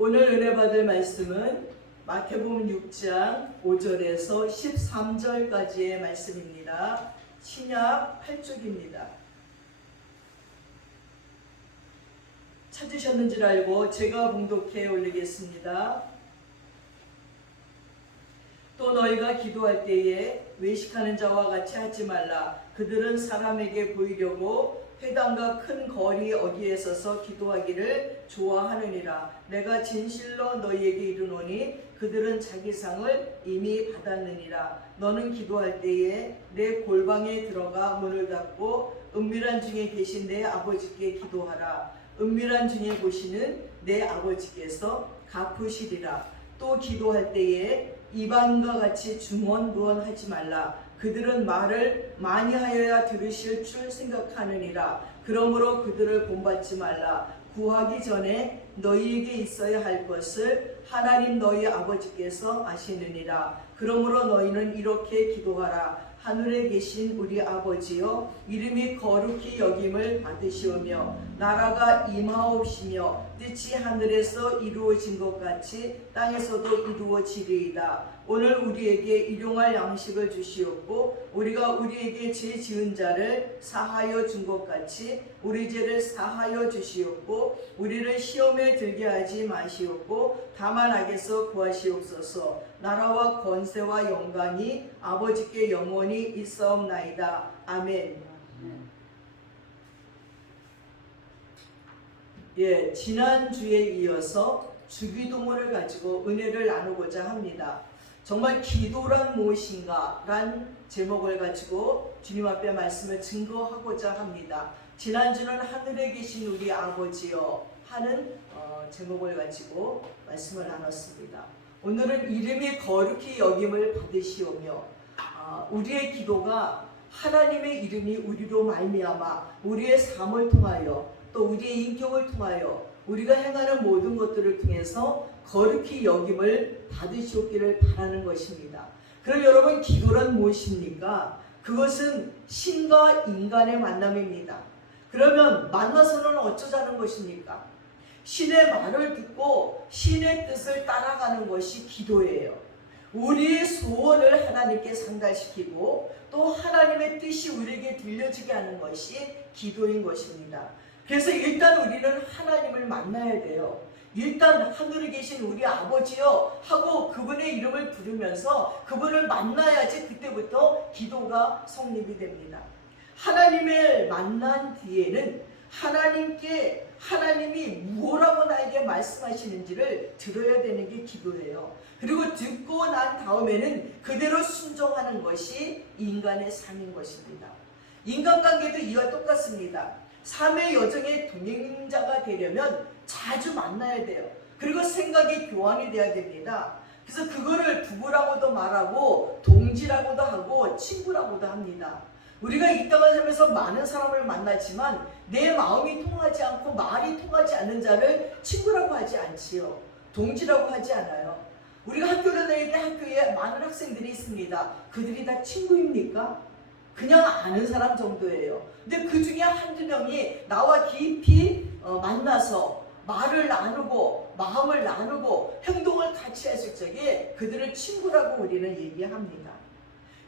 오늘 은혜 받을 말씀은 마태복음 6장 5절에서 13절까지의 말씀입니다. 신약 8쪽입니다. 찾으셨는 줄 알고 제가 봉독해 올리겠습니다. 또 너희가 기도할 때에 외식하는 자와 같이 하지 말라. 그들은 사람에게 보이려고 회당과 큰 거리 어디에 서서 기도하기를 좋아하느니라. 내가 진실로 너희에게 이르노니 그들은 자기 상을 이미 받았느니라. 너는 기도할 때에 내 골방에 들어가 문을 닫고 은밀한 중에 계신 내 아버지께 기도하라. 은밀한 중에 보시는 내 아버지께서 갚으시리라. 또 기도할 때에 이방인과 같이 중언부언하지 말라. 그들은 말을 많이 하여야 들으실 줄 생각하느니라. 그러므로 그들을 본받지 말라. 구하기 전에 너희에게 있어야 할 것을 하나님 너희 아버지께서 아시느니라. 그러므로 너희는 이렇게 기도하라. 하늘에 계신 우리 아버지여, 이름이 거룩히 여김을 받으시오며 나라가 임하옵시며 뜻이 하늘에서 이루어진 것 같이 땅에서도 이루어지리이다. 오늘 우리에게 일용할 양식을 주시옵고 우리가 우리에게 죄 지은 자를 사하여 준 것 같이 우리 죄를 사하여 주시옵고 우리를 시험에 들게 하지 마시옵고 다만 악에서 구하시옵소서. 나라와 권세와 영광이 아버지께 영원히 있사옵나이다. 아멘. 지난주에 이어서 주기도문을 가지고 은혜를 나누고자 합니다. 정말 기도란 무엇인가? 란 제목을 가지고 주님 앞에 말씀을 증거하고자 합니다. 지난주는 하늘에 계신 우리 아버지여 하는 제목을 가지고 말씀을 나눴습니다. 오늘은 이름이 거룩히 여김을 받으시오며 우리의 기도가 하나님의 이름이 우리로 말미암아 우리의 삶을 통하여 또 우리의 인격을 통하여 우리가 행하는 모든 것들을 통해서 거룩히 여김을 받으시옵기를 바라는 것입니다. 그럼 여러분, 기도란 무엇입니까? 그것은 신과 인간의 만남입니다. 그러면 만나서는 어쩌자는 것입니까? 신의 말을 듣고 신의 뜻을 따라가는 것이 기도예요. 우리의 소원을 하나님께 상달시키고 또 하나님의 뜻이 우리에게 들려지게 하는 것이 기도인 것입니다. 그래서 일단 우리는 하나님을 만나야 돼요. 일단 하늘에 계신 우리 아버지요 하고 그분의 이름을 부르면서 그분을 만나야지 그때부터 기도가 성립이 됩니다. 하나님을 만난 뒤에는 하나님이 무엇라고 나에게 말씀하시는지를 들어야 되는 게 기도예요. 그리고 듣고 난 다음에는 그대로 순종하는 것이 인간의 삶인 것입니다. 인간관계도 이와 똑같습니다. 삶의 여정의 동행자가 되려면 자주 만나야 돼요. 그리고 생각이 교환이 돼야 됩니다. 그래서 그거를 부부라고도 말하고 동지라고도 하고 친구라고도 합니다. 우리가 이 땅을 살면서 많은 사람을 만나지만 내 마음이 통하지 않고 말이 통하지 않는 자를 친구라고 하지 않지요. 동지라고 하지 않아요. 우리가 학교를 다닐 때 학교에 많은 학생들이 있습니다. 그들이 다 친구입니까? 그냥 아는 사람 정도예요. 근데 그 중에 한두 명이 나와 깊이 만나서 말을 나누고 마음을 나누고 행동을 같이 했을 적에 그들을 친구라고 우리는 얘기합니다.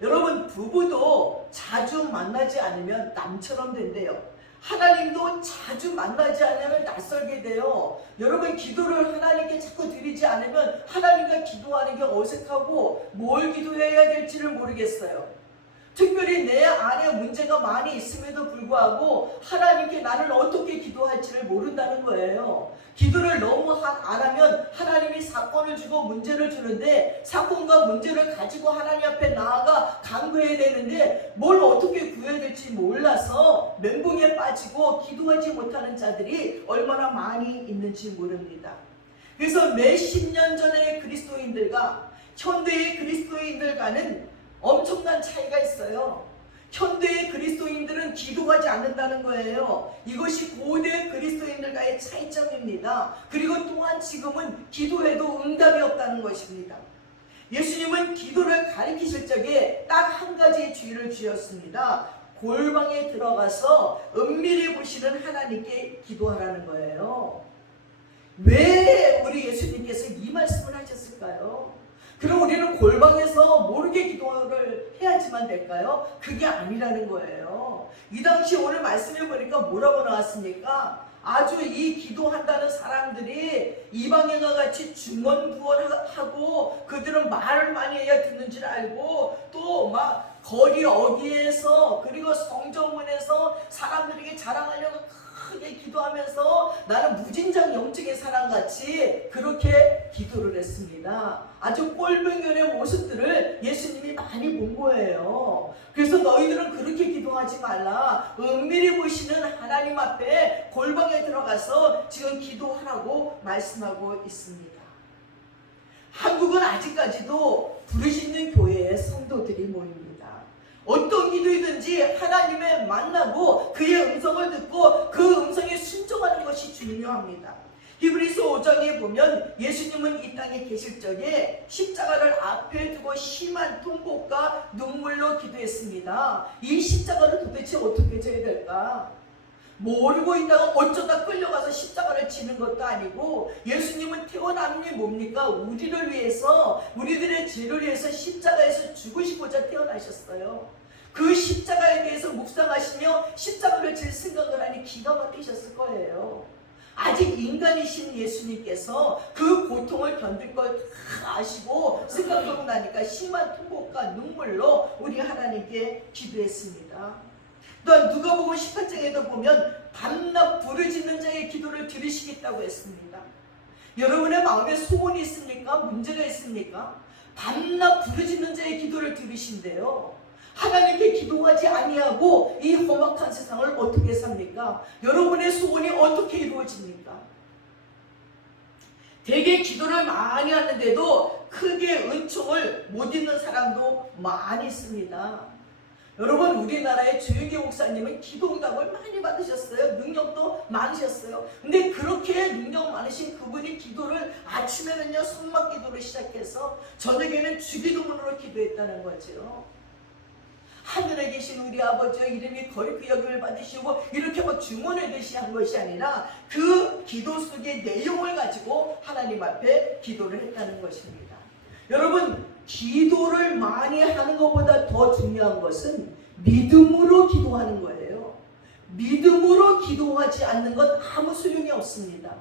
여러분, 부부도 자주 만나지 않으면 남처럼 된대요. 하나님도 자주 만나지 않으면 낯설게 돼요. 여러분, 기도를 하나님께 자꾸 드리지 않으면 하나님과 기도하는 게 어색하고 뭘 기도해야 될지를 모르겠어요. 특별히 내 안에 문제가 많이 있음에도 불구하고 하나님께 나는 어떻게 기도할지를 모른다는 거예요. 기도를 너무 안 하면 하나님이 사건을 주고 문제를 주는데 사건과 문제를 가지고 하나님 앞에 나아가 간구해야 되는데 뭘 어떻게 구해야 될지 몰라서 멘붕에 빠지고 기도하지 못하는 자들이 얼마나 많이 있는지 모릅니다. 그래서 몇십 년 전의 그리스도인들과 현대의 그리스도인들과는 엄청난 차이가 있어요. 현대의 그리스도인들은 기도하지 않는다는 거예요. 이것이 고대 그리스도인들과의 차이점입니다. 그리고 또한 지금은 기도해도 응답이 없다는 것입니다. 예수님은 기도를 가르치실 적에 딱 한 가지의 주의를 주셨습니다. 골방에 들어가서 은밀히 보시는 하나님께 기도하라는 거예요. 왜 우리 예수님 우리는 골방에서 모르게 기도를 해야지만 될까요? 그게 아니라는 거예요. 이 당시 오늘 말씀을 보니까 뭐라고 나왔습니까? 아주 이 기도한다는 사람들이 이방인과 같이 중언부언하고 그들은 말을 많이 해야 듣는 줄 알고 또 막 거리 어귀에서 그리고 성전문에서 사람들에게 자랑하려고 크게 기도하면서 나는 무진장 영적인 사람같이 그렇게 기도를 했습니다. 아주 꼴병견의 모습들을 예수님이 많이 본 거예요. 그래서 너희들은 그렇게 기도하지 말라. 은밀히 보시는 하나님 앞에 골방에 들어가서 지금 기도하라고 말씀하고 있습니다. 한국은 아직까지도 부르짖는 교회의 성도들이 모입니다. 어떤 기도이든지 하나님을 만나고 그의 음성을 듣고 그 음성에 순종하는 것이 중요합니다. 히브리서 5장에 보면 예수님은 이 땅에 계실 적에 십자가를 앞에 두고 심한 통곡과 눈물로 기도했습니다. 이 십자가를 도대체 어떻게 져야 될까? 모르고 있다가 어쩌다 끌려가서 십자가를 지는 것도 아니고 예수님은 태어남이 뭡니까? 우리를 위해서 우리들의 죄를 위해서 십자가에서 죽으시고자 태어나셨어요. 그 십자가에 대해서 묵상하시며 십자가를 질 생각을 하니 기가 막히셨을 거예요. 아직 인간이신 예수님께서 그 고통을 견딜 걸 다 아시고 생각하고 나니까 심한 통곡과 눈물로 우리 하나님께 기도했습니다. 또한 누가복음 18장에도 보면 밤낮 부르짖는 자의 기도를 들으시겠다고 했습니다. 여러분의 마음에 소원이 있습니까? 문제가 있습니까? 밤낮 부르짖는 자의 기도를 들으신대요. 하나님께 기도하지 아니하고 이 험악한 세상을 어떻게 삽니까? 여러분의 소원이 어떻게 이루어집니까? 되게 기도를 많이 하는데도 크게 은총을 못 입는 사람도 많이 있습니다. 여러분, 우리나라의 조윤기 목사님은 기도응답을 많이 받으셨어요. 능력도 많으셨어요. 근데 그렇게 능력 많으신 그분이 기도를 아침에는요 성막 기도를 시작해서 저녁에는 주기도문으로 기도했다는 거죠. 하늘에 계신 우리 아버지의 이름이 거룩히 여김을 받으시고 이렇게 막 주문하듯이 한 것이 아니라 그 기도 속의 내용을 가지고 하나님 앞에 기도를 했다는 것입니다. 여러분, 기도를 많이 하는 것보다 더 중요한 것은 믿음으로 기도하는 거예요. 믿음으로 기도하지 않는 건 아무 소용이 없습니다.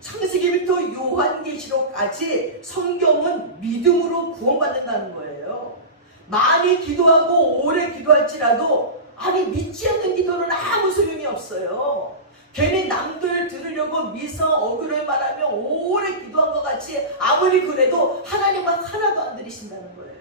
창세기부터 요한계시록까지 성경은 믿음으로 구원받는다는 거예요. 많이 기도하고 오래 기도할지라도 믿지 않는 기도는 아무 소용이 없어요. 괜히 남들 들으려고 미성 어그를 말하며 오래 기도한 것 같이 아무리 그래도 하나님은 하나도 안 들으신다는 거예요.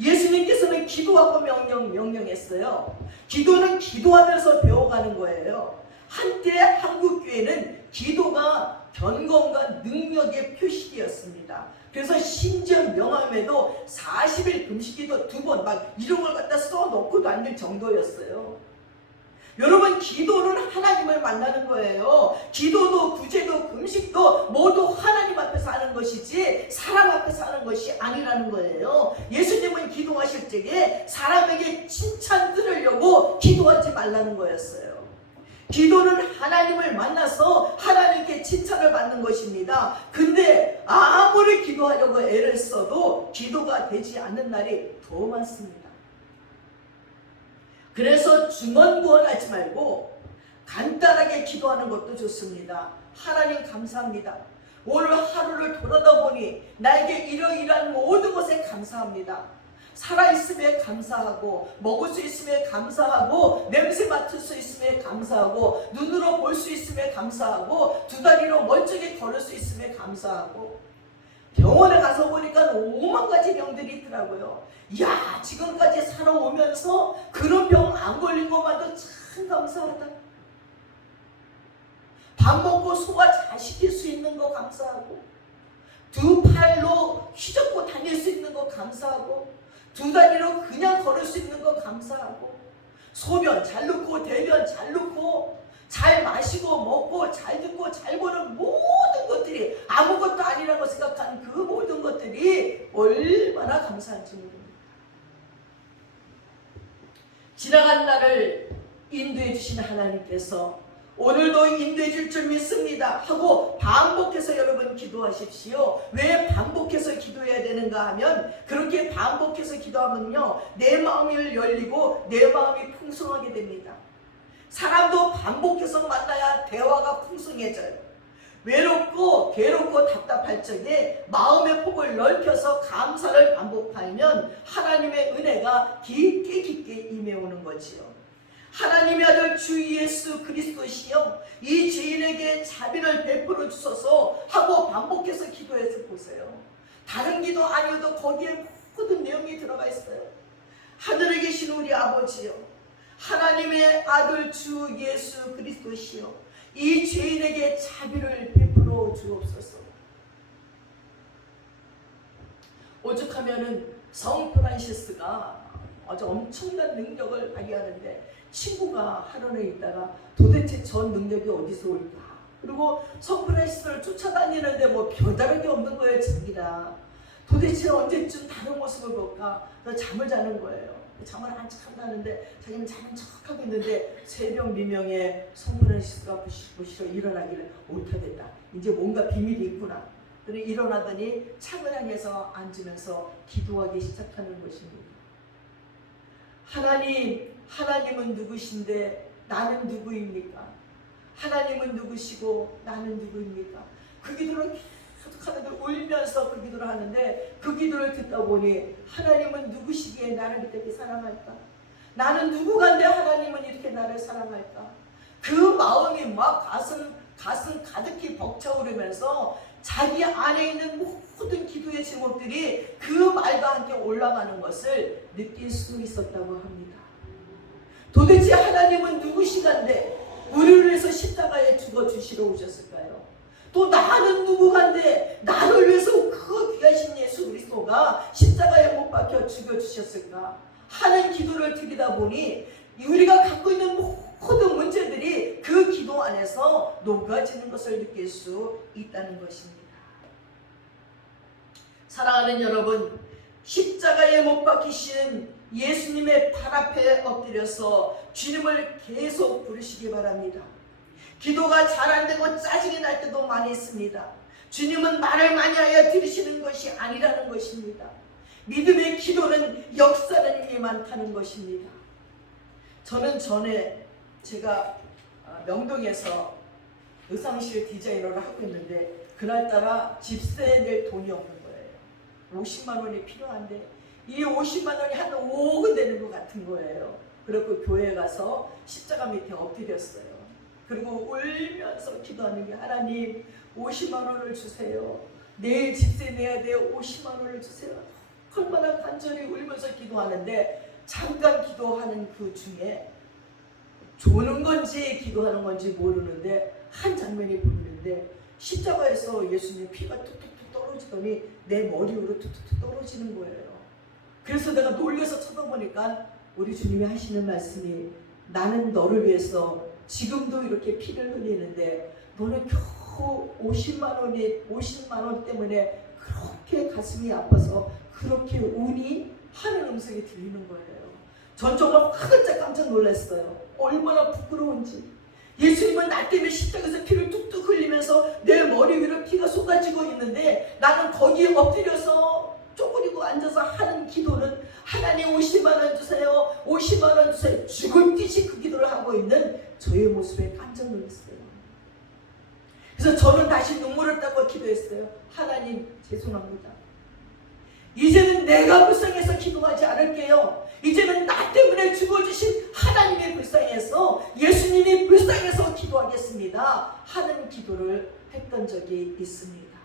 예수님께서는 기도하고 명령했어요. 기도는 기도하면서 배워가는 거예요. 한때 한국교회는 기도가 견검과 능력의 표식이었습니다. 그래서 심지어 명함에도 40일 금식기도 2번 막 이런 걸 갖다 써놓고도 앉을 정도였어요. 여러분, 기도는 하나님을 만나는 거예요. 기도도 구제도 금식도 모두 하나님 앞에서 하는 것이지 사람 앞에서 하는 것이 아니라는 거예요. 예수님은 기도하실 적에 사람에게 칭찬 들으려고 기도하지 말라는 거였어요. 기도는 하나님을 만나서 하나님께 칭찬을 받는 것입니다. 근데 아무리 기도하려고 애를 써도 기도가 되지 않는 날이 더 많습니다. 그래서 중언부언하지 말고 간단하게 기도하는 것도 좋습니다. 하나님 감사합니다. 오늘 하루를 돌아다 보니 나에게 이러이러한 모든 것에 감사합니다. 살아있음에 감사하고 먹을 수 있음에 감사하고 냄새 맡을 수 있음에 감사하고 눈으로 볼 수 있음에 감사하고 두 다리로 멀쩡히 걸을 수 있음에 감사하고 병원에 가서 보니까 5만 가지 병들이 있더라고요. 이야, 지금까지 살아오면서 그런 병 안 걸린 것만도 참 감사하다. 밥 먹고 소화 잘 시킬 수 있는 거 감사하고 두 팔로 휘젓고 다닐 수 있는 거 감사하고 두 다리로 그냥 걸을 수 있는 거 감사하고 소변 잘 넣고 대변 잘 넣고 잘 마시고 먹고 잘 듣고 잘 보는 모든 것들이 아무것도 아니라고 생각하는 그 모든 것들이 얼마나 감사한지 모릅니다. 지나간 날을 인도해 주신 하나님께서 오늘도 인도해 줄 줄 믿습니다 하고 반복해서 여러분 기도하십시오. 왜 반복해서 기도해야 되는가 하면, 그렇게 반복해서 기도하면요, 내 마음이 열리고 내 마음이 풍성하게 됩니다. 사람도 반복해서 만나야 대화가 풍성해져요. 외롭고 괴롭고 답답할 적에 마음의 폭을 넓혀서 감사를 반복하면 하나님의 은혜가 깊게 임해오는 거지요. 하나님의 아들 주 예수 그리스도시여, 이 죄인에게 자비를 베풀어 주소서 하고 반복해서 기도해서 보세요. 다른 기도 아니어도 거기에 모든 내용이 들어가 있어요. 하늘에 계신 우리 아버지여, 하나님의 아들 주 예수 그리스도시여, 이 죄인에게 자비를 베풀어 주옵소서. 오죽하면은 성 프란시스가 아주 엄청난 능력을 발휘하는데, 친구가 하루에 있다가 도대체 저 능력이 어디서 올까? 그리고 성 프란시스를 쫓아다니는데 뭐 별다른 게 없는 거예요. 자기라 도대체 언제쯤 다른 모습을 볼까? 그래서 잠을 자는 거예요. 잠을 한참 자는데 자기는 자는 척하고 있는데 새벽 미명에 성 프란시스가 부시부시로 일어나기를, 옳다됐다, 이제 뭔가 비밀이 있구나. 그리고 일어나더니 창을 향해서 앉으면서 기도하기 시작하는 것입니다. 하나님은 누구신데 나는 누구입니까? 하나님은 누구시고 나는 누구입니까? 그 기도를 계속 하는데, 울면서 그 기도를 하는데, 그 기도를 듣다 보니 하나님은 누구시기에 나를 이렇게 사랑할까? 나는 누구간데 하나님은 이렇게 나를 사랑할까? 그 마음이 막 가슴 가득히 벅차오르면서 자기 안에 있는 모든 기도의 제목들이 그 말과 함께 올라가는 것을 느낄 수 있었다고 합니다. 도대체 하나님은 누구시간데 우리를 위해서 십자가에 죽어주시러 오셨을까요? 또 나는 누구간데 나를 위해서 그 귀하신 예수 그리스도가 십자가에 못 박혀 죽여주셨을까 하는 기도를 드리다 보니 우리가 갖고 있는 모든 문제들이 그 기도 안에서 녹아지는 것을 느낄 수 있다는 것입니다. 사랑하는 여러분, 십자가에 못 박히신 예수님의 발 앞에 엎드려서 주님을 계속 부르시기 바랍니다. 기도가 잘 안 되고 짜증이 날 때도 많이 있습니다. 주님은 말을 많이 하여 들으시는 것이 아니라는 것입니다. 믿음의 기도는 역사하는 힘이 많다는 것입니다. 저는 전에 제가 명동에서 의상실 디자이너를 하고 있는데, 그날따라 집세 낼 돈이 없는 거예요. 50만 원이 필요한데 이 50만 원이 한 5억은 되는 것 같은 거예요. 그리고 교회에 가서 십자가 밑에 엎드렸어요. 그리고 울면서 기도하는 게, 하나님 50만 원을 주세요. 내일 집세 내야 돼요. 50만 원을 주세요. 얼마나 간절히 울면서 기도하는데, 잠깐 기도하는 그 중에 조는 건지 기도하는 건지 모르는데 한 장면이 보이는데, 십자가에서 예수님 피가 툭툭툭 떨어지더니 내 머리 위로 툭툭툭 떨어지는 거예요. 그래서 내가 놀려서 쳐다보니까 우리 주님이 하시는 말씀이, 나는 너를 위해서 지금도 이렇게 피를 흘리는데 너는 겨우 50만 원 때문에 그렇게 가슴이 아파서 그렇게 우니? 하는 음성이 들리는 거예요. 전 정말 화들짝 깜짝 놀랐어요. 얼마나 부끄러운지. 예수님은 나 때문에 십자가에서 피를 뚝뚝 흘리면서 내 머리 위로 피가 쏟아지고 있는데, 나는 거기에 엎드려서 쪼그리고 앉아서 하는 기도는, 하나님 50만 원 주세요, 50만 원 주세요, 죽을 듯이 그 기도를 하고 있는 저의 모습에 깜짝 놀랐어요. 그래서 저는 다시 눈물을 닦고 기도했어요. 하나님 죄송합니다. 이제는 내가 불쌍해서 기도하지 않을게요. 이제는 나 때문에 죽어주신 하나님이 불쌍해서, 예수님이 불쌍해서 기도하겠습니다 하는 기도를 했던 적이 있습니다.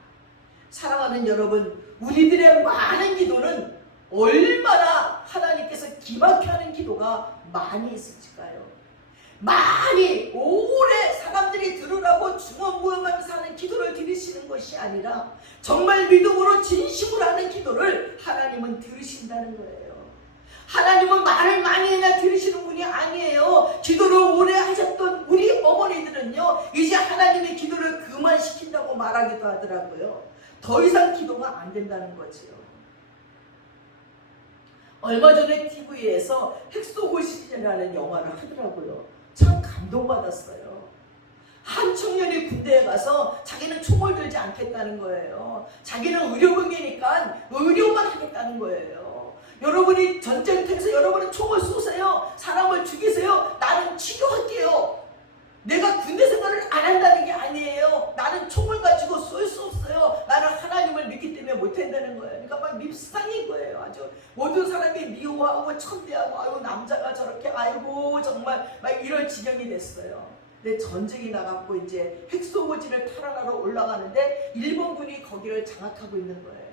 사랑하는 여러분, 우리들의 많은 기도는 얼마나 하나님께서 기막혀 하는 기도가 많이 있을까요? 많이 오래 사람들이 들으라고 중언부언하면서 하는 기도를 들으시는 것이 아니라, 정말 믿음으로 진심으로 하는 기도를 하나님은 들으신다는 거예요. 하나님은 말을 많이 해야 들으시는 분이 아니에요. 기도를 오래 하셨던 우리 어머니들은요, 이제 하나님의 기도를 그만시킨다고 말하기도 하더라고요. 더 이상 기도가 안 된다는 거지요. 얼마 전에 TV에서 헥소고시이라는 영화를 하더라고요. 참 감동받았어요. 한 청년이 군대에 가서 자기는 총을 들지 않겠다는 거예요. 자기는 의료병이니까 의료만 하겠다는 거예요. 여러분이 전쟁터에서 여러분은 총을 쏘세요. 사람을 죽이세요. 나는 치료할게요. 내가 군대 생활을 안 한다는 게 아니에요. 나는 총을 가지고 쏠 수 없어요. 나는 하나님을 믿기 때문에 못한다는 거예요. 그러니까 막 밉상인 거예요. 아주 모든 사람이 미워하고 천대하고 아유 남자가 저렇게 아이고 정말 막 이럴 지경이 됐어요. 근데 전쟁이 나갔고 이제 핵소고지를 탈환하러 올라가는데 일본군이 거기를 장악하고 있는 거예요.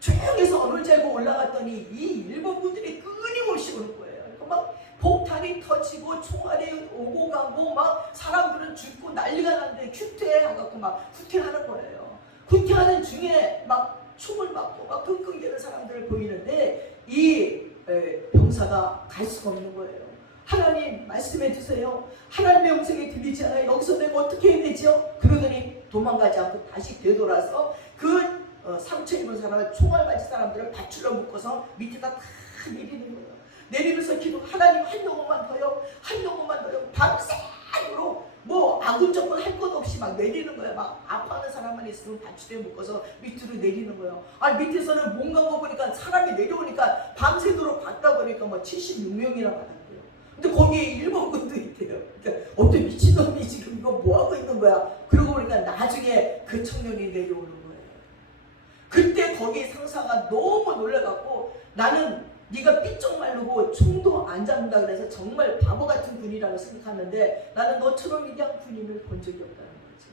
조용해서 어느 째고 올라갔더니 이 일본군들이 끊임없이 오는 거예요. 그러니까 막 폭탄이 터지고 총알이 오고 가고 막 사람들은 죽고 난리가 났는데 후퇴해갖고 막 후퇴하는 거예요. 후퇴하는 중에 막 총을 맞고 막 끙끙대는 사람들을 보이는데 이 병사가 갈 수가 없는 거예요. 하나님 말씀해 주세요. 하나님의 음성이 들리지 않아요. 여기서 내가 어떻게 해야 되죠? 그러더니 도망가지 않고 다시 되돌아서 그 상처 입은 사람을 총알 맞은 사람들을 밧줄로 묶어서 밑에다 다 내리는 거예요. 내리면서 기도 하나님 한 영혼만 더요. 한 영혼만 더요. 밤새도록 뭐 아군적군 할 것 없이 막 내리는 거예요. 막 아파하는 사람만 있으면 밧줄에 묶어서 밑으로 내리는 거예요. 아니 밑에서는 뭔가 뭐 보니까 사람이 내려오니까 밤새도록 받다 보니까 뭐 76명이나 받았대요. 근데 거기에 일본군도 있대요. 그러니까 어떤 미친놈이 지금 이거 뭐하고 있는 거야. 그러고 보니까 나중에 그 청년이 내려오는 거예요. 그때 거기 상사가 너무 놀라갖고 나는 네가 삐쩍 마르고 총도 안 잡는다 그래서 정말 바보 같은 군이라고 생각하는데 나는 너처럼 위대한 군인을 본 적이 없다는 거지.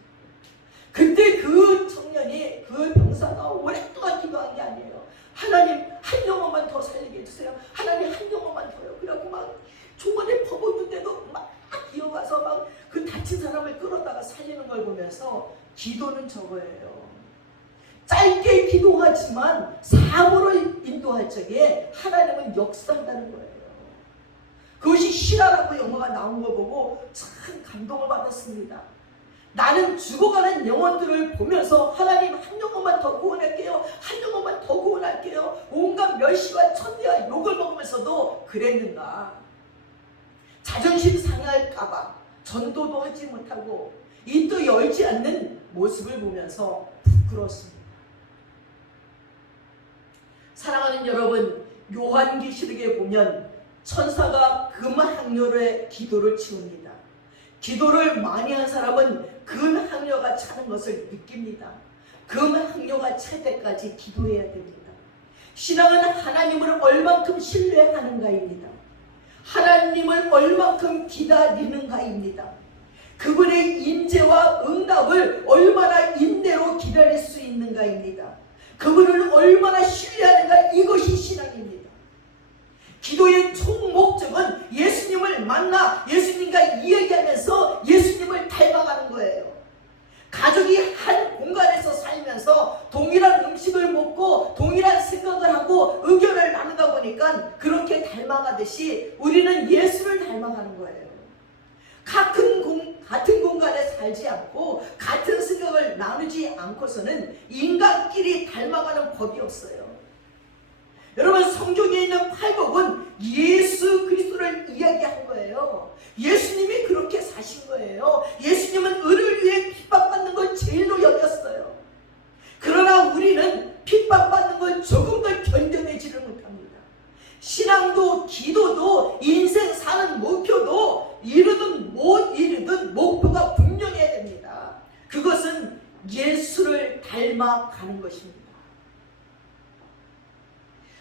그때 그 청년이 그 병사가 오랫동안 기도한 게 아니에요. 하나님 한 영혼만 더 살리게 해주세요. 하나님 한 영혼만 더요. 그래갖고 막 총알에 퍼붓는데도 막 기어가서 막 그 다친 사람을 끌어다가 살리는 걸 보면서 기도는 저거예요. 짧게 기도하지만 사고를 인도할 적에 하나님은 역사한다는 거예요. 그것이 실화라고 영화가 나온 거 보고 참 감동을 받았습니다. 나는 죽어가는 영혼들을 보면서 하나님 한 영혼만 더 구원할게요. 한 영혼만 더 구원할게요. 온갖 멸시와 천대와 욕을 먹으면서도 그랬는가. 자존심 상할까봐 전도도 하지 못하고 입도 열지 않는 모습을 보면서 부끄러웠습니다. 사랑하는 여러분, 요한계시록에 보면 천사가 금항로의 기도를 치웁니다. 기도를 많이 한 사람은 금항로가 차는 것을 느낍니다. 금항로가 찰 때까지 기도해야 됩니다. 신앙은 하나님을 얼만큼 신뢰하는가입니다. 하나님을 얼만큼 기다리는가입니다. 그분의 임재와 응답을 얼마나 인내로 기다릴 수 있는가입니다. 그분을 얼마나 신뢰하는가, 이것이 신앙입니다. 기도의 총 목적은 예수님을 만나 예수님과 이야기하면서 예수님을 닮아가는 거예요. 가족이 한 공간에서 살면서 동일한 음식을 먹고 동일한 생각을 하고 의견을 나누다 보니까 그렇게 닮아가듯이 우리는 예수를 닮아가는 거예요. 같은 공간에 살지 않고 같은 생각을 나누지 않고서는 인간끼리 닮아가는 법이 없어요. 여러분, 성경에 있는 팔복은 예수 그리스도를 이야기한 거예요. 예수님이 그렇게 사신 거예요. 예수님은 의를 위해 핍박받는 걸 제일로 여겼어요. 그러나 우리는 핍박받는 걸 조금 더 견뎌내지를 못합니다. 신앙도 기도도 인생 사는 목표도 이루든 못 이루든 목표가 분명해야 됩니다. 그것은 예수를 닮아가는 것입니다.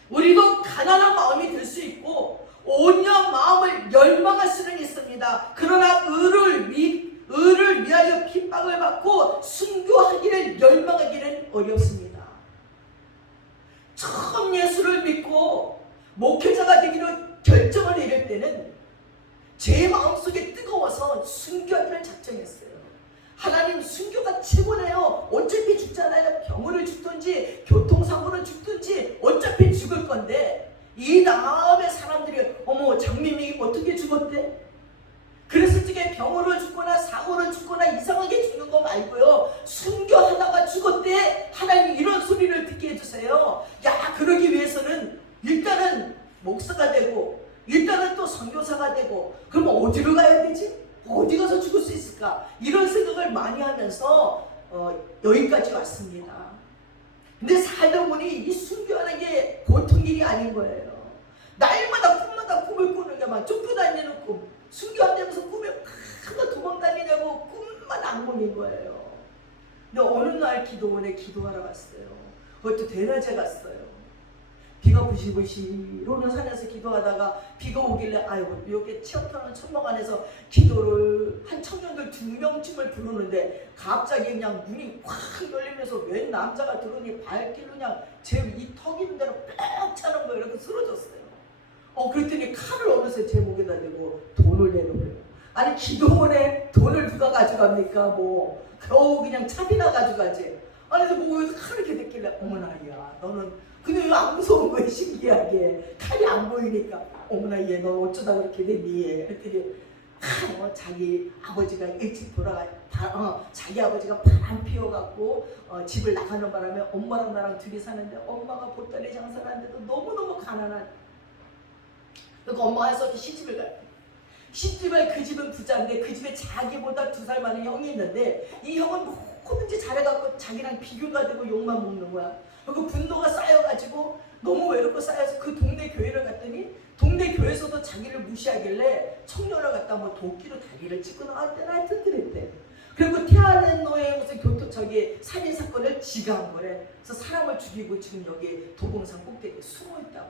우리도 가난한 마음이 들 수 있고 온유한 마음을 열망할 수는 있습니다. 그러나 의를 위하여 핍박을 받고 순교하기를 열망하기는 어렵습니다. 처음 예수를 믿고 목회자가 되기로 결정을 내릴 때는 제 마음속에 뜨거워서 순교하기를 작정했어요. 하나님, 순교가 최고네요. 어차피 죽잖아요. 병으로 죽든지 교통사고로 죽든지 어차피 죽을 건데 이 다음에 사람들이 어머 장미미 어떻게 죽었대? 그랬을 적에 병으로 죽거나 사고로 죽거나 이상하게 죽는 거 말고요, 순교하다가 죽었대. 하나님 이런 소리를 듣게 해주세요. 야, 그러기 위해서는 일단은 목사가 되고 일단은 또 선교사가 되고, 그럼 어디로 가야 되지? 어디 가서 죽을 수 있을까? 이런 근데 살다 보니 이 순교하는 게 보통 일이 아닌 거예요. 날마다 꿈마다 꿈을 꾸는 게 막 쫓겨다니는 꿈, 순교한다면서 꿈에 하나 도망다니냐고 꿈만 악몽인 거예요. 근데 어느 날 기도원에 기도하러 갔어요. 그것도 대낮에 갔어요. 비가 부시부시 오는 산에서 기도하다가 비가 오길래 아이고 여기 체험하는 천막 안에서 기도를 한 청년들 2명쯤을 부르는데 갑자기 그냥 문이 확 열리면서 웬 남자가 들어오니 발길로 그냥 제 이 턱 있는 대로 빽 차는 거예요. 이렇게 쓰러졌어요. 그랬더니 칼을 어느새 제 목에다 대고 돈을 내놓으래요. 아니 기도원에 돈을 누가 가져갑니까? 뭐 겨우 그냥 차비나 가져가지. 아니 뭐 칼을 이렇게 댔길래 어머나 야 너는 근데 왜 안 무서운 거야 신기하게. 칼이 안 보이니까 어머나 얘 너 어쩌다 그렇게 됐니? 그랬더니 자기 아버지가 일찍 자기 아버지가 바람 피워갖고 집을 나가는 바람에 엄마랑 나랑 둘이 사는데 엄마가 보따리 장사를 하는데도 너무너무 가난한. 그러니까 엄마가 해서 시집을 가요. 시집을 그 집은 부자인데 그 집에 자기보다 2살 많은 형이 있는데 이 형은 뭐든지 잘해갖고 자기랑 비교가 되고 욕만 먹는 거야. 그리고 분노가 쌓여가지고 너무 외롭고 쌓여서 그 동네 교회를 갔더니 동네 교회에서도 자기를 무시하길래 청년을 갖다 뭐 도끼로 다리를 찍고 나왔대나 하여튼 그랬대. 그리고 티아렌노의 무슨 살인 사건을 지가 한 거래. 그래서 사람을 죽이고 지금 여기 도봉산 꼭대기에 숨어 있다고.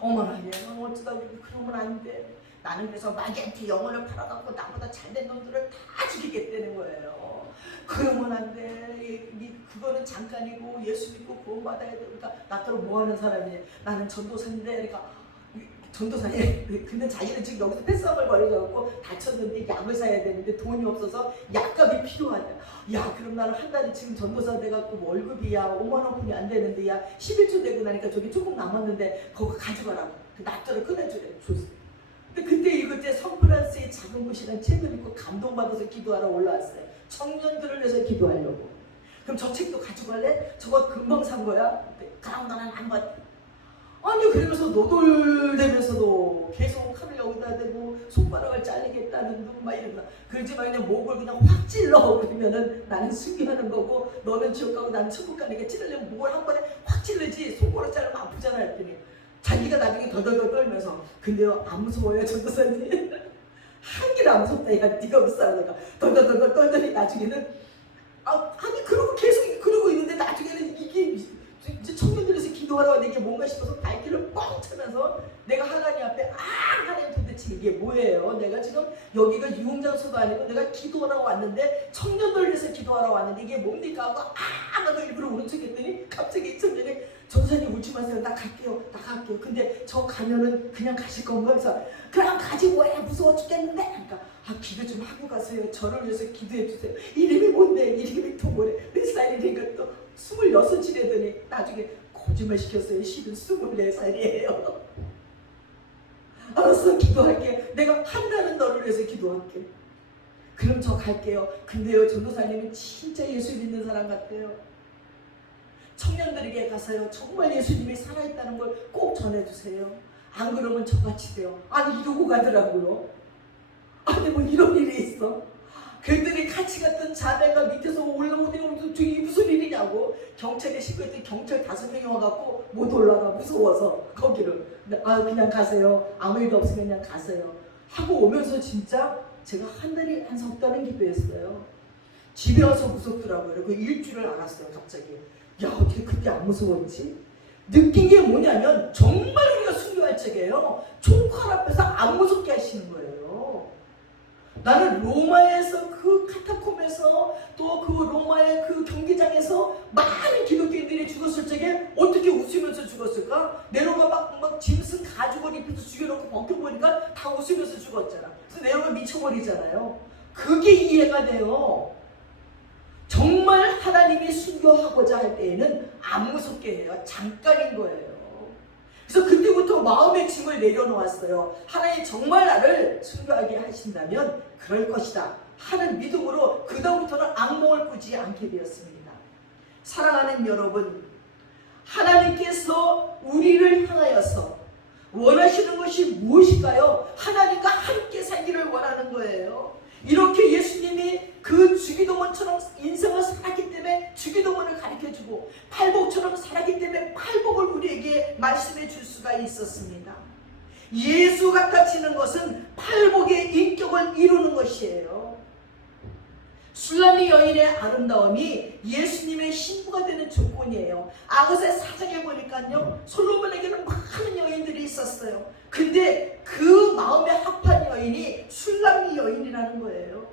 어머나 얘는 어쩌다 그렇게 그러면 안 돼. 나는 그래서 마겐티 영혼을 팔아갖고 나보다 잘된 놈들을 다 죽이겠다는 거예요. 그러면 안 돼. 그거는 잠깐이고 예수 믿고 구원받아야 돼. 그러니까 나처럼 뭐하는 사람이 나는 전도사인데 그러니까 전도사님 근데 자기는 지금 여기서 패싸움을 벌여갖고 다쳤는데 약을 사야 되는데 돈이 없어서 약값이 필요하다. 야 그럼 나는 한 달에 지금 전도사 돼갖고 월급이야 5만 원뿐이 안 되는데 야 11조 되고 나니까 저기 조금 남았는데 그거 가져가라고. 납자를 꺼내주래. 줬어. 근데 그때 읽을 때 성프란스의 작은 곳이라는 책을 읽고 감동받아서 기도하러 올라왔어요. 청년들을 위해서 기도하려고. 그럼 저 책도 가져갈래? 저거 금방 산 거야? 그럼 나는 안 받. 아니 그러면서 노돌대면서도 계속 칼을 여기다 대고 손가락을 잘리겠다는 둥 막 이런다. 그러지 마 그냥 목을 그냥 확 찔러. 그러면은 나는 순교하는 거고 너는 지옥 가고 나는 천국 가니까 찌르려면 목을 한 번에 확 찔르지 손가락 자르면 아프잖아 했더니 자기가 나중에 더덜덜 떨면서 근데요 안 무서워요 전도사님. 한길 안 무섭다. 야 네가 무서워하니까 덜덜덜 떨더니 나중에는 아니 그러고 계속 그러고 있는데 나중에는 이게 이제 청년들에서 기도하러 왔는데 이게 뭔가 싶어서 발길을 뻥 차면서 내가 하나님 앞에 하나님 도대체 이게 뭐예요? 내가 지금 여기가 유흥장소도 아니고 내가 기도하러 왔는데 청년들을 위해서 기도하러 왔는데 이게 뭡니까? 하고 하고 일부러 오는 척 했더니 갑자기 이 청년이 전사님 울지 마세요. 나 갈게요. 근데 저 가면은 그냥 가실 건가? 그래서 그냥 가지 뭐해 무서워 죽겠는데 그러니까 기도 좀 하고 가세요. 저를 위해서 기도해 주세요. 이름이 뭔데? 이름이 또 뭐래? 몇 살이니까 또 26이래더니 나중에 거짓말 시켰어요. 실은 24살이에요. 알았어 기도할게. 내가 한 달은 너를 위해서 기도할게. 그럼 저 갈게요. 근데요 전도사님은 진짜 예수 믿는 사람 같아요. 청년들에게 가서요 정말 예수님이 살아있다는 걸 꼭 전해주세요. 안 그러면 저같이 돼요. 아니 이러고 가더라고요. 아니 뭐 이런 일이 있어. 그랬더니 같이 갔던 자매가 밑에서 올라오더니 저기 무슨 일이냐고 경찰에 신고했더니 경찰 5명이 와갖고 못 올라가 무서워서 거기를. 그냥 가세요. 아무 일도 없으면 그냥 가세요 하고 오면서 진짜 제가 한 석 달은 기도했어요. 집에 와서 무섭더라고요. 그 일주일을 알았어요. 갑자기 야 어떻게 그때 안 무서웠지? 느낀 게 뭐냐면 정말 우리가 순교할 적이에요. 총칼 앞에서 안 무섭게 하시는 거예요. 나는 로마에서 그 카타콤에서 또 그 로마의 그 경기장에서 많은 기독교인들이 죽었을 적에 어떻게 웃으면서 죽었을까? 네로가 막 짐승 가죽을 입혀서 죽여놓고 벗겨보니까 다 웃으면서 죽었잖아. 그래서 네로가 미쳐버리잖아요. 그게 이해가 돼요. 정말 하나님이 순교하고자 할 때에는 안 무섭게 해요. 잠깐인 거예요. 그래서 그때부터 마음의 짐을 내려놓았어요. 하나님 정말 나를 순교하게 하신다면 그럴 것이다 하는 믿음으로 그 다음부터는 악몽을 꾸지 않게 되었습니다. 사랑하는 여러분, 하나님께서 우리를 향하여서 원하시는 것이 무엇일까요? 하나님과 함께 살기를 원하는 거예요. 이렇게 예수님이 그 주기도문처럼 인생을 살았기 때문에 주기도문을 가르쳐주고 팔복처럼 말씀해 줄 수가 있었습니다. 예수 같아지는 것은 팔복의 인격을 이루는 것이에요. 술람미 여인의 아름다움이 예수님의 신부가 되는 조건이에요. 아그세 사장에 보니까요, 솔로몬에게는 많은 여인들이 있었어요. 근데 그 마음에 합한 여인이 술람미 여인이라는 거예요.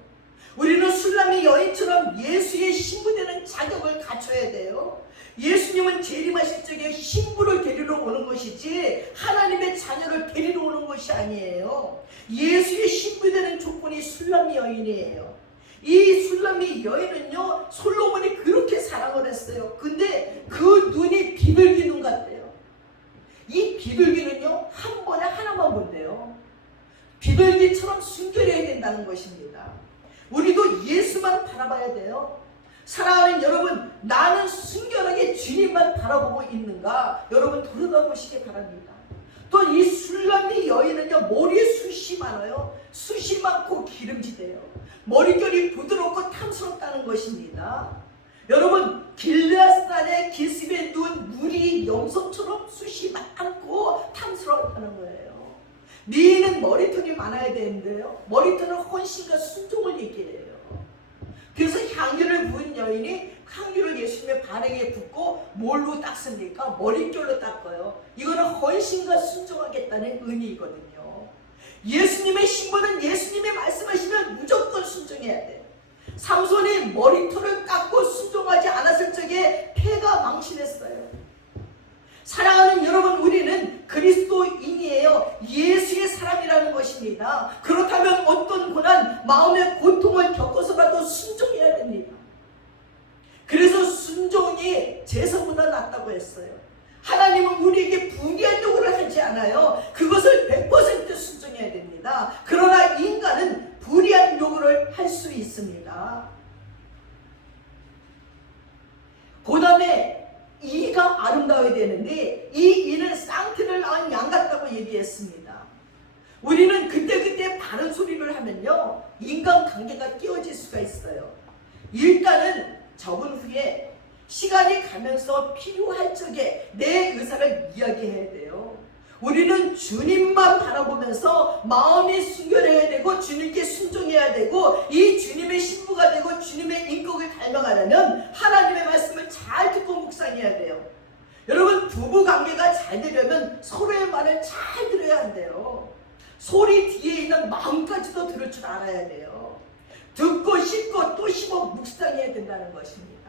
우리는 술람미 여인처럼 예수의 신부 되는 자격을 갖춰야 돼요. 예수님은 재림하실 적에 신부를 데리러 오는 것이지 하나님의 자녀를 데리러 오는 것이 아니에요. 예수의 신부 되는 조건이 술람미 여인이에요. 이 술람미 여인은요, 솔로몬이 그렇게 사랑을 했어요. 근데 그 눈이 비둘기 눈 같대요. 이 비둘기는요, 한 번에 하나만 본대요. 비둘기처럼 순결해야 된다는 것입니다. 우리도 예수만 바라봐야 돼요. 사랑하는 여러분, 나는 순결하게 주님만 바라보고 있는가? 여러분 돌아보시기 바랍니다. 또 이 술람미 여인은요, 머리에 숱이 많아요. 숱이 많고 기름지대요. 머릿결이 부드럽고 탐스럽다는 것입니다. 여러분, 길르앗산의 기슭에 누운 물이 염소처럼 숱이 많고 탐스럽다는 거예요. 미인은 머리털이 많아야 되는데요, 머리털은 헌신과 순종을 얘기해요. 그래서 향유를 부은 여인이 향유를 예수님의 발행에 붓고 뭘로 닦습니까? 머릿결로 닦아요. 이거는 헌신과 순종하겠다는 의미거든요. 예수님의 신부는 예수님이 말씀하시면 무조건 순종해야 돼. 삼손이 머리털을 깎고 순종하지 않았을 적에 폐가 망신했어요. 사랑하는 여러분, 우리는 그리스도인이에요. 예수의 사람이라는 것입니다. 그렇다면 어떤 고난, 마음의 고통을 겪어서라도 순종해야 됩니다. 그래서 순종이 제사보다 낫다고 했어요. 하나님은 우리에게 부귀한 요구를 하지 않아요. 그것을 100% 순종해야 됩니다. 그러나 인간은 불의한 요구를 할 수 있습니다. 그 다음에 이가 아름다워야 되는데, 이 이는 쌍티를 낳은 양 같다고 얘기했습니다. 우리는 그때그때 바른 소리를 하면요, 인간관계가 깨어질 수가 있어요. 일단은 적은 후에 시간이 가면서 필요할 적에 내 의사를 이야기해야 돼요. 우리는 주님만 바라보면서 마음이 순결해야 되고 주님께 순종해야 되고 이 주님의 신부가 되고 주님의 인격을 닮아가려면 하나님의 말씀을 잘 듣고 묵상해야 돼요. 여러분, 부부관계가 잘 되려면 서로의 말을 잘 들어야 한대요. 소리 뒤에 있는 마음까지도 들을 줄 알아야 돼요. 듣고 씹고 또 씹어 묵상해야 된다는 것입니다.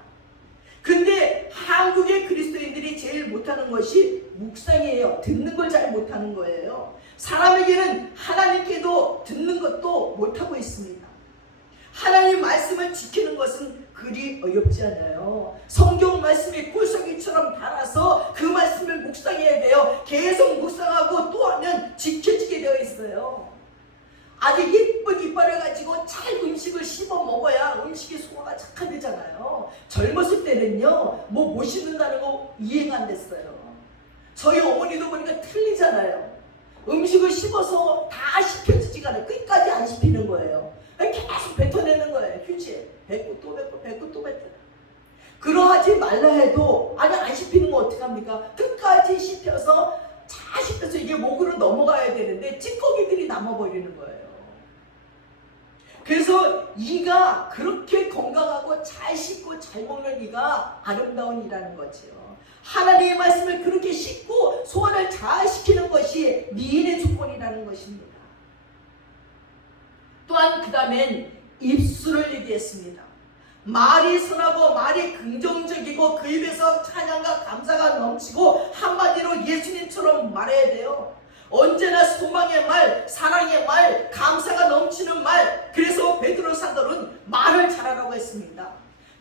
근데 한국의 그리스도인들이 제일 못하는 것이 묵상이에요. 듣는 걸 잘 못하는 거예요. 사람에게는 하나님께도 듣는 것도 못하고 있습니다. 하나님 말씀을 지키는 것은 그리 어렵지 않아요. 성경 말씀이 꿀성이처럼 달아서 그 말씀을 묵상해야 돼요. 계속 묵상하고 또 하면 지켜지게 되어 있어요. 아주 예쁜 이빨을 가지고 잘 음식을 씹어 먹어야 음식이 소화가 착하되잖아요. 젊었을 때는요, 뭐 못 씹는다는 거 이해가 안 됐어요. 저희 어머니도 보니까 틀리잖아요. 음식을 씹어서 다 씹혀지지가 않아요. 끝까지 안 씹히는 거예요. 계속 뱉어내는 거예요. 휴지에 뱉고 또 뱉고 뱉고 또 뱉고. 그러하지 말라 해도 아니 안 씹히는 거 어떡합니까? 끝까지 씹혀서 잘 씹혀서 이게 목으로 넘어가야 되는데 찌꺼기들이 남아버리는 거예요. 그래서 이가 그렇게 건강하고 잘 씹고 잘 먹는 이가 아름다운 이라는 거죠. 하나님의 말씀을 그렇게 씹고 소화를 잘 시키는 것이 미인의 조건이라는 것입니다. 또한 그 다음엔 입술을 얘기했습니다. 말이 선하고 말이 긍정적이고 그 입에서 찬양과 감사가 넘치고 한마디로 예수님처럼 말해야 돼요. 언제나 소망의 말, 사랑의 말, 감사가 넘치는 말. 그래서 베드로 사도는 말을 잘하라고 했습니다.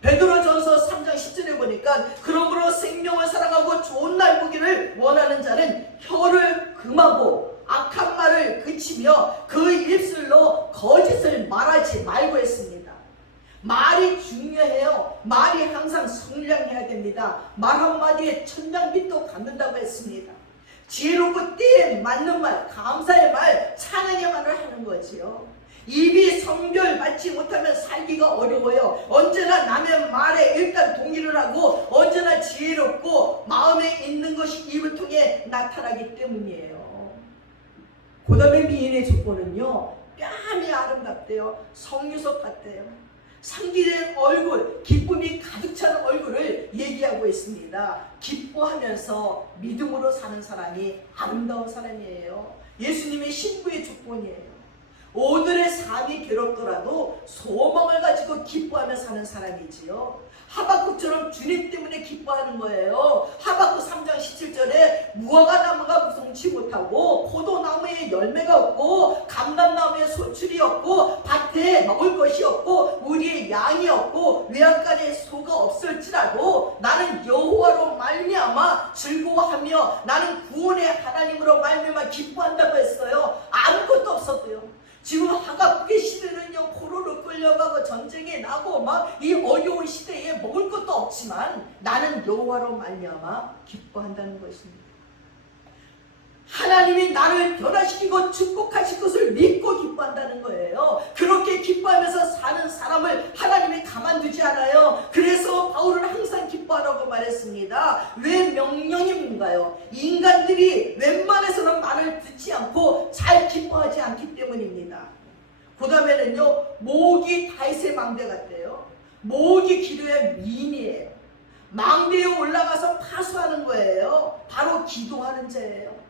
베드로전서 3장 10절에 보니까 그러므로 생명을 사랑하고 좋은 날 보기를 원하는 자는 혀를 금하고 악한 말을 그치며 그 입술로 거짓을 말하지 말고 했습니다. 말이 중요해요. 말이 항상 성량해야 됩니다. 말 한마디에 천냥빚도 갚는다고 했습니다. 지혜롭고 때에 맞는 말, 감사의 말, 찬양의 말을 하는 거지요. 입이 성별 맞지 못하면 살기가 어려워요. 언제나 남의 말에 일단 동의를 하고 언제나 지혜롭고 마음에 있는 것이 입을 통해 나타나기 때문이에요. 그 다음에 미인의 조건은요, 뺨이 아름답대요. 성유석 같대요. 상기된 얼굴, 기쁨이 가득 찬 얼굴을 얘기하고 있습니다. 기뻐하면서 믿음으로 사는 사람이 아름다운 사람이에요. 예수님의 신부의 조건이에요. 오늘의 삶이 괴롭더라도 소망을 가지고 기뻐하며 사는 사람이지요. 하박국처럼 주님 때문에 기뻐하는 거예요. 하박국 3장 17절에 무화과 나무가 무성치 못하고 포도나무에 열매가 없고 감람나무에 소출이 없고 밭에 먹을 것이 없고 우리의 양이 없고 외양간에 소가 없을지라도 나는 여호와로 말미암아 즐거워하며 나는 구원의 하나님으로 말미암아 기뻐한다고 했어요. 아무것도 없었대요. 지금 하박국의 시대는요, 포로로 끌려가고 전쟁이 나고 막 이 어려운 시대에 먹을 것도 없지만 나는 여호와로 말미암아 기뻐한다는 것입니다. 하나님이 나를 변화시키고 축복하실 것을 믿고 기뻐한다는 거예요. 그렇게 기뻐하면서 사는 사람을 하나님이 가만두지 않아요. 그래서 바울은 항상 기뻐하라고 말했습니다. 왜 명령인가요? 인간들이 웬만해서는 말을 듣지 않고 잘 기뻐하지 않기 때문입니다. 그 다음에는요, 목이 다윗의 망대 같대요. 목이 기도의 미인이에요. 망대에 올라가서 파수하는 거예요. 바로 기도하는 자예요.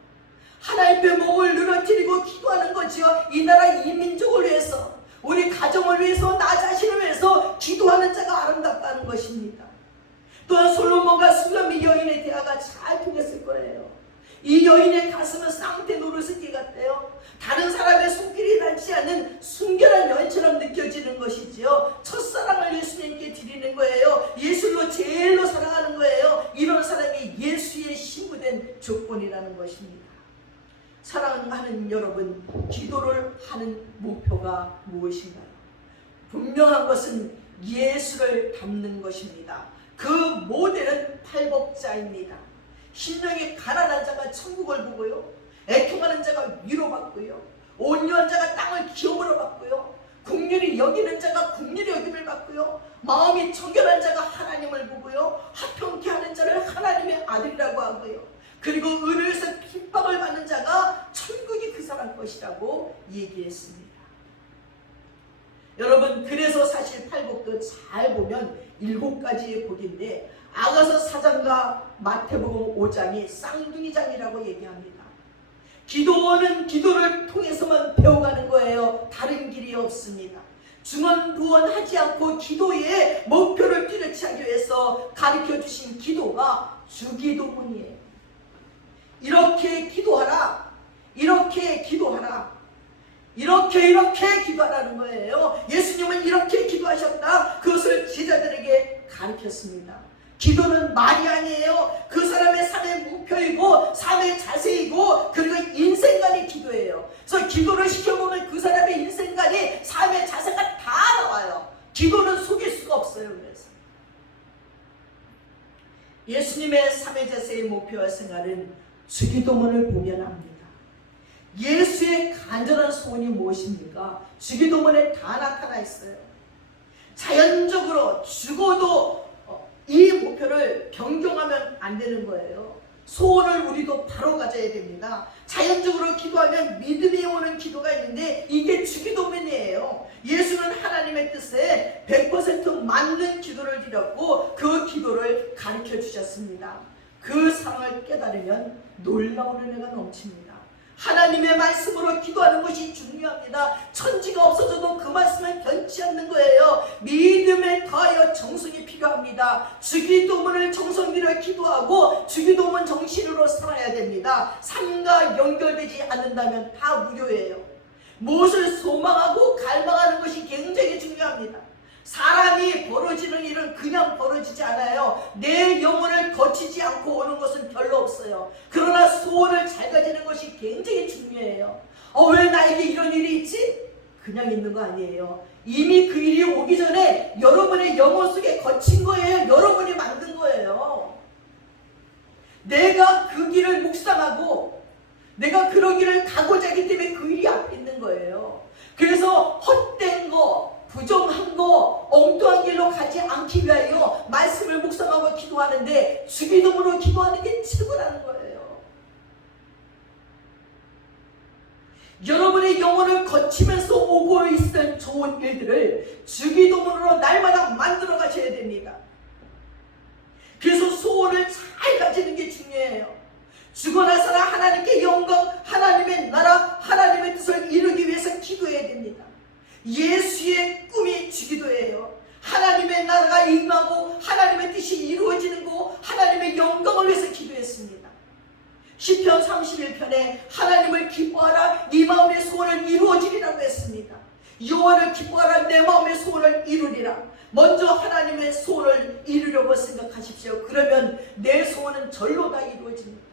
하나님의 목을 늘어뜨리고 기도하는 거지요. 이 나라 이 민족을 위해서, 우리 가정을 위해서, 나 자신을 위해서 기도하는 자가 아름답다는 것입니다. 또한 솔로몬과 술람미 여인의 대화가 잘 통했을 거예요. 이 여인의 가슴은 쌍태 노르스기 같대요. 다른 사람의 손길이 닿지 않는 순결한 여인처럼 느껴지는 것이지요. 첫사랑을 예수님께 드리는 거예요. 예술로 제일로 사랑하는 거예요. 이런 사람이 예수의 신부된 조건이라는 것입니다. 사랑하는 여러분, 기도를 하는 목표가 무엇인가요? 분명한 것은 예수를 닮는 것입니다. 그 모델은 팔복자입니다. 심령이 가난한 자가 천국을 보고요, 애통하는 자가 위로받고요, 온유한 자가 땅을 기업으로 받고요, 긍휼히 여기는 자가 긍휼히 여김을 받고요, 마음이 청결한 자가 하나님을 보고요, 화평케 하는 자를 하나님의 아들이라고 하고요, 그리고 은혜에서 핍박을 받는 자가 천국이 그 사람 것이라고 얘기했습니다. 여러분, 그래서 사실 팔복도 잘 보면 7가지의 복인데 아가서 4장과 마태복음 5장이 쌍둥이장이라고 얘기합니다. 기도는 기도를 통해서만 배워가는 거예요. 다른 길이 없습니다. 중언부언하지 않고 기도의 목표를 뚜렷이 하기 위해서 가르쳐주신 기도가 주기도문이에요. 이렇게 기도하라, 이렇게 기도하라, 이렇게 기도하라는 거예요. 예수님은 이렇게 기도하셨다. 그것을 제자들에게 가르쳤습니다. 기도는 말이 아니에요. 그 사람의 삶의 목표이고 삶의 자세이고 그리고 인생관이 기도예요. 그래서 기도를 시켜보면 그 사람의 인생관이 삶의 자세가 다 나와요. 기도는 속일 수가 없어요. 그래서 예수님의 삶의 자세의 목표와 생활은 주기도문을 보면 압니다. 예수의 간절한 소원이 무엇입니까? 주기도문에 다 나타나 있어요. 자연적으로 죽어도 이 목표를 변경하면 안 되는 거예요. 소원을 우리도 바로 가져야 됩니다. 자연적으로 기도하면 믿음이 오는 기도가 있는데 이게 주기도문이에요. 예수는 하나님의 뜻에 100% 맞는 기도를 드렸고 그 기도를 가르쳐 주셨습니다. 그 상황을 깨달으면 놀라운 은혜가 넘칩니다. 하나님의 말씀으로 기도하는 것이 중요합니다. 천지가 없어져도 그 말씀은 변치 않는 거예요. 믿음에 더하여 정성이 필요합니다. 주기도문을 정성들여 기도하고 주기도문 정신으로 살아야 됩니다. 삶과 연결되지 않는다면 다 무효예요. 무엇을 소망하고 갈망하는 것이 굉장히 중요합니다. 사람이 벌어지는 일은 그냥 벌어지지 않아요. 내 영혼을 거치지 않고 오는 것은 별로 없어요. 그러나 소원을 잘 가지는 것이 굉장히 중요해요. 왜 나에게 이런 일이 있지? 그냥 있는 거 아니에요. 이미 그 일이 오기 전에 여러분의 영혼 속에 거친 거예요. 여러분이 만든 거예요. 내가 그 길을 묵상하고 내가 그런 길을 가고자 하기 때문에 그 일이 앞에 있는 거예요. 그래서 헛된 거, 부정한 거, 엉뚱한 길로 가지 않기 위하여 말씀을 묵상하고 기도하는데 주기도문으로 기도하는 게 최고라는 거예요. 여러분의 영혼을 거치면서 오고 있을 좋은 일들을 주기도문으로 날마다 만들어 가셔야 됩니다. 그래서 소원을 잘 가지는 게 중요해요. 죽고 나서는 하나님께 영광, 하나님의 나라, 하나님의 뜻을 이루기 위해서 기도해야 됩니다. 예수의 꿈이 주기도예요. 하나님의 나라가 임하고 하나님의 뜻이 이루어지는 거, 하나님의 영광을 위해서 기도했습니다. 시편 31편에 하나님을 기뻐하라, 네 마음의 소원을 이루어지리라고 했습니다. 여호와를 기뻐하라, 내 마음의 소원을 이루리라. 먼저 하나님의 소원을 이루려고 생각하십시오. 그러면 내 소원은 절로 다 이루어집니다.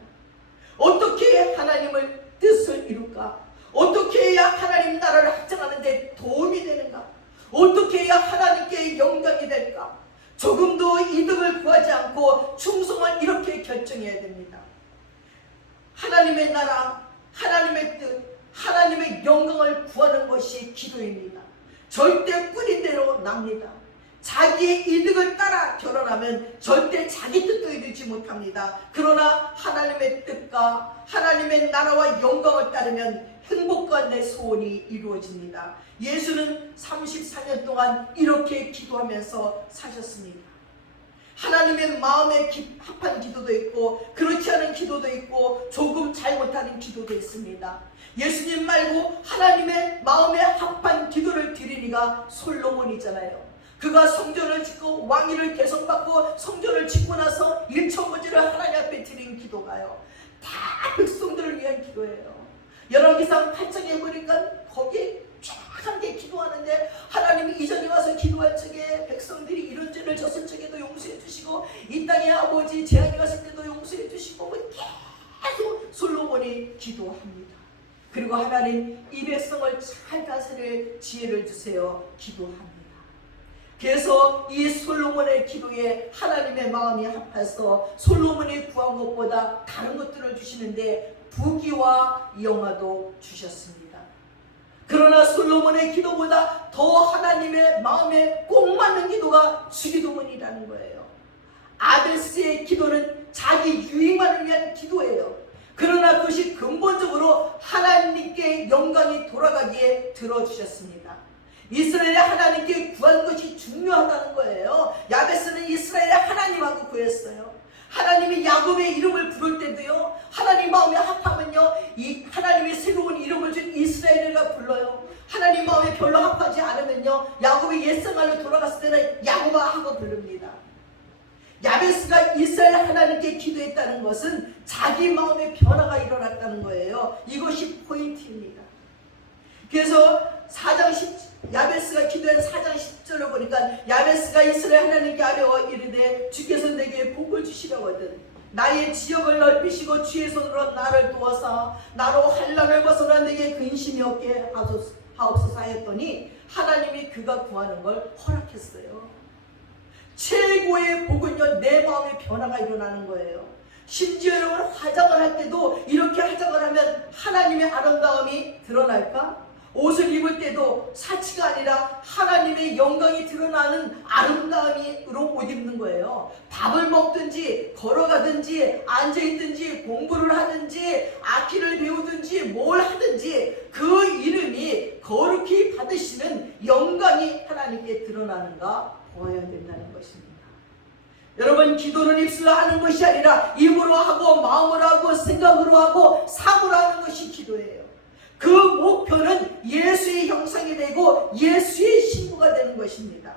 어떻게 해야 하나님을 뜻을 이룰까? 어떻게 해야 하나님 나라를 확장하는 데 도움이 되는가? 어떻게 해야 하나님께 영광이 될까? 조금도 이득을 구하지 않고 충성을 이렇게 결정해야 됩니다. 하나님의 나라, 하나님의 뜻, 하나님의 영광을 구하는 것이 기도입니다. 절대 뿌린 대로 납니다. 자기의 이득을 따라 결혼하면 절대 자기 뜻도 이루지 못합니다. 그러나 하나님의 뜻과 하나님의 나라와 영광을 따르면 행복과 내 소원이 이루어집니다. 예수는 34년 동안 이렇게 기도하면서 사셨습니다. 하나님의 마음에 합한 기도도 있고 그렇지 않은 기도도 있고 조금 잘못하는 기도도 있습니다. 예수님 말고 하나님의 마음에 합한 기도를 드리니가 솔로몬이잖아요. 그가 성전을 짓고 왕위를 개성받고 성전을 짓고 나서 일천번제를 하나님 앞에 드린 기도가요, 다 백성들을 위한 기도예요. 열왕기상 8장에 보니까 거기에 쫙하게 기도하는데 하나님이 이전에 와서 기도할 적에 백성들이 이런 죄를 졌을 적에도 용서해 주시고 이 땅의 아버지 재앙이 왔을 때도 용서해 주시고 계속 솔로몬이 기도합니다. 그리고 하나님 이 백성을 잘 다스릴 지혜를 주세요. 기도합니다. 그래서 이 솔로몬의 기도에 하나님의 마음이 합해서 솔로몬이 구한 것보다 다른 것들을 주시는데 부귀와 영화도 주셨습니다. 그러나 솔로몬의 기도보다 더 하나님의 마음에 꼭 맞는 기도가 주기도문이라는 거예요. 아벨스의 기도는 자기 유익만을 위한 기도예요. 그러나 그것이 근본적으로 하나님께 영광이 돌아가기에 들어주셨습니다. 이스라엘의 하나님께 구한 것이 중요하다는 거예요. 야베스는 이스라엘의 하나님하고 구했어요. 하나님이 야곱의 이름을 부를 때도요, 하나님 마음에 합하면요, 이 하나님의 새로운 이름을 준 이스라엘이라 불러요. 하나님 마음에 별로 합하지 않으면요, 야곱의 옛생활로 돌아갔을 때는 야곱아 하고 부릅니다. 야베스가 이스라엘 하나님께 기도했다는 것은 자기 마음의 변화가 일어났다는 거예요. 이것이 포인트입니다. 그래서 야베스가 기도한 4장 10절을 보니까 야베스가 이스라엘 하나님께 아뢰어 이르되 주께서 내게 복을 주시려거든 나의 지역을 넓히시고 주의 손으로 나를 도와서 나로 환난을 벗어나 내게 근심이 없게 하옵소서 하였더니 하나님이 그가 구하는 걸 허락했어요. 최고의 복은요, 내 마음의 변화가 일어나는 거예요. 심지어 여러분 화장을 할 때도 이렇게 화장을 하면 하나님의 아름다움이 드러날까? 옷을 입을 때도 사치가 아니라 하나님의 영광이 드러나는 아름다움으로 옷 입는 거예요. 밥을 먹든지 걸어가든지 앉아있든지 공부를 하든지 악기를 배우든지 뭘 하든지 그 이름이 거룩히 받으시는 영광이 하나님께 드러나는가 보아야 된다는 것입니다. 여러분, 기도는 입술로 하는 것이 아니라 입으로 하고 마음으로 하고 생각으로 하고 삶으로 하는 것이 기도예요. 그 목표는 예수의 형상이 되고 예수의 신부가 되는 것입니다.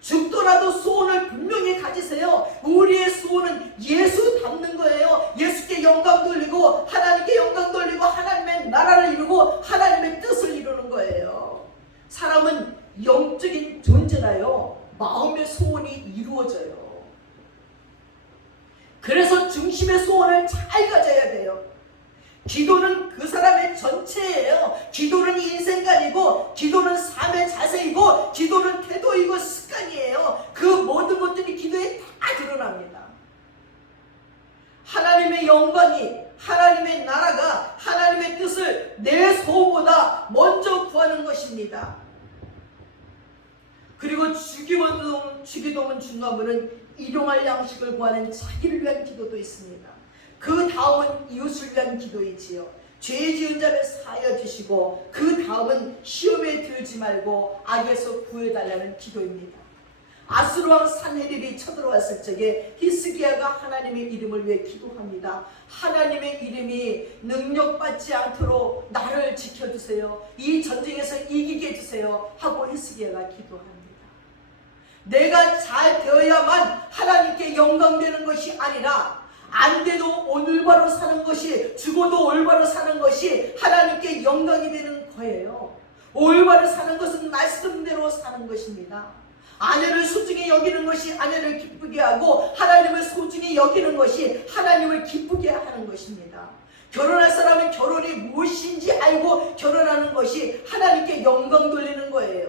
죽더라도 소원을 분명히 가지세요. 우리의 소원은 예수 닮는 거예요. 예수께 영광 돌리고 하나님께 영광 돌리고 하나님의 나라를 이루고 하나님의 뜻을 이루는 거예요. 사람은 영적인 존재라요, 마음의 소원이 이루어져요. 그래서 중심의 소원을 잘 가져야 돼요. 기도는 그 사람의 전체예요. 기도는 인생관이고 기도는 삶의 자세이고 기도는 태도이고 습관이에요. 그 모든 것들이 기도에 다 드러납니다. 하나님의 영광이, 하나님의 나라가, 하나님의 뜻을 내 소보다 먼저 구하는 것입니다. 그리고 주기도문 중간부는 일용할 양식을 구하는 자기를 위한 기도도 있습니다. 그 다음은 이웃을 위한 기도이지요. 죄 지은 자를 사하여 주시고 그 다음은 시험에 들지 말고 악에서 구해달라는 기도입니다. 아수르왕 산헤립이 쳐들어왔을 적에 히스기야가 하나님의 이름을 위해 기도합니다. 하나님의 이름이 능력받지 않도록 나를 지켜주세요. 이 전쟁에서 이기게 해주세요 하고 히스기야가 기도합니다. 내가 잘 되어야만 하나님께 영광되는 것이 아니라 안 돼도 올바로 사는 것이, 죽어도 올바로 사는 것이 하나님께 영광이 되는 거예요. 올바로 사는 것은 말씀대로 사는 것입니다. 아내를 소중히 여기는 것이 아내를 기쁘게 하고 하나님을 소중히 여기는 것이 하나님을 기쁘게 하는 것입니다. 결혼할 사람은 결혼이 무엇인지 알고 결혼하는 것이 하나님께 영광 돌리는 거예요.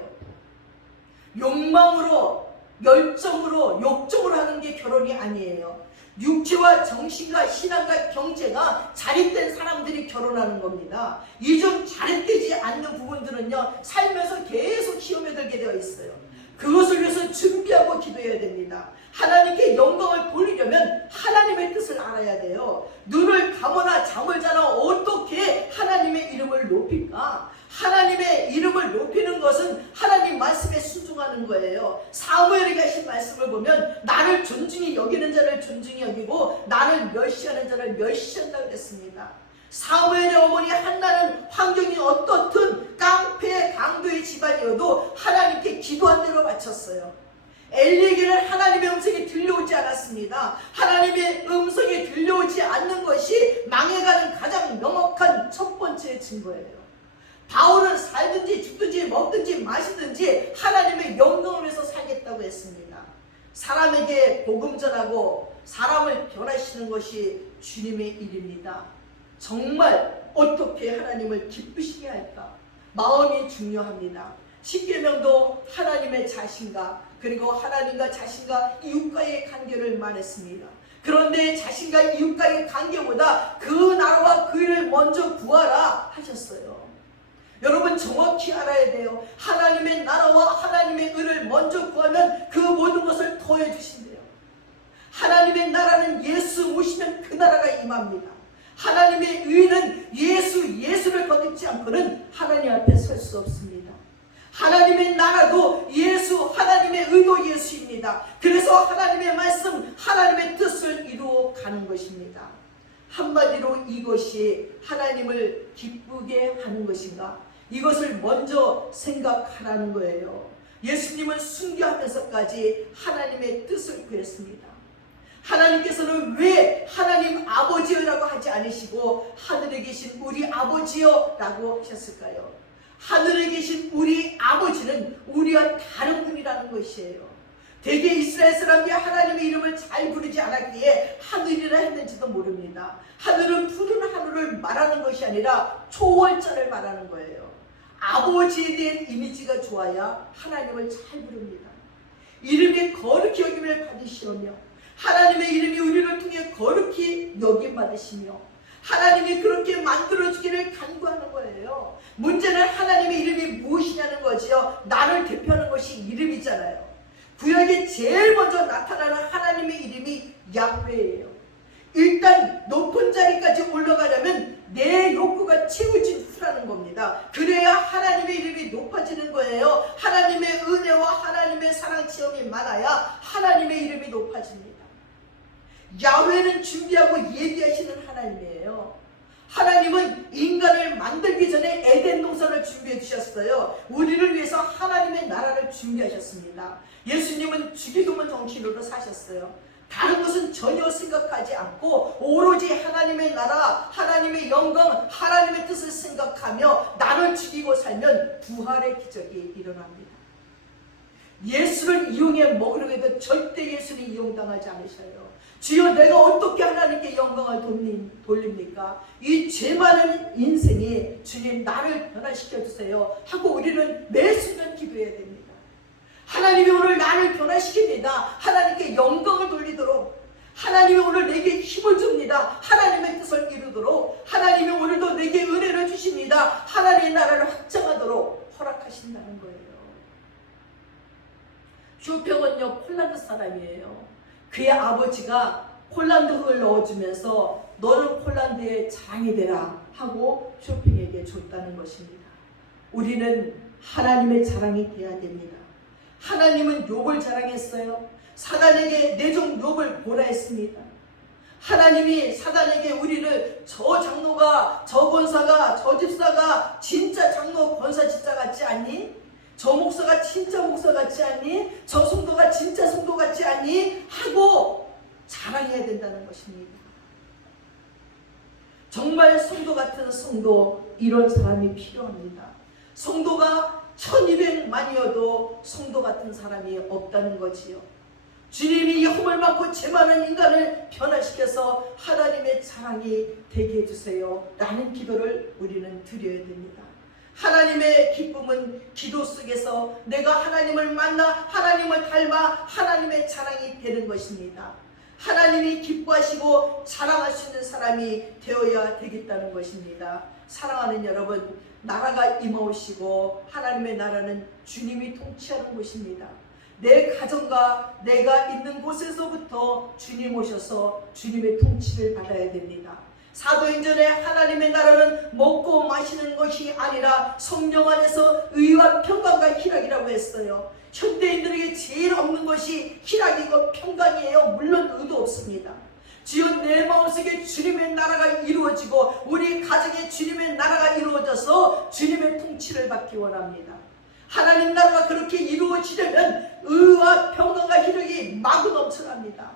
욕망으로, 열정으로, 욕정으로 하는 게 결혼이 아니에요. 육체와 정신과 신앙과 경제가 자립된 사람들이 결혼하는 겁니다. 이 좀 자립되지 않는 부분들은요, 살면서 계속 시험에 들게 되어 있어요. 그것을 위해서 준비하고 기도해야 됩니다. 하나님께 영광을 돌리려면 하나님의 뜻을 알아야 돼요. 눈을 감거나 잠을 자나 어떻게 하나님의 이름을 높일까? 하나님의 이름을 높이는 것은 하나님 말씀에 순종하는 거예요. 사무엘에게 하신 말씀을 보면 나를 존중히 여기는 자를 존중히 여기고 나를 멸시하는 자를 멸시한다고 그랬습니다. 사무엘의 어머니 한나는 환경이 어떻든 깡패 강도의 집안이어도 하나님께 기도한 대로 바쳤어요. 엘리에게는 하나님의 음성이 들려오지 않았습니다. 하나님의 음성이 들려오지 않는 것이 망해가는 가장 명확한 첫 번째 증거예요. 바울은 살든지 죽든지 먹든지 마시든지 하나님의 영광을 위해서 살겠다고 했습니다. 사람에게 복음 전하고 사람을 변화시키는 것이 주님의 일입니다. 정말 어떻게 하나님을 기쁘시게 할까? 마음이 중요합니다. 십계명도 하나님의 자신과 그리고 하나님과 자신과 이웃과의 관계를 말했습니다. 그런데 자신과 이웃과의 관계보다 그 나라와 그 일을 먼저 구하라 하셨어요. 여러분 정확히 알아야 돼요. 하나님의 나라와 하나님의 의를 먼저 구하면 그 모든 것을 더해 주신대요. 하나님의 나라는 예수 오시면 그 나라가 임합니다. 하나님의 의는 예수를 거듭지 않고는 하나님 앞에 설 수 없습니다. 하나님의 나라도 예수, 하나님의 의도 예수입니다. 그래서 하나님의 말씀, 하나님의 뜻을 이루어 가는 것입니다. 한마디로 이것이 하나님을 기쁘게 하는 것인가? 이것을 먼저 생각하라는 거예요. 예수님은 순교하면서까지 하나님의 뜻을 구했습니다. 하나님께서는 왜 하나님 아버지여라고 하지 않으시고 하늘에 계신 우리 아버지여 라고 하셨을까요? 하늘에 계신 우리 아버지는 우리와 다른 분이라는 것이에요. 대개 이스라엘 사람들이 하나님의 이름을 잘 부르지 않았기에 하늘이라 했는지도 모릅니다. 하늘은 푸른 하늘을 말하는 것이 아니라 초월자를 말하는 거예요. 아버지에 대한 이미지가 좋아야 하나님을 잘 부릅니다. 이름이 거룩히 여김을 받으시오며 하나님의 이름이 우리를 통해 거룩히 여김받으시며 하나님이 그렇게 만들어주기를 간구하는 거예요. 문제는 하나님의 이름이 무엇이냐는 거지요. 나를 대표하는 것이 이름이잖아요. 구약에 제일 먼저 나타나는 하나님의 이름이 야훼예요. 일단 높은 자리까지 올라가려면 내 욕구가 채워진 후라는 겁니다. 그래야 하나님의 이름이 높아지는 거예요. 하나님의 은혜와 하나님의 사랑 체험이 많아야 하나님의 이름이 높아집니다. 야훼는 준비하고 예비하시는 하나님이에요. 하나님은 인간을 만들기 전에 에덴 동산을 준비해 주셨어요. 우리를 위해서 하나님의 나라를 준비하셨습니다. 예수님은 주기도문 정신으로 사셨어요. 다른 것은 전혀 생각하지 않고 오로지 하나님의 나라, 하나님의 영광, 하나님의 뜻을 생각하며 나를 죽이고 살면 부활의 기적이 일어납니다. 예수를 이용해 먹으려고 해도 절대 예수를 이용당하지 않으셔요. 주여 내가 어떻게 하나님께 영광을 돌립니까? 이 죄 많은 인생에 주님 나를 변화시켜 주세요 하고 우리는 매 순간 기도해야 됩니다. 하나님이 오늘 나를 변화시킵니다. 하나님께 영광을 돌리도록 하나님이 오늘 내게 힘을 줍니다. 하나님의 뜻을 이루도록 하나님이 오늘도 내게 은혜를 주십니다. 하나님의 나라를 확장하도록 허락하신다는 거예요. 휴평은요 폴란드 사람이에요. 그의 아버지가 폴란드 흙을 넣어주면서 너는 폴란드의 자랑이 되라 하고 쇼핑에게 줬다는 것입니다. 우리는 하나님의 자랑이 돼야 됩니다. 하나님은 욥을 자랑했어요. 사단에게 내 종 욥을 보라 했습니다. 하나님이 사단에게 우리를 저 장로가, 저 권사가, 저 집사가 진짜 장로 권사 집사 같지 않니? 저 목사가 진짜 목사 같지 않니? 저 성도가 진짜 성도 같지 않니? 하고 자랑해야 된다는 것입니다. 정말 성도 같은 성도, 이런 사람이 필요합니다. 성도가 1200만이어도 성도 같은 사람이 없다는 거지요. 주님이 허물 많고 죄 많은 인간을 변화시켜서 하나님의 자랑이 되게 해주세요 라는 기도를 우리는 드려야 됩니다. 하나님의 기쁨은 기도 속에서 내가 하나님을 만나 하나님을 닮아 하나님의 자랑이 되는 것입니다. 하나님이 기뻐하시고 자랑할 수 있는 사람이 되어야 되겠다는 것입니다. 사랑하는 여러분, 나라가 임하오시고 하나님의 나라는 주님이 통치하는 곳입니다. 내 가정과 내가 있는 곳에서부터 주님 오셔서 주님의 통치를 받아야 됩니다. 사도행전에 하나님의 나라는 먹고 마시는 것이 아니라 성령 안에서 의와 평강과 희락이라고 했어요. 현대인들에게 제일 없는 것이 희락이고 평강이에요. 물론 의도 없습니다. 주여, 내 마음속에 주님의 나라가 이루어지고 우리 가정에 주님의 나라가 이루어져서 주님의 통치를 받기 원합니다. 하나님 나라가 그렇게 이루어지려면 의와 평강과 희락이 마구 넘쳐납니다.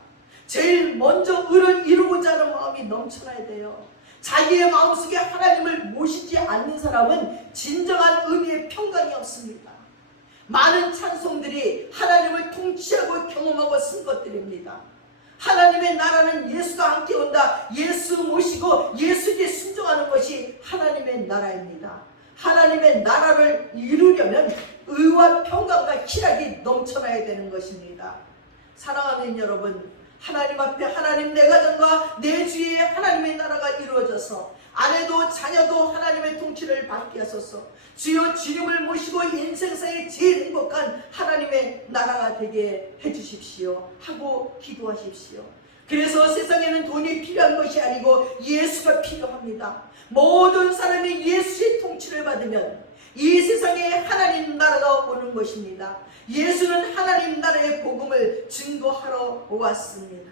제일 먼저 의를 이루고자 하는 마음이 넘쳐나야 돼요. 자기의 마음속에 하나님을 모시지 않는 사람은 진정한 의미의 평강이 없습니다. 많은 찬송들이 하나님을 통치하고 경험하고 쓴 것들입니다. 하나님의 나라는 예수가 함께 온다. 예수 모시고 예수께 순종하는 것이 하나님의 나라입니다. 하나님의 나라를 이루려면 의와 평강과 희락이 넘쳐나야 되는 것입니다. 사랑하는 여러분, 하나님 앞에 하나님 내 가정과 내 주위에 하나님의 나라가 이루어져서 아내도 자녀도 하나님의 통치를 받게 하소서. 주여, 주님을 모시고 인생사에 제일 행복한 하나님의 나라가 되게 해주십시오 하고 기도하십시오. 그래서 세상에는 돈이 필요한 것이 아니고 예수가 필요합니다. 모든 사람이 예수의 통치를 받으면 이 세상에 하나님 나라가 오는 것입니다. 예수는 하나님 나라의 복음을 증거하러 왔습니다.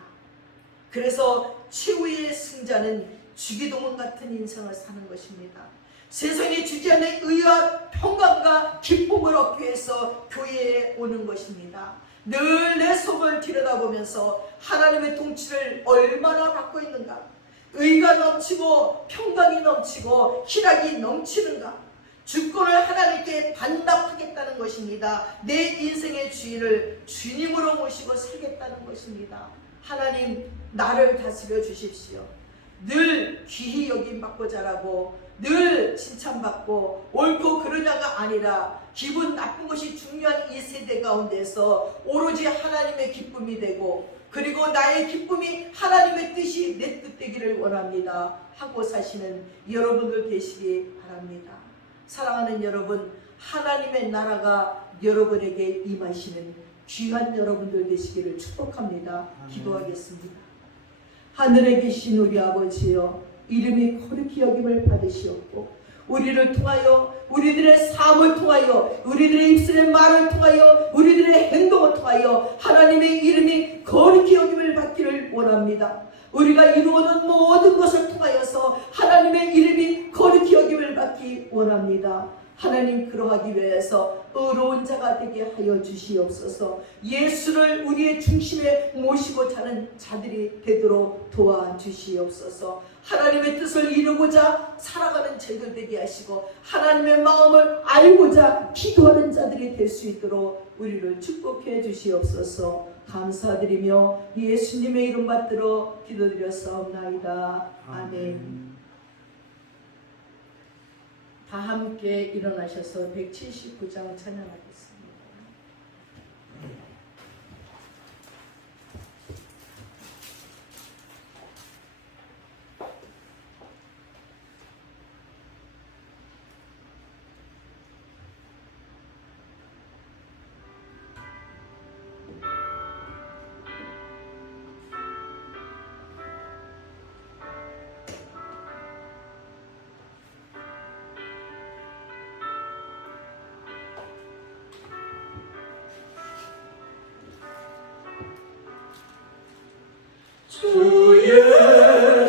그래서 최후의 승자는 주기도문 같은 인생을 사는 것입니다. 세상에 주지 않는 의와 평강과 기쁨을 얻기 위해서 교회에 오는 것입니다. 늘 내 속을 들여다보면서 하나님의 통치를 얼마나 받고 있는가, 의가 넘치고 평강이 넘치고 희락이 넘치는가, 주권을 하나님께 반납하겠다는 것입니다. 내 인생의 주인을 주님으로 모시고 살겠다는 것입니다. 하나님, 나를 다스려 주십시오. 늘 귀히 여김받고 자라고 늘 칭찬받고 옳고 그르냐가 아니라 기분 나쁜 것이 중요한 이 세대 가운데서 오로지 하나님의 기쁨이 되고, 그리고 나의 기쁨이 하나님의 뜻이 내 뜻 되기를 원합니다 하고 사시는 여러분들 되시기 바랍니다. 사랑하는 여러분, 하나님의 나라가 여러분에게 임하시는 귀한 여러분들 되시기를 축복합니다. 기도하겠습니다. 하늘에 계신 우리 아버지여, 이름이 거룩히 여김을 받으시옵고 우리를 통하여, 우리들의 삶을 통하여, 우리들의 입술의 말을 통하여, 우리들의 행동을 통하여 하나님의 이름이 거룩히 여김을 받기를 원합니다. 우리가 이루어놓은 모든 것을 통하여서 하나님의 이름이 거룩히 여김을 받기 원합니다. 하나님, 그러하기 위해서 의로운 자가 되게 하여 주시옵소서. 예수를 우리의 중심에 모시고 자는 자들이 되도록 도와주시옵소서. 하나님의 뜻을 이루고자 살아가는 저희들 되게 하시고 하나님의 마음을 알고자 기도하는 자들이 될 수 있도록 우리를 축복해 주시옵소서. 감사드리며 예수님의 이름 받들어 기도드렸사옵나이다. 아멘. 다 함께 일어나셔서 179장 찬양하겠습니다. 주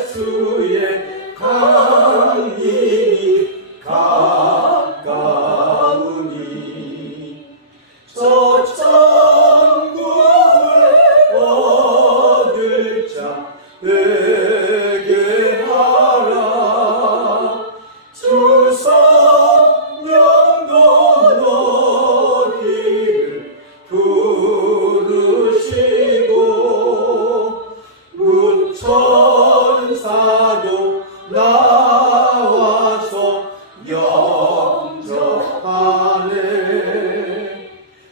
예수의 강림이 가까우니 저 천국을 얻을 자 되게 하라. 주 성령도 너희를 부르시고 천사도 나와서 영접하네.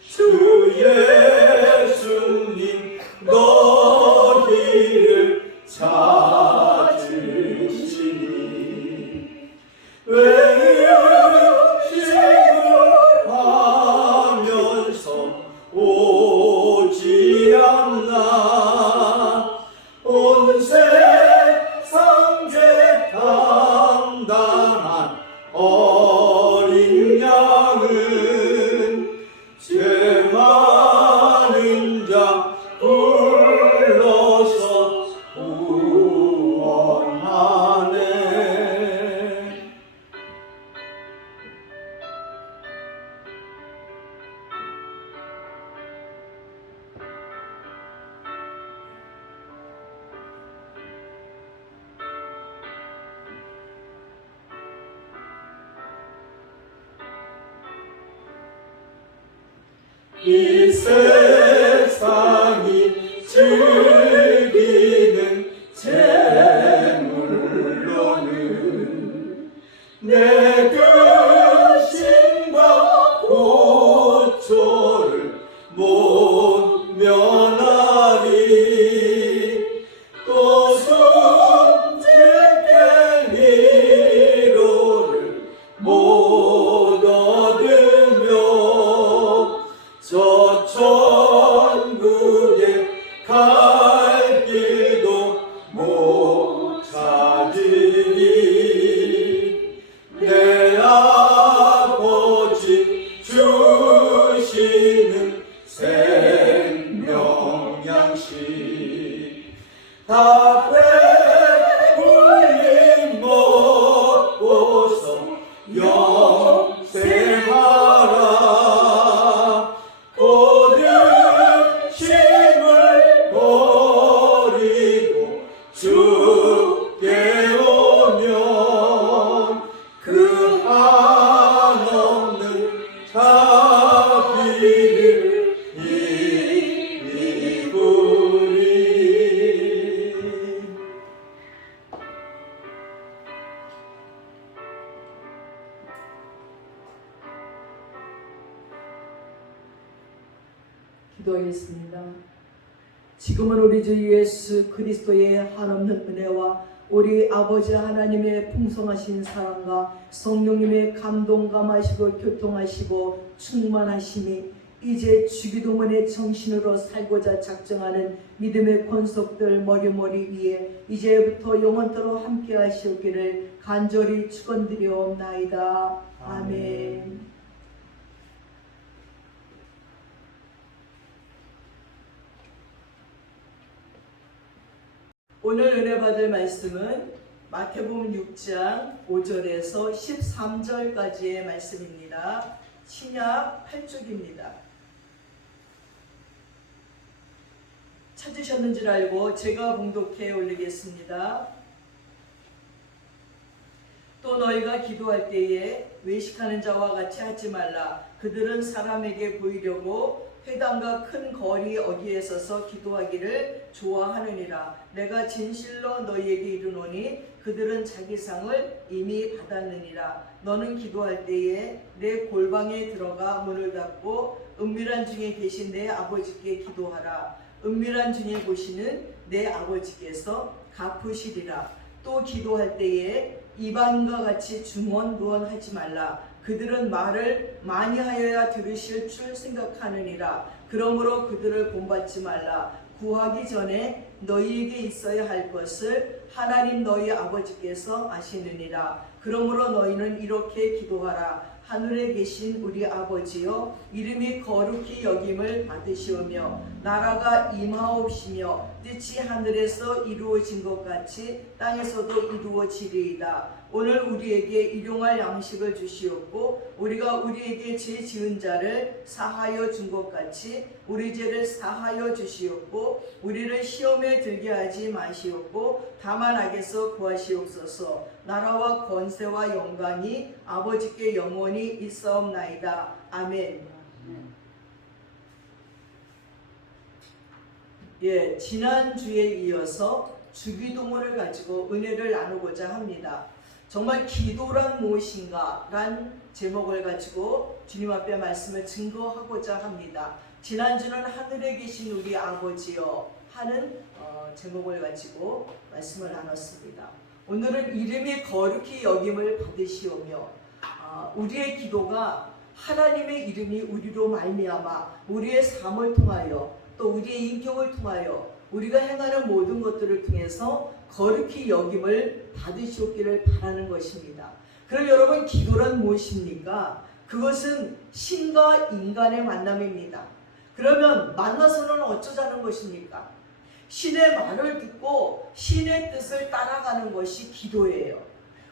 주 예수님 너희를 찾으시니 외식을 하면서 오지 않나. 온 세상 죄 담당한 어린 양은 죄 많은 자 불러서 구원하네. 이 세상이 즐기는 재물로는 내 근심과 고초를 못 면하리. 또 순직의 위로를 못 얻으며 저 천국에 갈 길도 못 찾으리. 내 아버지 주시는 생명 양식 다 배불리 먹고서 영생하라. 모든 힘을 버리고 주께 오면 그 한없는 자비를 입으리. 기도하겠습니다. 지금은 우리 주 예수 그리스도의 한없는 은혜와 우리 아버지 하나님의 풍성하신 사랑과 성령님의 감동감하시고 교통하시고 충만하심이 이제 주기도문의 정신으로 살고자 작정하는 믿음의 권속들 머리머리 위에 이제부터 영원토록 함께 하시옵기를 간절히 축원드리옵나이다. 아멘. 오늘 은혜 받을 말씀은 마태복음 6장 5절에서 13절까지의 말씀입니다. 신약 8쪽입니다. 찾으셨는 줄 알고 제가 봉독해 올리겠습니다. 또 너희가 기도할 때에 외식하는 자와 같이 하지 말라. 그들은 사람에게 보이려고 회당과 큰 거리 어디에 서서 기도하기를 좋아하느니라. 내가 진실로 너희에게 이르노니 그들은 자기 상을 이미 받았느니라. 너는 기도할 때에 내 골방에 들어가 문을 닫고 은밀한 중에 계신 내 아버지께 기도하라. 은밀한 중에 보시는 내 아버지께서 갚으시리라. 또 기도할 때에 이방인과 같이 중언부언하지 말라. 그들은 말을 많이 하여야 들으실 줄 생각하느니라. 그러므로 그들을 본받지 말라. 구하기 전에 너희에게 있어야 할 것을 하나님 너희 아버지께서 아시느니라. 그러므로 너희는 이렇게 기도하라. 하늘에 계신 우리 아버지여, 이름이 거룩히 여김을 받으시오며 나라가 임하옵시며 뜻이 하늘에서 이루어진 것 같이 땅에서도 이루어지리이다. 오늘 우리에게 일용할 양식을 주시옵고 우리가 우리에게 죄 지은 자를 사하여 준 것 같이 우리 죄를 사하여 주시옵고 우리를 시험에 들게 하지 마시옵고 다만 악에서 구하시옵소서. 나라와 권세와 영광이 아버지께 영원히 있사옵나이다. 아멘. 예, 지난주에 이어서 주기도문을 가지고 은혜를 나누고자 합니다. 정말 기도란 무엇인가? 란 제목을 가지고 주님 앞에 말씀을 증거하고자 합니다. 지난주는 하늘에 계신 우리 아버지여 하는 제목을 가지고 말씀을 나눴습니다. 오늘은 이름이 거룩히 여김을 받으시오며 우리의 기도가 하나님의 이름이 우리로 말미암아 우리의 삶을 통하여 또 우리의 인격을 통하여 우리가 행하는 모든 것들을 통해서 거룩히 여김을 받으시옵기를 바라는 것입니다. 그럼 여러분, 기도란 무엇입니까? 그것은 신과 인간의 만남입니다. 그러면 만나서는 어쩌자는 것입니까? 신의 말을 듣고 신의 뜻을 따라가는 것이 기도예요.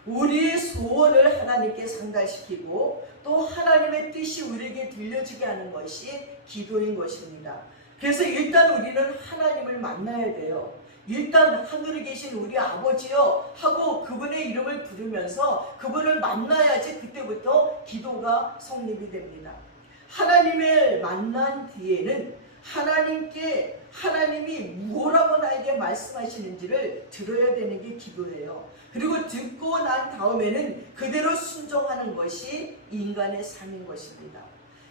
우리의 소원을 하나님께 상달시키고 또 하나님의 뜻이 우리에게 들려지게 하는 것이 기도인 것입니다. 그래서 일단 우리는 하나님을 만나야 돼요. 일단 하늘에 계신 우리 아버지여 하고 그분의 이름을 부르면서 그분을 만나야지 그때부터 기도가 성립이 됩니다. 하나님을 만난 뒤에는 하나님이 뭐라고 나에게 말씀하시는지를 들어야 되는 게 기도예요. 그리고 듣고 난 다음에는 그대로 순종하는 것이 인간의 삶인 것입니다.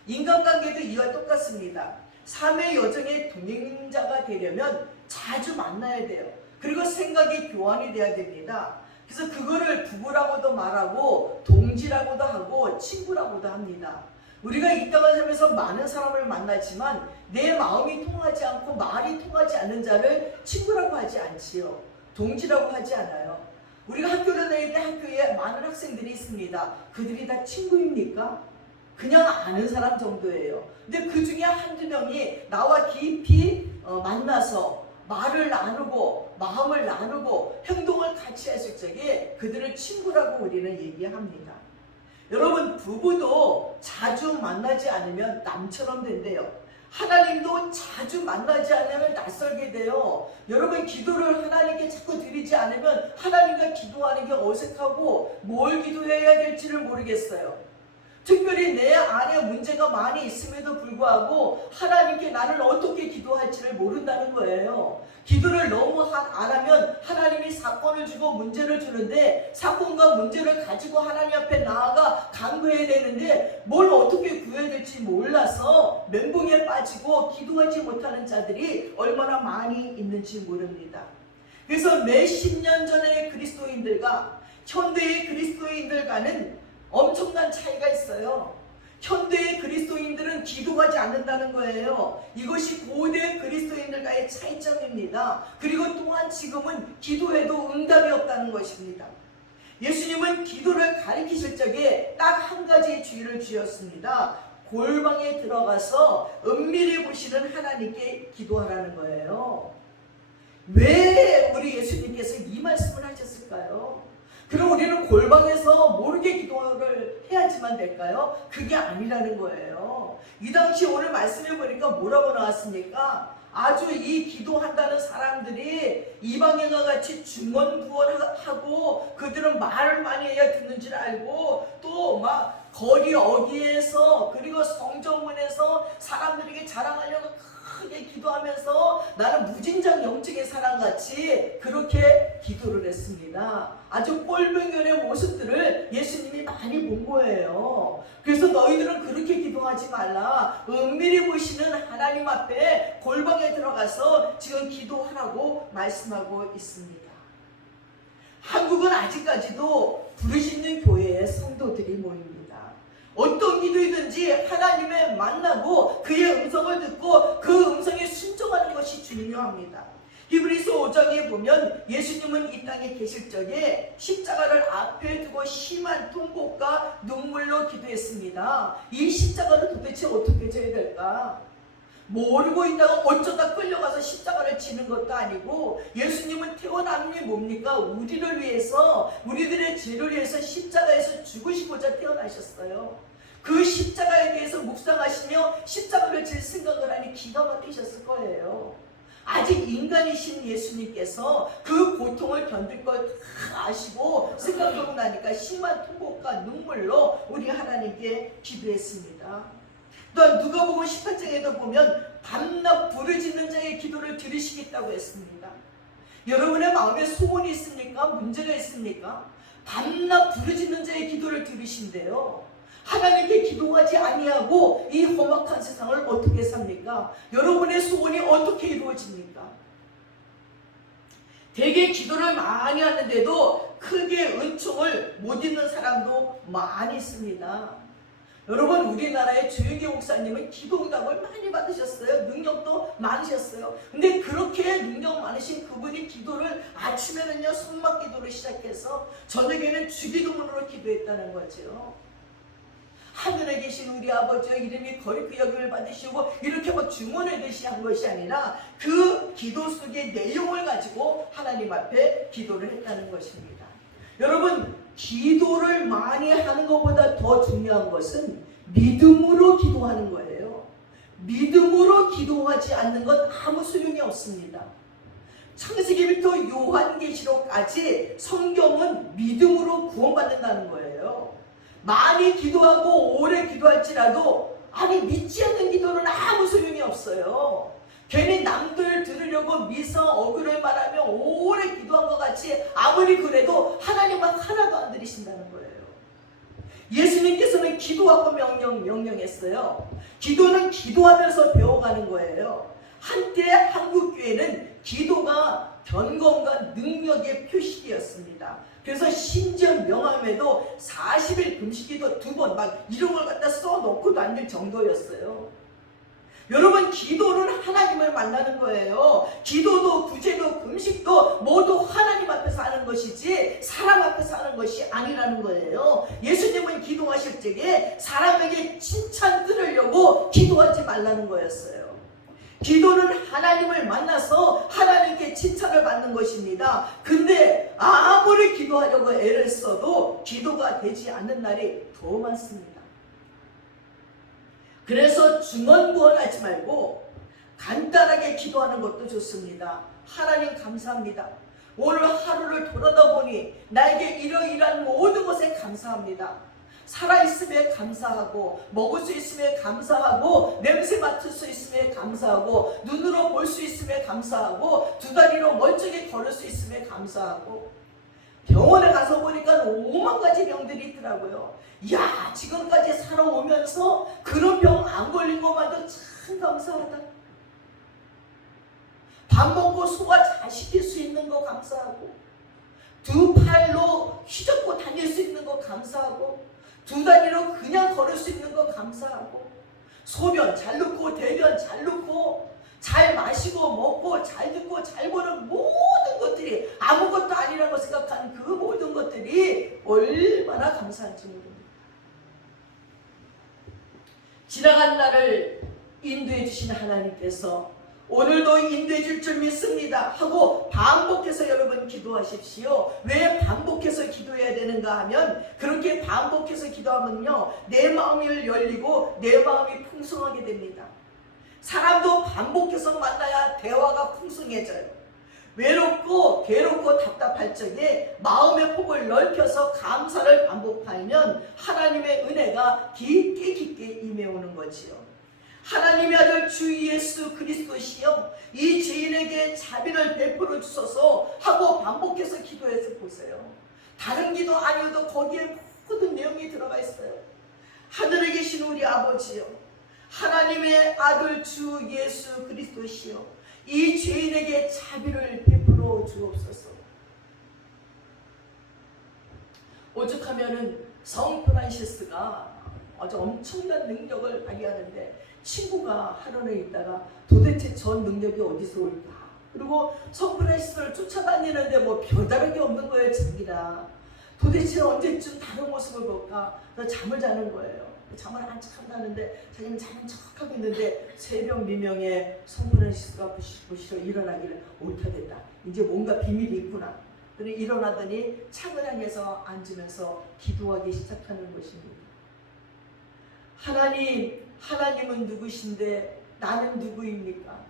인간관계도 이와 똑같습니다. 삶의 여정의 동행자가 되려면 자주 만나야 돼요. 그리고 생각이 교환이 돼야 됩니다. 그래서 그거를 부부라고도 말하고 동지라고도 하고 친구라고도 합니다. 우리가 이 땅을 살면서 많은 사람을 만나지만 내 마음이 통하지 않고 말이 통하지 않는 자를 친구라고 하지 않지요. 동지라고 하지 않아요. 우리가 학교를 다닐 때 학교에 많은 학생들이 있습니다. 그들이 다 친구입니까? 그냥 아는 사람 정도예요. 근데 그 중에 한두 명이 나와 깊이 만나서 말을 나누고 마음을 나누고 행동을 같이 했을 적에 그들을 친구라고 우리는 얘기합니다. 여러분, 부부도 자주 만나지 않으면 남처럼 된대요. 하나님도 자주 만나지 않으면 낯설게 돼요. 여러분, 기도를 하나님께 자꾸 드리지 않으면 하나님과 기도하는 게 어색하고 뭘 기도해야 될지를 모르겠어요. 특별히 내 안에 문제가 많이 있음에도 불구하고 하나님께 나는 어떻게 기도할지를 모른다는 거예요. 기도를 너무 안 하면 하나님이 사건을 주고 문제를 주는데 사건과 문제를 가지고 하나님 앞에 나아가 간구해야 되는데 뭘 어떻게 구해야 될지 몰라서 멘붕에 빠지고 기도하지 못하는 자들이 얼마나 많이 있는지 모릅니다. 그래서 몇십 년 전의 그리스도인들과 현대의 그리스도인들과는 엄청난 차이가 있어요. 현대의 그리스도인들은 기도하지 않는다는 거예요. 이것이 고대 그리스도인들과의 차이점입니다. 그리고 또한 지금은 기도해도 응답이 없다는 것입니다. 예수님은 기도를 가르치실 적에 딱 한 가지의 주의를 주셨습니다. 골방에 들어가서 은밀히 보시는 하나님께 기도하라는 거예요. 왜 우리 예수님께서 이 말씀을 하셨을까요? 그럼 우리는 골방에서 모르게 기도를 해야지만 될까요? 그게 아니라는 거예요. 이 당시 오늘 말씀해 보니까 뭐라고 나왔습니까? 아주 이 기도한다는 사람들이 이방인과 같이 중언부언하고 그들은 말을 많이 해야 듣는 줄 알고 또 막 거리 어귀에서 그리고 성전문에서 사람들에게 자랑하려고 크게 기도하면서 나는 무진장 영적인 사람같이 그렇게 기도를 했습니다. 아주 꼴병견의 모습들을 예수님이 많이 본 거예요. 그래서 너희들은 그렇게 기도하지 말라. 은밀히 보시는 하나님 앞에 골방에 들어가서 지금 기도하라고 말씀하고 있습니다. 한국은 아직까지도 부르짖는 교회에 성도들이 모입니다. 어떤 기도이든지 하나님을 만나고 그의 음성을 듣고 그 음성에 순종하는 것이 중요합니다. 히브리서 5장에 보면 예수님은 이 땅에 계실 적에 십자가를 앞에 두고 심한 통곡과 눈물로 기도했습니다. 이 십자가를 도대체 어떻게 져야 될까? 모르고 있다가 어쩌다 끌려가서 십자가를 지는 것도 아니고, 예수님은 태어난 게 뭡니까? 우리를 위해서, 우리들의 죄를 위해서 십자가에서 죽으시고자 태어나셨어요. 그 십자가에 대해서 묵상하시며 십자가를 질 생각을 하니 기가 막히셨을 거예요. 아직 인간이신 예수님께서 그 고통을 견딜 걸 다 아시고 생각하고 나니까 심한 통곡과 눈물로 우리 하나님께 기도했습니다. 또한 누가복음 18장에도 보면 밤낮 부르짖는 자의 기도를 들으시겠다고 했습니다. 여러분의 마음에 소원이 있습니까? 문제가 있습니까? 밤낮 부르짖는 자의 기도를 들으신대요. 하나님께 기도하지 아니하고 이 험악한 세상을 어떻게 삽니까? 여러분의 소원이 어떻게 이루어집니까? 되게 기도를 많이 하는데도 크게 은총을 못 입는 사람도 많이 있습니다. 여러분, 우리나라의 조영기 목사님은 기도응답을 많이 받으셨어요. 능력도 많으셨어요. 근데 그렇게 능력 많으신 그분이 기도를 아침에는요 손막 기도를 시작해서 저녁에는 주기도문으로 기도했다는 거죠. 하늘에 계신 우리 아버지의 이름이 거룩히 여김을 받으시고 이렇게 막 주문하듯이 한 것이 아니라 그 기도 속의 내용을 가지고 하나님 앞에 기도를 했다는 것입니다. 여러분, 기도를 많이 하는 것보다 더 중요한 것은 믿음으로 기도하는 거예요. 믿음으로 기도하지 않는 건 아무 소용이 없습니다. 창세기부터 요한계시록까지 성경은 믿음으로 구원받는다는 거예요. 많이 기도하고 오래 기도할지라도 믿지 않는 기도는 아무 소용이 없어요. 괜히 남들 들으려고 미서 어그를 말하며 오래 기도한 것 같이 아무리 그래도 하나님은 하나도 안 들으신다는 거예요. 예수님께서는 기도하고 명령했어요. 기도는 기도하면서 배워가는 거예요. 한때 한국교회는 기도가 견검과 능력의 표식이었습니다. 그래서 심지어 명함에도 40일 금식기도 2번 막 이런 걸 갖다 써놓고도 앉을 정도였어요. 여러분, 기도는 하나님을 만나는 거예요. 기도도 구제도 금식도 모두 하나님 앞에서 하는 것이지 사람 앞에서 하는 것이 아니라는 거예요. 예수님은 기도하실 적에 사람에게 칭찬 들으려고 기도하지 말라는 거였어요. 기도는 하나님을 만나서 하나님께 칭찬을 받는 것입니다. 근데 아무리 기도하려고 애를 써도 기도가 되지 않는 날이 더 많습니다. 그래서 중언부언하지 말고 간단하게 기도하는 것도 좋습니다. 하나님 감사합니다. 오늘 하루를 돌아다 보니 나에게 이러이러한 모든 것에 감사합니다. 살아있음에 감사하고, 먹을 수 있음에 감사하고, 냄새 맡을 수 있음에 감사하고, 눈으로 볼 수 있음에 감사하고, 두 다리로 멀쩡히 걸을 수 있음에 감사하고, 병원에 가서 보니까 5만 가지 병들이 있더라고요. 야, 지금까지 살아오면서 그런 병 안 걸린 것만도 참 감사하다. 밥 먹고 소화 잘 시킬 수 있는 거 감사하고, 두 팔로 휘젓고 다닐 수 있는 거 감사하고, 두 다리로 그냥 걸을 수 있는 거 감사하고, 소변 잘 넣고 대변 잘 넣고 잘 마시고 먹고 잘 듣고 잘 보는 모든 것들이 아무것도 아니라고 생각하는 그 모든 것들이 얼마나 감사한지 모릅니다. 지나간 날을 인도해 주신 하나님께서 오늘도 인도해 줄 줄 믿습니다 하고 반복해서 여러분 기도하십시오. 왜 반복해서 기도해야 되는가 하면, 그렇게 반복해서 기도하면요 내 마음이 열리고 내 마음이 풍성하게 됩니다. 사람도 반복해서 만나야 대화가 풍성해져요. 외롭고 괴롭고 답답할 적에 마음의 폭을 넓혀서 감사를 반복하면 하나님의 은혜가 깊게 깊게 임해오는 거지요. 하나님의 아들 주 예수 그리스도시여 이 죄인에게 자비를 베풀어 주소서 하고 반복해서 기도해서 보세요. 다른 기도 아니어도 거기에 모든 내용이 들어가 있어요. 하늘에 계신 우리 아버지여, 하나님의 아들 주 예수 그리스도시여 이 죄인에게 자비를 베풀어 주옵소서. 오죽하면은 성 프란시스가 아주 엄청난 능력을 발휘하는데 친구가 하루는 있다가 도대체 저 능력이 어디서 올까 그리고 성브레스를 쫓아다니는데 뭐 별다른 게 없는 거예요. 자기라 도대체 언제쯤 다른 모습을 볼까? 그래서 잠을 자는 거예요. 잠을 한참 자는데 자기는 자는 척하고 있는데 새벽 미명에 성브레스가 부시러 일어나기를 옳다됐다. 이제 뭔가 비밀이 있구나. 그러니 일어나더니 창을 향해서 앉으면서 기도하기 시작하는 것입니다. 하나님은 누구신데 나는 누구입니까?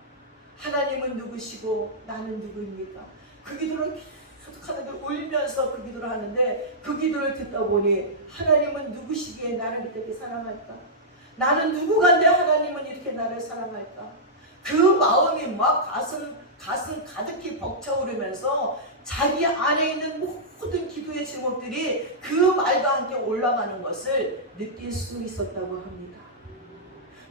하나님은 누구시고 나는 누구입니까? 그 기도를 계속 하는데 울면서 그 기도를 하는데 그 기도를 듣다 보니 하나님은 누구시기에 나를 이렇게 사랑할까? 나는 누구간데 하나님은 이렇게 나를 사랑할까? 그 마음이 막 가슴 가득히 벅차오르면서 자기 안에 있는 모든 기도의 제목들이 그 말과 함께 올라가는 것을 느낄 수 있었다고 합니다.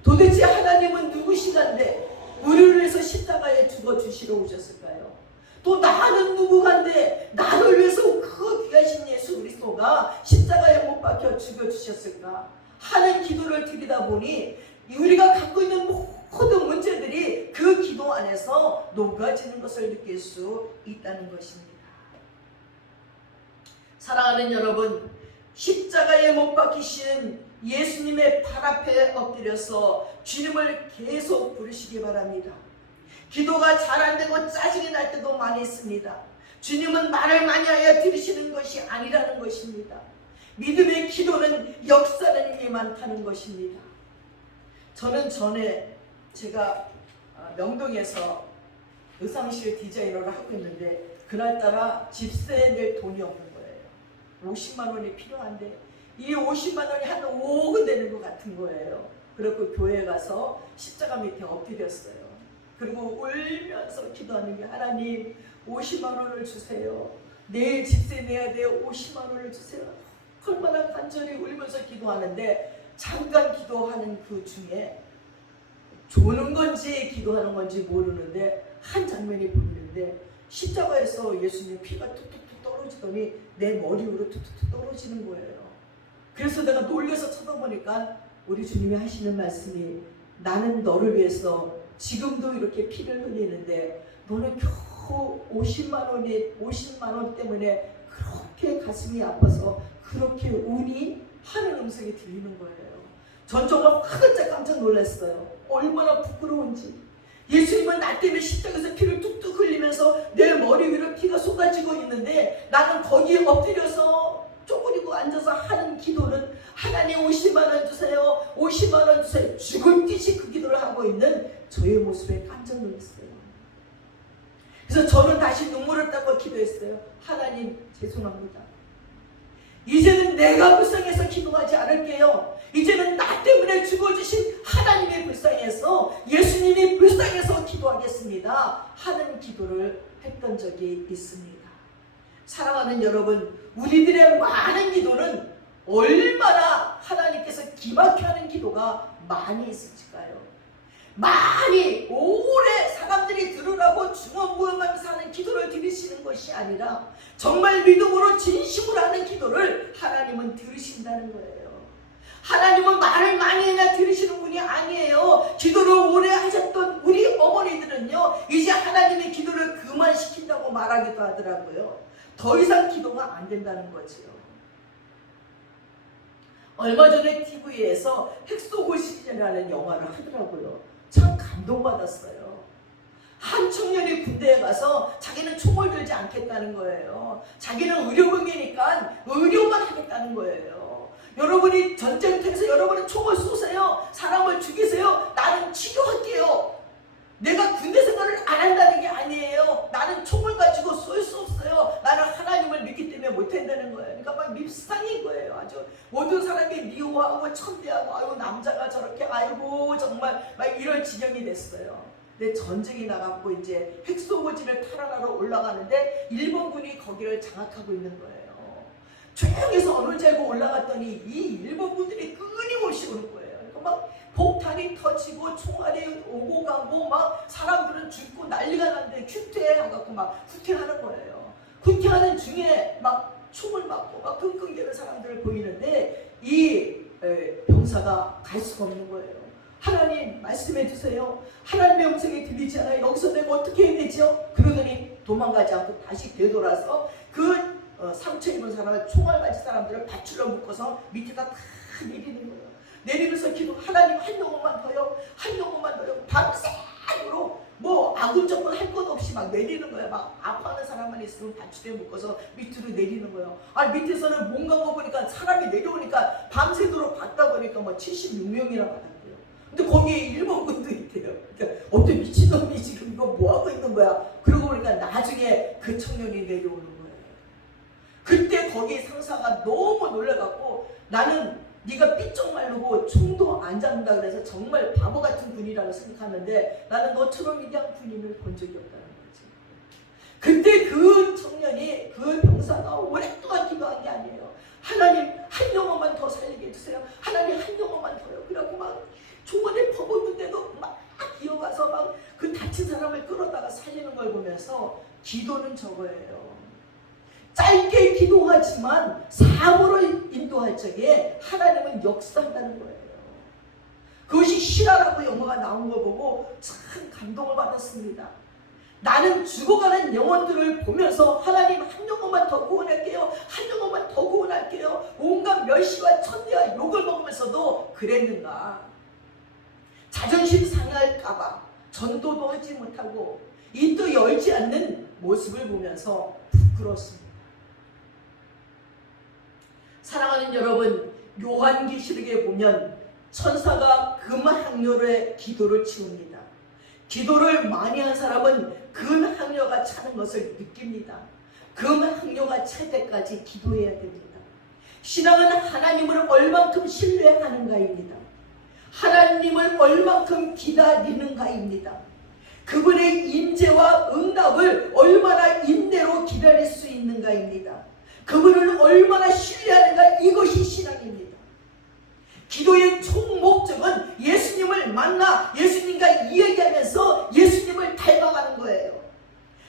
도대체 하나님은 누구시간데 우리를 위해서 십자가에 죽어주시러 오셨을까요? 또 나는 누구간데 나를 위해서 그 귀하신 예수 그리스도가 십자가에 못 박혀 죽여주셨을까 하는 기도를 드리다 보니 우리가 갖고 있는 모든 문제들이 그 기도 안에서 녹아지는 것을 느낄 수 있다는 것입니다. 사랑하는 여러분, 십자가에 못 박히신 예수님의 발 앞에 엎드려서 주님을 계속 부르시기 바랍니다. 기도가 잘 안 되고 짜증이 날 때도 많이 있습니다. 주님은 말을 많이 하여 들으시는 것이 아니라는 것입니다. 믿음의 기도는 역사하는 힘이 많다는 것입니다. 저는 전에 제가 명동에서 의상실 디자이너를 하고 있는데 그날따라 집세에 낼 돈이 없는 거예요. 50만 원이 필요한데 이 50만 원이 한 5억은 되는 것 같은 거예요. 그리고 교회에 가서 십자가 밑에 엎드렸어요. 그리고 울면서 기도하는 게 하나님 50만 원을 주세요. 내일 집세 내야 돼요. 50만 원을 주세요. 얼마나 간절히 울면서 기도하는데 잠깐 기도하는 그 중에 조는 건지 기도하는 건지 모르는데 한 장면이 보이는데 십자가에서 예수님 피가 툭툭툭 떨어지더니 내 머리 위로 툭툭툭 떨어지는 거예요. 그래서 내가 놀려서 쳐다보니까 우리 주님이 하시는 말씀이 나는 너를 위해서 지금도 이렇게 피를 흘리는데 너는 겨우 50만 원 때문에 그렇게 가슴이 아파서 그렇게 우니 하는 음성이 들리는 거예요. 전 정말 화들짝 깜짝 놀랐어요. 얼마나 부끄러운지. 예수님은 나 때문에 십자가에서 피를 뚝뚝 흘리면서 내 머리 위로 피가 쏟아지고 있는데 나는 거기에 엎드려서 쪼그리고 앉아서 하는 기도는 하나님 50만 원 주세요. 50만 원 주세요. 죽을 듯이 그 기도를 하고 있는 저의 모습에 깜짝 놀랐어요. 그래서 저는 다시 눈물을 닦고 기도했어요. 하나님 죄송합니다. 이제는 내가 불쌍해서 기도하지 않을게요. 이제는 나 때문에 죽어주신 하나님이 불쌍해서 예수님이 불쌍해서 기도하겠습니다 하는 기도를 했던 적이 있습니다. 사랑하는 여러분, 우리들의 많은 기도는 얼마나 하나님께서 기막혀 하는 기도가 많이 있을까요? 많이 오래 사람들이 들으라고 중언부언하면서 하는 기도를 드리시는 것이 아니라 정말 믿음으로 진심으로 하는 기도를 하나님은 들으신다는 거예요. 하나님은 말을 많이 해야 들으시는 분이 아니에요. 기도를 오래 하셨던 우리 어머니들은요 이제 하나님의 기도를 그만시킨다고 말하기도 하더라고요. 더 이상 기도가 안 된다는 거지요. 얼마 전에 TV에서 헥소고시라는 영화를 하더라고요. 참 감동받았어요. 한 청년이 군대에 가서 자기는 총을 들지 않겠다는 거예요. 자기는 의료병이니까 의료만 하겠다는 거예요. 여러분이 전쟁터에서 여러분은 총을 쏘세요. 사람을 죽이세요. 나는 치료할게요. 내가 군대 생활을 안 한다는 게 아니에요. 나는 총을 가지고 쏠 수 없어요. 나는 하나님을 믿기 때문에 못한다는 거예요. 그러니까 막 밉상인 거예요. 아주 모든 사람이 미워하고 천대하고 아유 남자가 저렇게 아이고 정말 막 이럴 지경이 됐어요. 근데 전쟁이 나갖고 이제 헥소고지를 탈환하러 올라가는데 일본군이 거기를 장악하고 있는 거예요. 조용해서 어느 재고 올라갔더니 이 일본군들이 끊임없이 오는 거예요. 그러니까 막 폭탄이 터지고 총알이 오고 가고 막 사람들은 죽고 난리가 났는데 후퇴해갖고 막 후퇴하는 거예요. 후퇴하는 중에 막 총을 맞고 막 끙끙대는 사람들을 보이는데 이 병사가 갈 수가 없는 거예요. 하나님 말씀해 주세요. 하나님의 음성이 들리지 않아요. 여기서 내가 어떻게 해야 되죠? 그러더니 도망가지 않고 다시 되돌아서 그 상처 입은 사람을 총알 가진 사람들을 밧줄로 묶어서 밑에다 다 내리는 거예요. 내리면서 기도, 하나님 한 영혼만 더요, 한 영혼만 더요. 밤새도록 뭐 아군적군 할 것 없이 막 내리는 거예요. 막 아파하는 사람만 있으면 밧줄에 묶어서 밑으로 내리는 거예요. 아니 밑에서는 뭔가 뭐 보니까 사람이 내려오니까 밤새도록 받다 보니까 뭐 76명이나 받았대요. 근데 거기에 일본군도 있대요. 그러니까 어떤 미친놈이 지금 이거 뭐 하고 있는 거야. 그러고 보니까 나중에 그 청년이 내려오는 거예요. 그때 거기 상사가 너무 놀라갖고 나는 네가 삐쩍 말르고 총도 안 잡는다 그래서 정말 바보 같은 군이라고 생각하는데 나는 너처럼 위대한 군인을 본 적이 없다는 거지. 그때 그 청년이, 그 병사가 오랫동안 기도한 게 아니에요. 하나님 한 영혼만 더 살리게 해주세요. 하나님 한 영혼만 더요. 그래갖고 막 총알에 퍼붓는데도 막 기어가서 막 그 다친 사람을 끌어다가 살리는 걸 보면서 기도는 저거예요. 짧게 기도하지만 사고로 인도할 적에 하나님은 역사한다는 거예요. 그것이 실화라고 영화가 나온 거 보고 참 감동을 받았습니다. 나는 죽어가는 영혼들을 보면서 하나님 한 영혼만 더 구원할게요. 한 영혼만 더 구원할게요. 온갖 멸시와 천대와 욕을 먹으면서도 그랬는가. 자존심 상할까봐 전도도 하지 못하고 입도 열지 않는 모습을 보면서 부끄러웠습니다. 사랑하는 여러분, 요한계시록에 보면 천사가 금항로에 기도를 치웁니다. 기도를 많이 한 사람은 금항로가 차는 것을 느낍니다. 금항로가 찰 때까지 기도해야 됩니다. 신앙은 하나님을 얼만큼 신뢰하는가입니다. 하나님을 얼만큼 기다리는가입니다. 그분의 인재와 응답을 얼마나 인내로 기다릴 수 있는가입니다. 그분을 얼마나 신뢰하는가, 이것이 신앙입니다. 기도의 총 목적은 예수님을 만나 예수님과 이야기하면서 예수님을 닮아가는 거예요.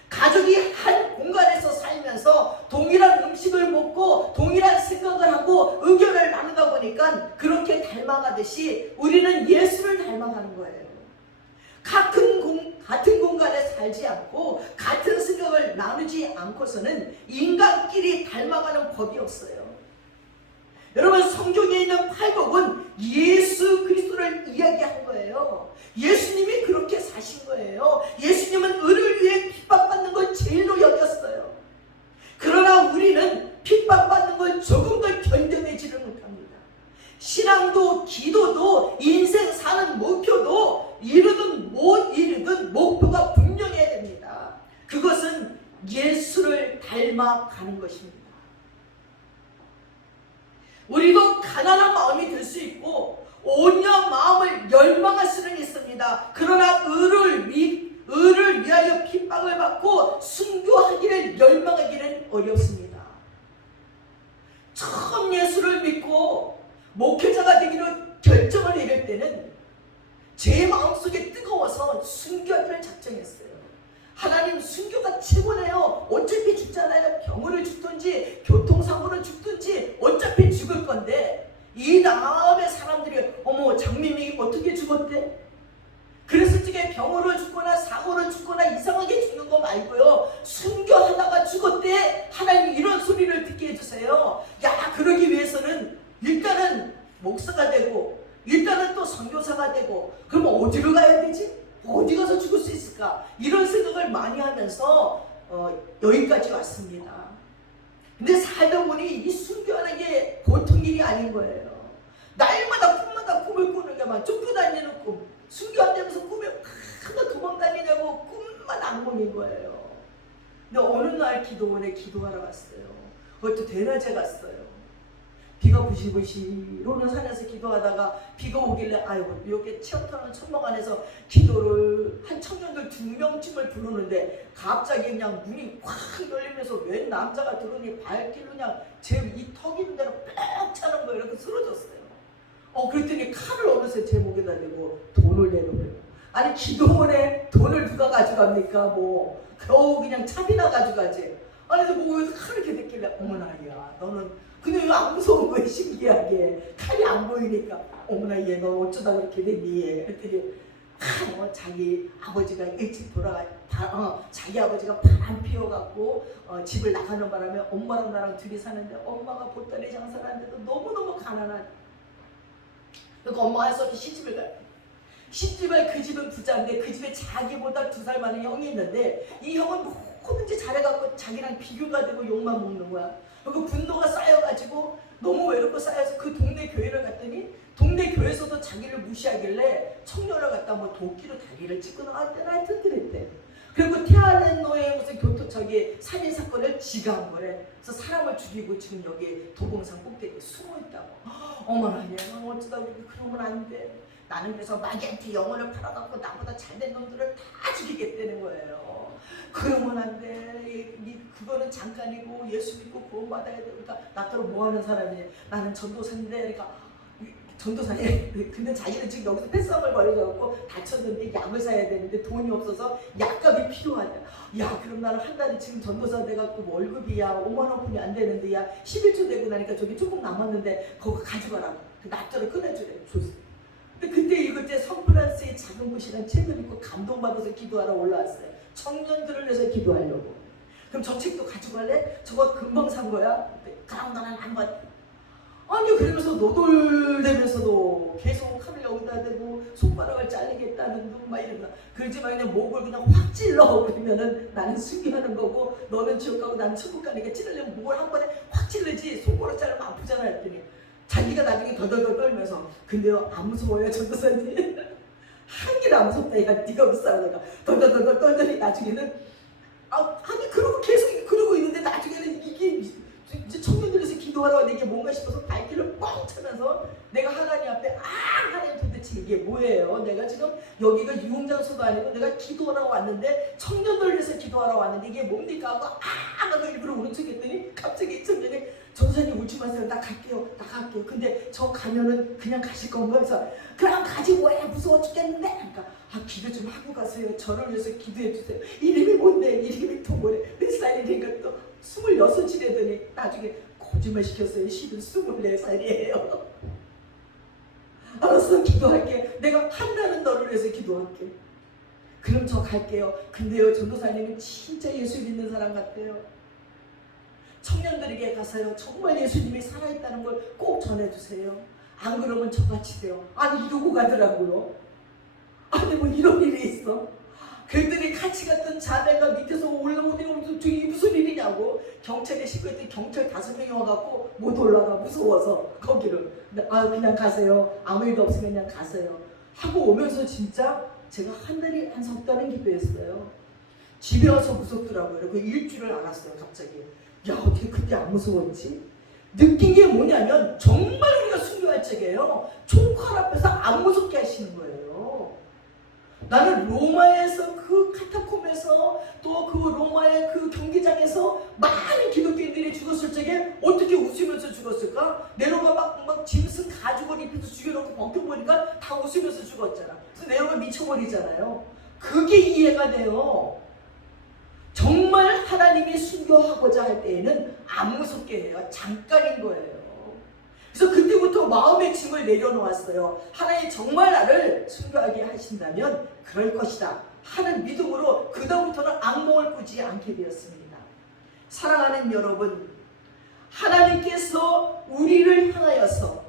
가족이 한 공간에서 살면서 동일한 음식을 먹고 동일한 생각을 하고 의견을 나누다 보니까 그렇게 닮아가듯이 우리는 예수를 닮아가는 거예요. 같은 공간에 살지 않고 같은 생각을 나누지 않고서는 인간끼리 닮아가는 법이 없어요. 여러분, 성경에 있는 팔복은 예수 그리스도를 이야기한 거예요. 예수님이 그렇게 사신 거예요. 예수님은 의를 위해 핍박받는 걸 제일로 여겼어요. 그러나 우리는 핍박받는 걸 조금 더 견뎌내지를 못합니다. 신앙도 기도도 인생 사는 목표도 이루든 못 이루든 목표가 분명해야 됩니다. 그것은 예수를 닮아가는 것입니다. 우리도 가난한 마음이 들 수 있고 온유한 마음을 열망할 수는 있습니다. 그러나 의를 위하여 핍박을 받고 순교하기를 열망하기는 어렵습니다. 처음 예수를 믿고 목회자가 되기로 결정을 내릴 때는 제 마음속에 뜨거워서 순교하기를 작정했어요. 하나님, 순교가 최고네요. 어차피 죽잖아요. 병으로 죽든지 교통사고로 죽든지 어차피 죽을 건데 이 다음에 사람들이 어머 장미미 어떻게 죽었대? 그랬을 적에 병으로 죽거나 사고로 죽거나 이상하게 죽는 거 말고요, 순교하다가 죽었대. 하나님 이런 소리를 듣게 해주세요. 야, 그러기 위해서는 일단은 목사가 되고 일단은 또 선교사가 되고, 그럼 어디로 가야 되지? 어디 가서 죽을 수 있을까? 이런 생각을 많이 하면서 여기까지 왔습니다. 근데 살다 보니 이 순교하는 게 보통 일이 아닌 거예요. 날마다 꿈마다 꿈을 꾸는 게 막 쫓겨다니는 꿈, 순교한다면서 꿈에 막 도망다니냐고 꿈만 악몽인 거예요. 근데 어느 날 기도원에 기도하러 갔어요. 그것도 대낮에 갔어요. 비가 부시부시로는 산에서 기도하다가 비가 오길래 아이고 이렇게 체험하는 천막 안에서 기도를 한 청년들 2명쯤을 부르는데 갑자기 그냥 문이 확 열리면서 웬 남자가 들어오니 발길로 그냥 제 이 턱 있는 대로 빽 차는 거예요. 이렇게 쓰러졌어요. 그랬더니 칼을 어느새 제 목에다 대고 돈을 내는 거예요. 아니 기도원에 돈을 누가 가져갑니까? 뭐 겨우 그냥 차비나 가져가지. 아니 뭐 칼을 이렇게 댔길래 어머나 야 너는 근데 왜 안 무서운 거야 신기하게 칼이 안 보이니까 어머나 얘 너 어쩌다 그렇게 됐니 그랬더니 자기 아버지가 일찍 자기 아버지가 바람 피워갖고 집을 나가는 바람에 엄마랑 나랑 둘이 사는데 엄마가 보따리 장사를 하는데도 너무너무 가난한 그러니까 엄마가 해서 시집을 가 시집에 그 집은 부자인데 그 집에 자기보다 2살 많은 형이 있는데 이 형은 뭐든지 잘해갖고 자기랑 비교가 되고 욕만 먹는 거야. 그리고 분노가 쌓여가지고 너무 외롭고 쌓여서 그 동네 교회를 갔더니 동네 교회에서도 자기를 무시하길래 청년을 갖다 뭐 도끼로 다리를 찍고 나왔대 하여튼 그랬대. 그리고 티아렌노의 무슨 살인 사건을 지가 한 거래. 그래서 사람을 죽이고 지금 여기 도봉산 꼭대기에 숨어 있다고. 어머나 얘는 어쩌다 그러면 안 돼. 나는 그래서 마겐티 영혼을 팔아갖고 나보다 잘된 놈들을 다 죽이겠다는 거예요. 그러면 안 돼. 그거는 잠깐이고 예수 믿고 구원받아야 돼. 그러니까 나처럼 뭐하는 사람이 나는 전도사인데 그러니까 전도사님 근데 자기는 지금 여기서 패싸움을 벌여갖고 다쳤는데 약을 사야 되는데 돈이 없어서 약값이 필요하다. 야 그럼 나는 한 달에 지금 전도사 돼갖고 월급이야 5만 원뿐이 안 되는데 야 11조 되고 나니까 저기 조금 남았는데 그거 가져가라. 그 납자를 끊어주래. 줬어. 근데 그때 읽을 때 성프란스의 작은 곳이라는 책을 읽고 감동받아서 기도하러 올라왔어요. 청년들을 위해서 기도하려고. 그럼 저 책도 가져갈래? 저거 금방 산 거야? 그럼 나는 한번 아니 그러면서 노돌대면서도 계속 칼을 여기다 대고 손가락을 잘리겠다는 둥 막 이런다. 그러지만 그냥 목을 그냥 확 찔러 그러면은 나는 순교하는 거고 너는 지옥 가고 나는 천국 가니까 찌르려면 목을 한 번에 확 찔르지 손가락 자르면 아프잖아 했더니 자기가 나중에 덜덜덜 떨면서 근데요 안 무서워요 전도사님 한 개도 안 무섭다 야 네가 무서워하니까 덜덜덜 떨더니 나중에는 아니 그러고 계속 그러고 있는데 나중에는 이게 이제 청년들에서 기도하러 왔는데 이게 뭔가 싶어서 발길을 뻥 차면서 내가 하나님 앞에 하나님 도대체 이게 뭐예요? 내가 지금 여기가 유흥장소도 아니고 내가 기도하러 왔는데 청년들을 위해서 기도하러 왔는데 이게 뭡니까? 하고 하고 일부러 우는 척 했더니 갑자기 청년이 전도사님 울지 마세요. 나 갈게요. 근데 저 가면은 그냥 가실 건가? 그래서 그럼 가지 왜 무서워 죽겠는데? 그러니까 기도 좀 하고 가세요. 저를 위해서 기도해 주세요. 이름이 뭔데? 이름이 또 뭐래? 몇 살이니까 또 26이래더니 나중에 거짓말 시켰어요. 실은 24살이에요. 알았어 기도할게. 내가 한 달은 너를 위해서 기도할게. 그럼 저 갈게요. 근데요 전도사님은 진짜 예수 믿는 사람 같아요. 청년들에게 가서요 정말 예수님이 살아있다는 걸 꼭 전해주세요. 안 그러면 저같이 돼요. 아니 이러고 가더라고요. 아니 뭐 이런 일이 있어. 그들이 같이 갔던 자매가 밑에서 올라오더니 저기 무슨 일이냐고 경찰에 신고했더니 경찰 5명이 와갖고 못 올라가 무서워서 거기를. 근데 그냥 가세요. 아무 일도 없으면 그냥 가세요 하고 오면서 진짜 제가 한 달이 한 석 달은 기도했어요. 집에 와서 무섭더라고요. 그 일주일을 알았어요. 갑자기 야 어떻게 그때 안 무서웠지? 느낀 게 뭐냐면 정말 우리가 순교할 적이에요. 총칼 앞에서 안 무섭게 하시는 거예요. 나는 로마에서 그 카타콤에서 또 그 로마의 그 경기장에서 많은 기독교인들이 죽었을 적에 어떻게 웃으면서 죽었을까? 네로가 막 짐승 가죽을 입혀서 죽여놓고 벗겨보니까 다 웃으면서 죽었잖아. 그래서 네로가 미쳐버리잖아요. 그게 이해가 돼요. 정말 하나님이 순교하고자 할 때에는 안 무섭게 해요. 잠깐인 거예요. 그래서 그때부터 마음의 짐을 내려놓았어요. 하나님 정말 나를 순교하게 하신다면 그럴 것이다 하는 믿음으로 그 다음부터는 악몽을 꾸지 않게 되었습니다. 사랑하는 여러분, 하나님께서 우리를 향하여서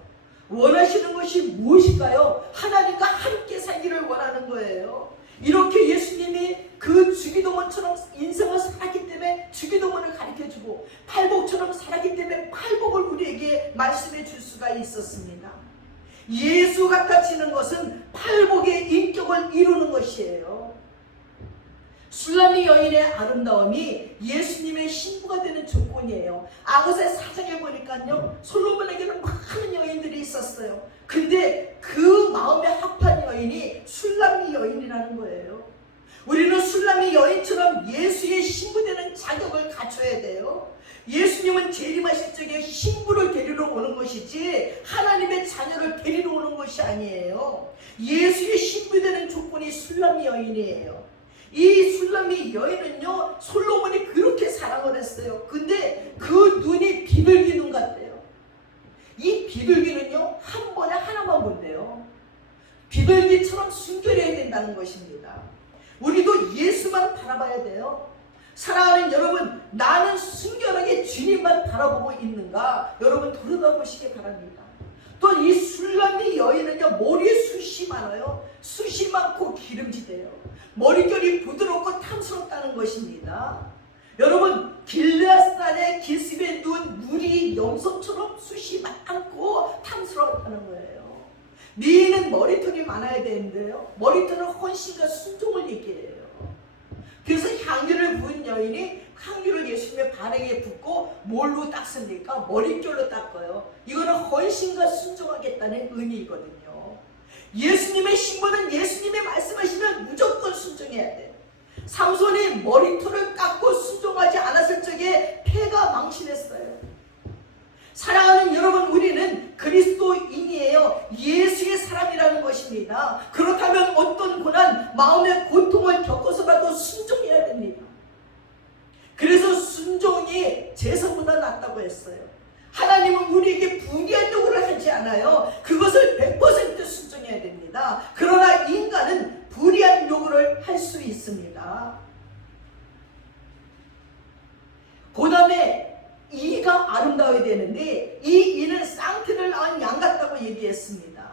원하시는 것이 무엇일까요? 하나님과 함께 살기를 원하는 거예요. 이렇게 예수님이 그 주기도문처럼 인생을 살았기 때문에 주기도문을 가르쳐주고 팔복처럼 살았기 때문에 팔복을 우리에게 말씀해 줄 수가 있었습니다. 예수 같아지는 것은 팔복의 인격을 이루는 것이에요. 술람미 여인의 아름다움이 예수님의 신부가 되는 조건이에요. 아고세 4장에 보니까요 솔로몬에게는 많은 여인들이 있었어요. 근데 그 마음에 합한 여인이 술람미 여인이라는 거예요. 우리는 술람미 여인처럼 예수의 신부 되는 자격을 갖춰야 돼요. 예수님은 재림하실 적에 신부를 데리러 오는 것이지 하나님의 자녀를 데리러 오는 것이 아니에요. 예수의 신부 되는 조건이 술람미 여인이에요. 이 술람미 여인은요 솔로몬이 그렇게 사랑을 했어요. 근데 그 눈이 것입니다. 우리도 예수만 바라봐야 돼요. 사랑하는 여러분, 나는 순결하게 주님만 바라보고 있는가? 여러분 돌아보시기 바랍니다. 또 이 술람미 여인은요, 머리에 숱이 많아요. 숱이 많고 기름지대요. 머릿결이 부드럽고 탐스럽다는 것입니다. 여러분, 길르앗산의 기슭에 누운 물이 염소처럼 숱이 많고 탐스럽다는 거예요. 미인은 머리털이 많아야 되는데요, 머리털은 헌신과 순종을 얘기해요. 그래서 향유를 부은 여인이 향유를 예수님의 발에게 붓고 뭘로 닦습니까? 머릿결로 닦아요. 이거는 헌신과 순종하겠다는 의미거든요. 예수님의 신부는 예수님이 말씀하시면 무조건 순종해야 돼. 삼손이 머리털을 깎고 순종하지 않았을 적에 폐가 망신했어요. 사랑하는 여러분, 우리는 그리스도인이에요. 예수의 사람이라는 것입니다. 그렇다면 어떤 고난, 마음의 고통을 겪어서라도 순종해야 됩니다. 그래서 순종이 제사보다 낫다고 했어요. 하나님은 우리에게 불의한 요구를 하지 않아요. 그것을 100% 순종해야 됩니다. 그러나 인간은 불의한 요구를 할 수 있습니다. 그 다음에 이가 아름다워야 되는데, 이 이는 쌍태를 낳은 양 같다고 얘기했습니다.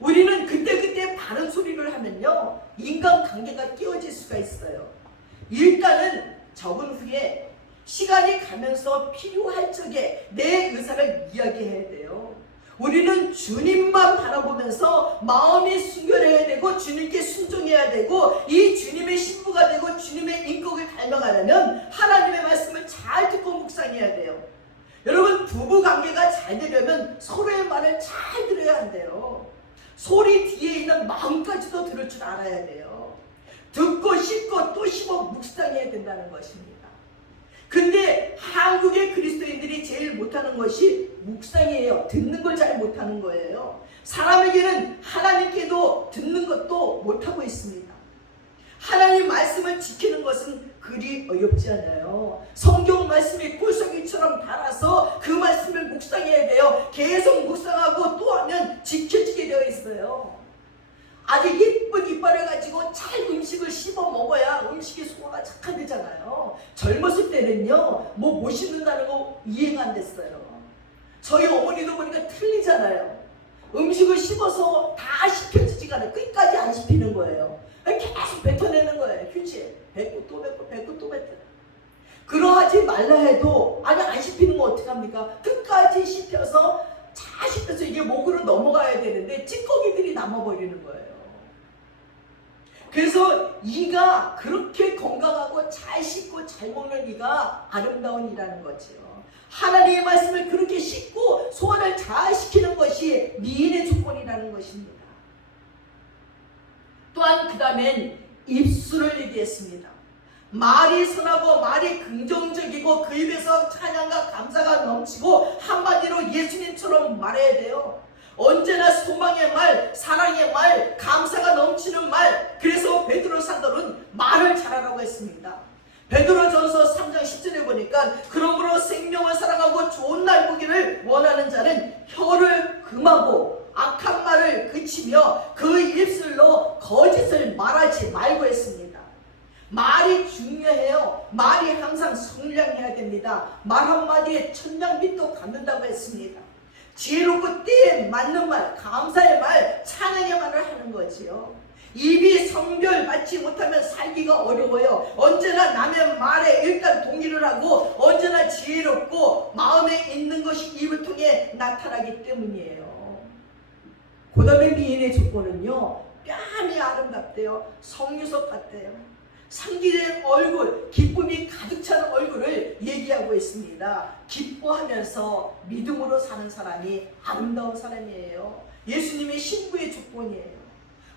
우리는 그때그때 바른 소리를 하면요, 인간관계가 끼워질 수가 있어요. 일단은 적은 후에 시간이 가면서 필요할 적에 내 의사를 이야기해야 돼요. 우리는 주님만 바라보면서 마음이 순결해야 되고 주님께 순종해야 되고, 이 주님의 신부가 되고 주님의 인격을 닮아가려면 하나님의 말씀을 잘 듣고 묵상해야 돼요. 여러분, 부부관계가 잘 되려면 서로의 말을 잘 들어야 한대요. 소리 뒤에 있는 마음까지도 들을 줄 알아야 돼요. 듣고 씹고 또 씹어 묵상해야 된다는 것입니다. 근데 한국의 그리스도인들이 제일 못하는 것이 묵상이에요. 듣는 걸 잘 못하는 거예요. 사람에게는 하나님께도 듣는 것도 못하고 있습니다. 하나님 말씀을 지키는 것은 그리 어렵지 않아요. 성경 말씀이 꿀송이처럼 달아서 그 말씀을 묵상해야 돼요. 계속 묵상하고 또 하면 지켜지게 되어 있어요. 아주 예쁜 이빨을 가지고 잘 음식을 씹어 먹어야 음식이 소화가 착화되잖아요. 젊었을 때는요, 뭐 못 씹는다는 거 이해가 안 됐어요. 저희 어머니도 보니까 틀리잖아요. 음식을 씹어서 다 씹혀지지가 않아요. 끝까지 안 씹히는 거예요. 계속 뱉어내는 거예요. 휴지 뱉고 또 뱉고 뱉고 또 뱉어요. 그러하지 말라 해도 아니 안 씹히는 거 어떡합니까? 끝까지 씹혀서 잘 씹혀서 이게 목으로 넘어가야 되는데 찌꺼기들이 남아버리는 거예요. 그래서 이가 그렇게 건강하고 잘 씹고 잘 먹는 이가 아름다운 이라는 거죠. 하나님의 말씀을 그렇게 씹고 소화를 잘 시키는 것이 미인의 조건이라는 것입니다. 또한 그 다음엔 입술을 얘기했습니다. 말이 선하고 말이 긍정적이고 그 입에서 찬양과 감사가 넘치고 한마디로 예수님처럼 말해야 돼요. 언제나 소망의 말, 사랑의 말, 감사가 넘치는 말. 그래서 베드로 사도는 말을 잘하라고 했습니다. 베드로전서 3장 10절에 보니까 그러므로 생명을 사랑하고 좋은 날 보기를 원하는 자는 혀를 금하고 악한 말을 그치며 그 입술로 거짓을 말하지 말고 했습니다. 말이 중요해요. 말이 항상 선량해야 됩니다. 말 한마디에 천냥빚도 갚는다고 했습니다. 지혜롭고 때에 맞는 말, 감사의 말, 찬양의 말을 하는 거지요. 입이 성별 맞지 못하면 살기가 어려워요. 언제나 남의 말에 일단 동의를 하고 언제나 지혜롭고 마음에 있는 것이 입을 통해 나타나기 때문이에요. 그 다음에 미인의 조건은요, 뺨이 아름답대요. 성유석 같대요. 상기된 얼굴, 기쁨이 가득 찬 얼굴을 얘기하고 있습니다. 기뻐하면서 믿음으로 사는 사람이 아름다운 사람이에요. 예수님의 신부의 조건이에요.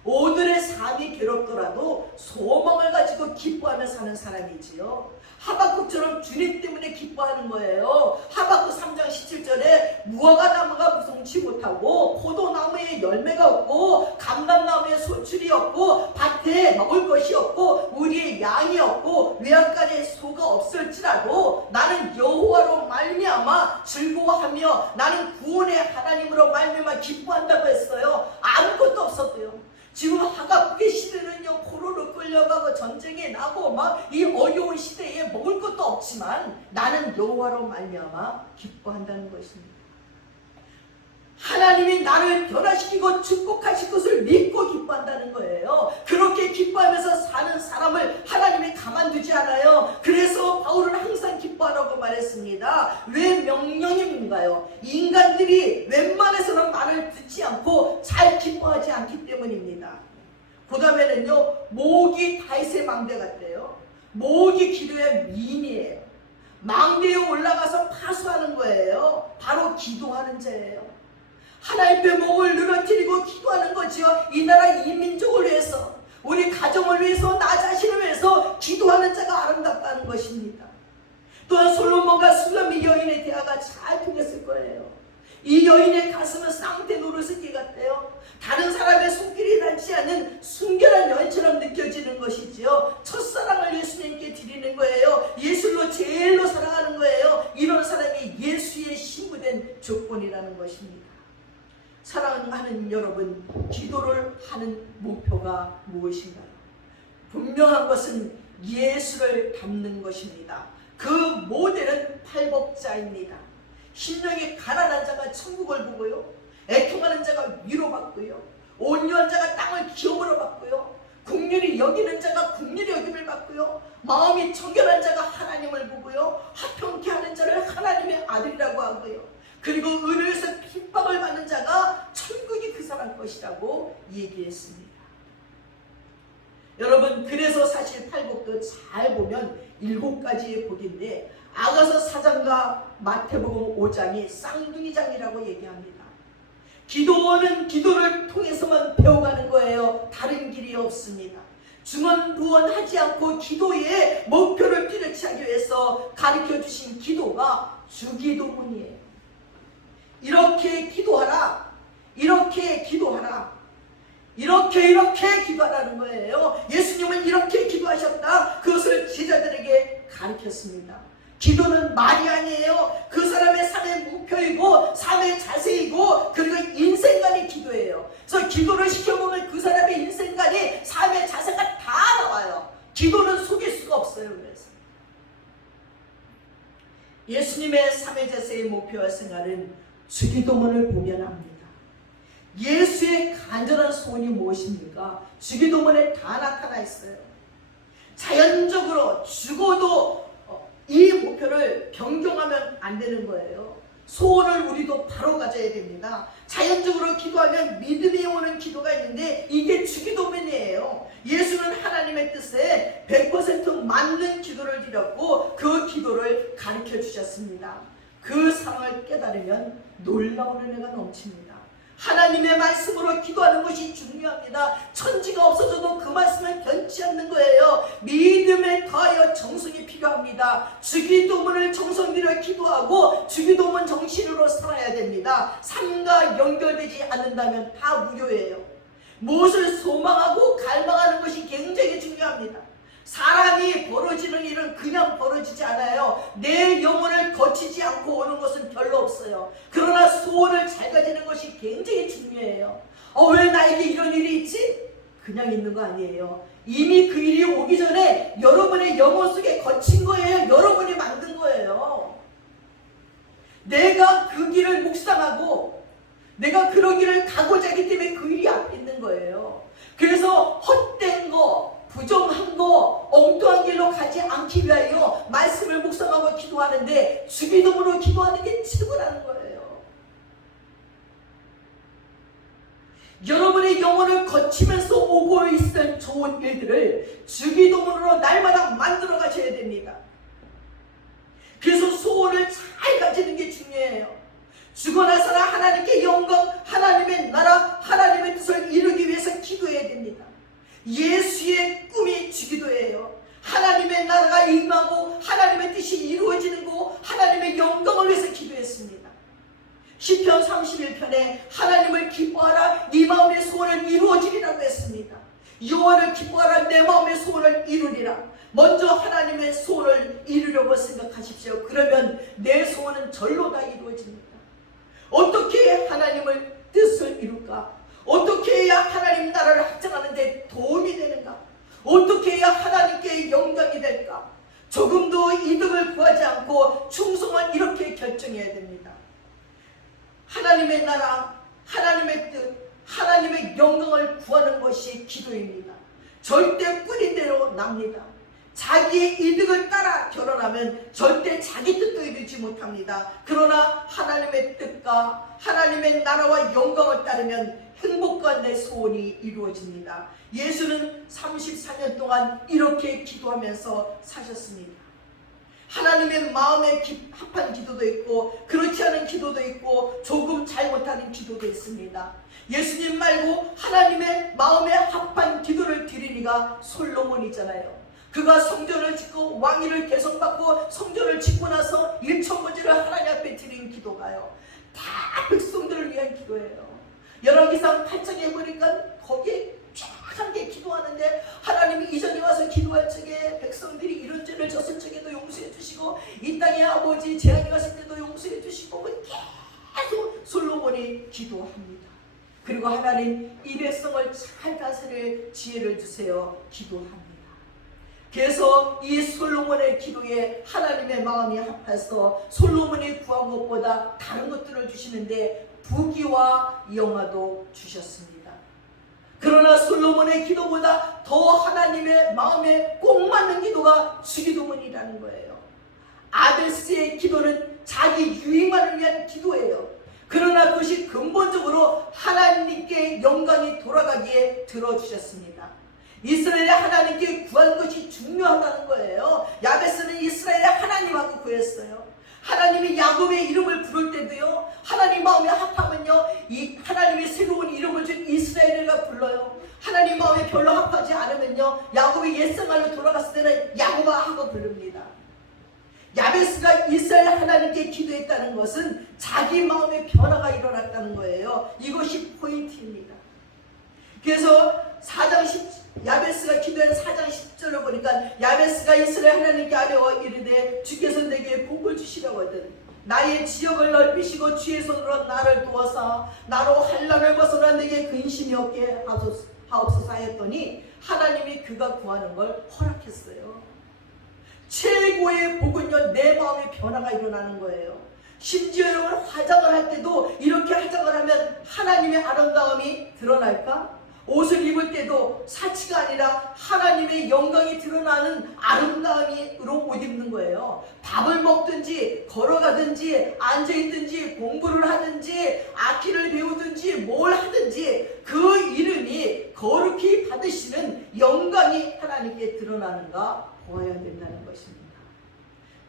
오늘의 삶이 괴롭더라도 소망을 가지고 기뻐하며 사는 사람이지요. 하박국처럼 주님 때문에 기뻐하는 거예요. 하박국 3장 17절에 무화과 나무가 무성치 못하고 포도나무에 열매가 없고 감람나무에 소출이 없고 밭에 먹을 것이 없고 우리의 양이 없고 외양간에 소가 없을지라도 나는 여호와로 말미암아 즐거워하며 나는 구원의 하나님으로 말미암아 기뻐한다고 했어요. 아무것도 없었대요. 지금 하박국의 시대는요, 포로로 끌려가고 전쟁에 나고 막 이 어려운 시대에 먹을 것도 없지만 나는 여호와로 말미암아 기뻐한다는 것입니다. 하나님이 나를 변화시키고 축복하실 것을 믿고 기뻐한다는 거예요. 그렇게 기뻐하면서 사는 사람을 하나님이 가만두지 않아요. 그래서 바울은 항상 기뻐하라고 말했습니다. 왜 명령인가요? 인간들이 웬만해서는 말을 듣지 않고 잘 기뻐하지 않기 때문입니다. 그 다음에는요, 목이 다윗의 망대 같대요. 목이 기도의 미인이에요. 망대에 올라가서 파수하는 거예요. 바로 기도하는 자예요. 하나님의 목을 늘어뜨리고 기도하는 거지요. 이 나라 이 민족을 위해서, 우리 가정을 위해서, 나 자신을 위해서 기도하는 자가 아름답다는 것입니다. 또한 솔로몬과 술람미 여인의 대화가 잘 통했을 거예요. 이 여인의 가슴은 쌍대 노르스기 같대요. 다른 사람의 손길이 닿지 않는 순결한 여인처럼 느껴지는 것이지요. 첫사랑을 예수님께 드리는 거예요. 예술로 제일로 사랑하는 거예요. 이런 사랑이 예수의 신부된 조건이라는 것입니다. 사랑하는 여러분, 기도를 하는 목표가 무엇인가요? 분명한 것은 예수를 닮는 것입니다. 그 모델은 팔복자입니다. 심령이 가난한 자가 천국을 보고요, 애통하는 자가 위로받고요, 온유한 자가 땅을 기업으로 받고요, 긍휼히 여기는 자가 긍휼히 여김을 받고요, 마음이 청결한 자가 하나님을 보고요, 화평케 하는 자를 하나님의 아들이라고 하고요, 그리고 은혜에서 핍박을 받는 자가 천국이 그 사람 것이라고 얘기했습니다. 여러분, 그래서 사실 팔복도 잘 보면 7가지의 복인데 아가서 4장과 마태복음 5장이 쌍둥이장이라고 얘기합니다. 기도는 기도를 통해서만 배워가는 거예요. 다른 길이 없습니다. 중언부언하지 않고 기도의 목표를 뚜렷이 하기 위해서 가르쳐주신 기도가 주기도문이에요. 이렇게 기도하라, 이렇게 기도하라, 이렇게 기도하라는 거예요. 예수님은 이렇게 기도하셨다. 그것을 제자들에게 가르쳤습니다. 기도는 말이 아니에요. 그 사람의 삶의 목표이고 삶의 자세이고 그리고 인생관이 기도예요. 그래서 기도를 시켜보면 그 사람의 인생관이 삶의 자세가 다 나와요. 기도는 속일 수가 없어요. 그래서 예수님의 삶의 자세의 목표와 생활은 주기도문을 보면 압니다. 예수의 간절한 소원이 무엇입니까? 주기도문에 다 나타나 있어요. 자연적으로 죽어도 이 목표를 변경하면 안 되는 거예요. 소원을 우리도 바로 가져야 됩니다. 자연적으로 기도하면 믿음이 오는 기도가 있는데 이게 주기도문이에요. 예수는 하나님의 뜻에 100% 맞는 기도를 드렸고 그 기도를 가르쳐 주셨습니다. 그 사랑을 깨달으면 놀라운 은혜가 넘칩니다. 하나님의 말씀으로 기도하는 것이 중요합니다. 천지가 없어져도 그 말씀은 변치 않는 거예요. 믿음에 더하여 정성이 필요합니다. 주기도문을 정성들여 기도하고 주기도문 정신으로 살아야 됩니다. 삶과 연결되지 않는다면 다 무효예요. 무엇을 소망하고 갈망하는 것이 굉장히 중요합니다. 사람이 벌어지는 일은 그냥 벌어지지 않아요. 내 영혼을 거치지 않고 오는 것은 별로 없어요. 그러나 소원을 잘 가지는 것이 굉장히 중요해요. 왜 나에게 이런 일이 있지? 그냥 있는 거 아니에요. 이미 그 일이 오기 전에 여러분의 영혼 속에 거친 거예요. 여러분이 만든 거예요. 내가 그 길을 묵상하고 내가 그런 길을 가고자 하기 때문에 그 일이 앞에 있는 거예요. 그래서 헛된 거, 부정한 거, 엉뚱한 길로 가지 않기 위하여 말씀을 묵상하고 기도하는데 주기도문으로 기도하는 게 최고라는 거예요. 여러분의 영혼을 거치면서 오고 있을 좋은 일들을 주기도문으로 날마다 만들어 가셔야 됩니다. 그래서 소원을 잘 가지는 게 중요해요. 죽어나서나 하나님께 영광, 하나님의 나라, 하나님의 뜻을 이루기 위해서 기도해야 됩니다. 예수의 꿈이 주기도예요. 하나님의 나라가 임하고 하나님의 뜻이 이루어지는 거, 하나님의 영광을 위해서 기도했습니다. 시편 31편에 하나님을 기뻐하라, 네 마음의 소원을 이루어지리라고 했습니다. 여호와를 기뻐하라, 내 마음의 소원을 이루리라. 먼저 하나님의 소원을 이루려고 생각하십시오. 그러면 내 소원은 절로 다 이루어집니다. 어떻게 하나님을 뜻을 이룰까? 어떻게 해야 하나님 나라를 확장하는 데 도움이 되는가? 어떻게 해야 하나님께 영광이 될까? 조금도 이득을 구하지 않고 충성을 이렇게 결정해야 됩니다. 하나님의 나라, 하나님의 뜻, 하나님의 영광을 구하는 것이 기도입니다. 절대 뿌린 대로 납니다. 자기의 이득을 따라 결혼하면 절대 자기 뜻도 이루지 못합니다. 그러나 하나님의 뜻과 하나님의 나라와 영광을 따르면 행복과 내 소원이 이루어집니다. 예수는 34년 동안 이렇게 기도하면서 사셨습니다. 하나님의 마음에 합한 기도도 있고 그렇지 않은 기도도 있고 조금 잘못하는 기도도 있습니다. 예수님 말고 하나님의 마음에 합한 기도를 드리니가 솔로몬이잖아요. 그가 성전을 짓고 왕위를 개성받고 성전을 짓고 나서 일천번제를 하나님 앞에 드린 기도가요, 다 백성들을 위한 기도예요. 열왕기상 8장에 보니까 거기에 쫙 함께 기도하는데 하나님이 이전에 와서 기도할 적에 백성들이 이런 죄를 졌을 적에도 용서해 주시고 이 땅의 아버지 재앙이 왔을 때도 용서해 주시고 계속 솔로몬이 기도합니다. 그리고 하나님 이 백성을 잘 다스릴 지혜를 주세요 기도합니다. 그래서 이 솔로몬의 기도에 하나님의 마음이 합해서 솔로몬이 구한 것보다 다른 것들을 주시는데 부귀와 영화도 주셨습니다. 그러나 솔로몬의 기도보다 더 하나님의 마음에 꼭 맞는 기도가 주기도문이라는 거예요. 아벨스의 기도는 자기 유익만을 위한 기도예요. 그러나 그것이 근본적으로 하나님께 영광이 돌아가기에 들어주셨습니다. 이스라엘의 하나님께 구한 것이 중요하다는 거예요. 야베스는 이스라엘의 하나님하고 구했어요. 하나님이 야곱의 이름을 부를 때도요, 하나님 마음에 합하면요, 이 하나님의 새로운 이름을 준 이스라엘이라 불러요. 하나님 마음에 별로 합하지 않으면요, 야곱의 옛생활로 돌아갔을 때는 야곱아 하고 부릅니다. 야베스가 이스라엘 하나님께 기도했다는 것은 자기 마음의 변화가 일어났다는 거예요. 이것이 포인트입니다. 그래서 야베스가 기도한 4장 10절을 보니까 야베스가 이스라엘 하나님께 아뢰어 이르되 주께서 내게 복을 주시려거든 나의 지역을 넓히시고 주의 손으로 나를 도와서 나로 환난을 벗어나 내게 근심이 없게 하옵소서 하였더니 하나님이 그가 구하는 걸 허락했어요. 최고의 복은요, 내 마음의 변화가 일어나는 거예요. 심지어 여러분 화장을 할 때도 이렇게 화장을 하면 하나님의 아름다움이 드러날까? 옷을 입을 때도 사치가 아니라 하나님의 영광이 드러나는 아름다움으로 옷 입는 거예요. 밥을 먹든지 걸어가든지 앉아있든지 공부를 하든지 악기를 배우든지 뭘 하든지 그 이름이 거룩히 받으시는 영광이 하나님께 드러나는가 보아야 된다는 것입니다.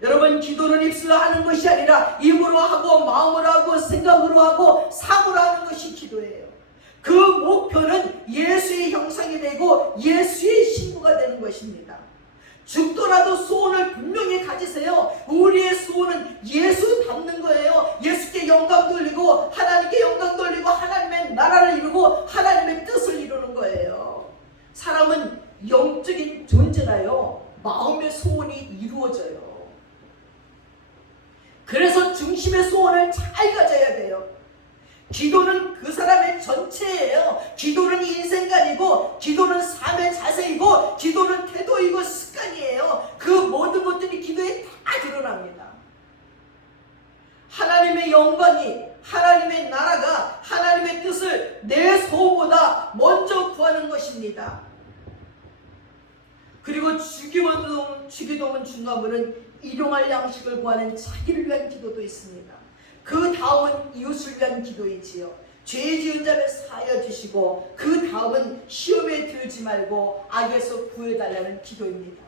여러분, 기도는 입술로 하는 것이 아니라 입으로 하고 마음으로 하고 생각으로 하고 사고로 하는 것이 기도예요. 그 목표는 예수의 형상이 되고 예수의 신부가 되는 것입니다. 죽더라도 소원을 분명히 가지세요. 우리의 소원은 예수 닮는 거예요. 예수께 영광 돌리고 하나님께 영광 돌리고 하나님의 나라를 이루고 하나님의 뜻을 이루는 거예요. 사람은 영적인 존재라요, 마음의 소원이 이루어져요. 그래서 중심의 소원을 잘 가져야 돼요. 기도는 그 사람의 전체예요. 기도는 인생관이고 기도는 삶의 자세이고 기도는 태도이고 습관이에요. 그 모든 것들이 기도에 다 드러납니다. 하나님의 영광이, 하나님의 나라가, 하나님의 뜻을 내 소보다 먼저 구하는 것입니다. 그리고 주기도문 중간부는 일용할 양식을 구하는 자기를 위한 기도도 있습니다. 그 다음은 이웃을 위한 기도이지요. 죄 지은 자를 사하여 주시고 그 다음은 시험에 들지 말고 악에서 구해달라는 기도입니다.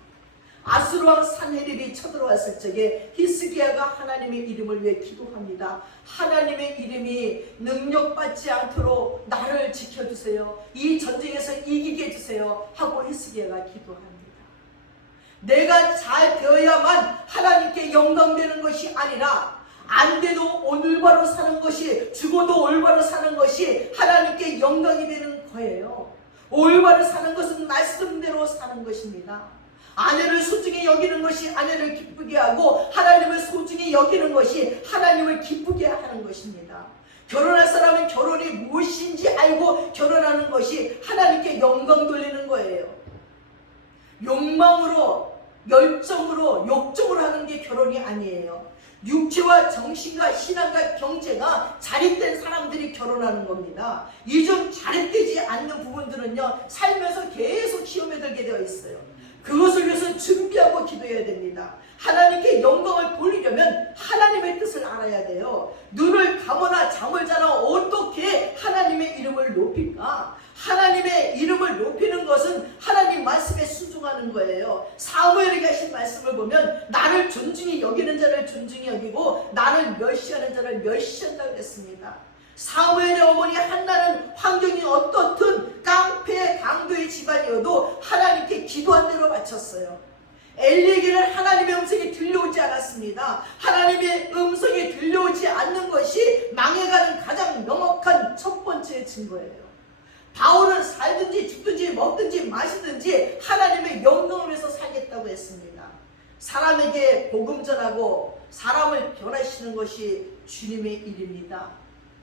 아수르왕 산헤립이 쳐들어왔을 적에 히스기야가 하나님의 이름을 위해 기도합니다. 하나님의 이름이 능력받지 않도록 나를 지켜주세요. 이 전쟁에서 이기게 해주세요 하고 히스기야가 기도합니다. 내가 잘 되어야만 하나님께 영광되는 것이 아니라 안 돼도 올바로 사는 것이, 죽어도 올바로 사는 것이 하나님께 영광이 되는 거예요. 올바로 사는 것은 말씀대로 사는 것입니다. 아내를 소중히 여기는 것이 아내를 기쁘게 하고 하나님을 소중히 여기는 것이 하나님을 기쁘게 하는 것입니다. 결혼할 사람은 결혼이 무엇인지 알고 결혼하는 것이 하나님께 영광 돌리는 거예요. 욕망으로, 열정으로, 욕정으로 하는 게 결혼이 아니에요. 육체와 정신과 신앙과 경제가 자립된 사람들이 결혼하는 겁니다. 이 좀 자립되지 않는 부분들은요, 살면서 계속 시험에 들게 되어 있어요. 그것을 위해서 준비하고 기도해야 됩니다. 하나님께 영광을 돌리려면 하나님의 뜻을 알아야 돼요. 눈을 감거나 잠을 자나 어떻게 하나님의 이름을 높일까? 하나님의 이름을 높이는 것은 하나님 말씀에 순종하는 거예요. 사무엘에게 하신 말씀을 보면 나를 존중히 여기는 자를 존중히 여기고 나를 멸시하는 자를 멸시한다고 그랬습니다. 사무엘의 어머니 한나는 환경이 어떻든 깡패 강도의 집안이어도 하나님께 기도한 대로 바쳤어요. 엘리에게는 하나님의 음성이 들려오지 않았습니다. 하나님의 음성이 들려오지 않는 것이 망해가는 가장 명확한 첫 번째 증거예요. 바울은 살든지 죽든지 먹든지 마시든지 하나님의 영광을 위해서 살겠다고 했습니다. 사람에게 복음 전하고 사람을 변화시키는 것이 주님의 일입니다.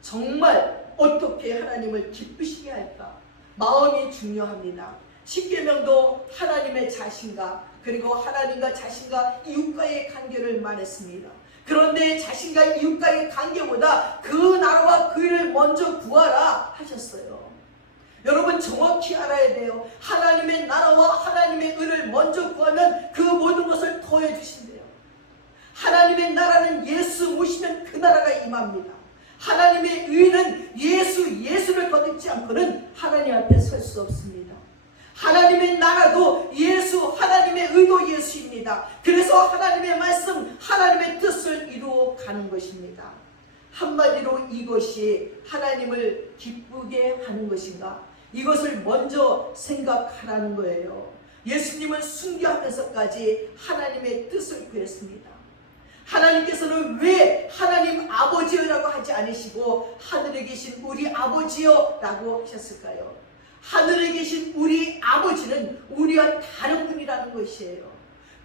정말 어떻게 하나님을 기쁘시게 할까? 마음이 중요합니다. 십계명도 하나님의 자신과 그리고 하나님과 자신과 이웃과의 관계를 말했습니다. 그런데 자신과 이웃과의 관계보다 그 나라와 그 일을 먼저 구하라 하셨어요. 여러분 정확히 알아야 돼요. 하나님의 나라와 하나님의 의를 먼저 구하면 그 모든 것을 더해 주신대요. 하나님의 나라는 예수 모시면 그 나라가 임합니다. 하나님의 의는 예수를 거듭지 않고는 하나님 앞에 설 수 없습니다. 하나님의 나라도 예수, 하나님의 의도 예수입니다. 그래서 하나님의 말씀, 하나님의 뜻을 이루어 가는 것입니다. 한마디로 이것이 하나님을 기쁘게 하는 것인가? 이것을 먼저 생각하라는 거예요. 예수님은 순교하면서까지 하나님의 뜻을 구했습니다. 하나님께서는 왜 하나님 아버지여라고 하지 않으시고 하늘에 계신 우리 아버지여라고 하셨을까요? 하늘에 계신 우리 아버지는 우리와 다른 분이라는 것이에요.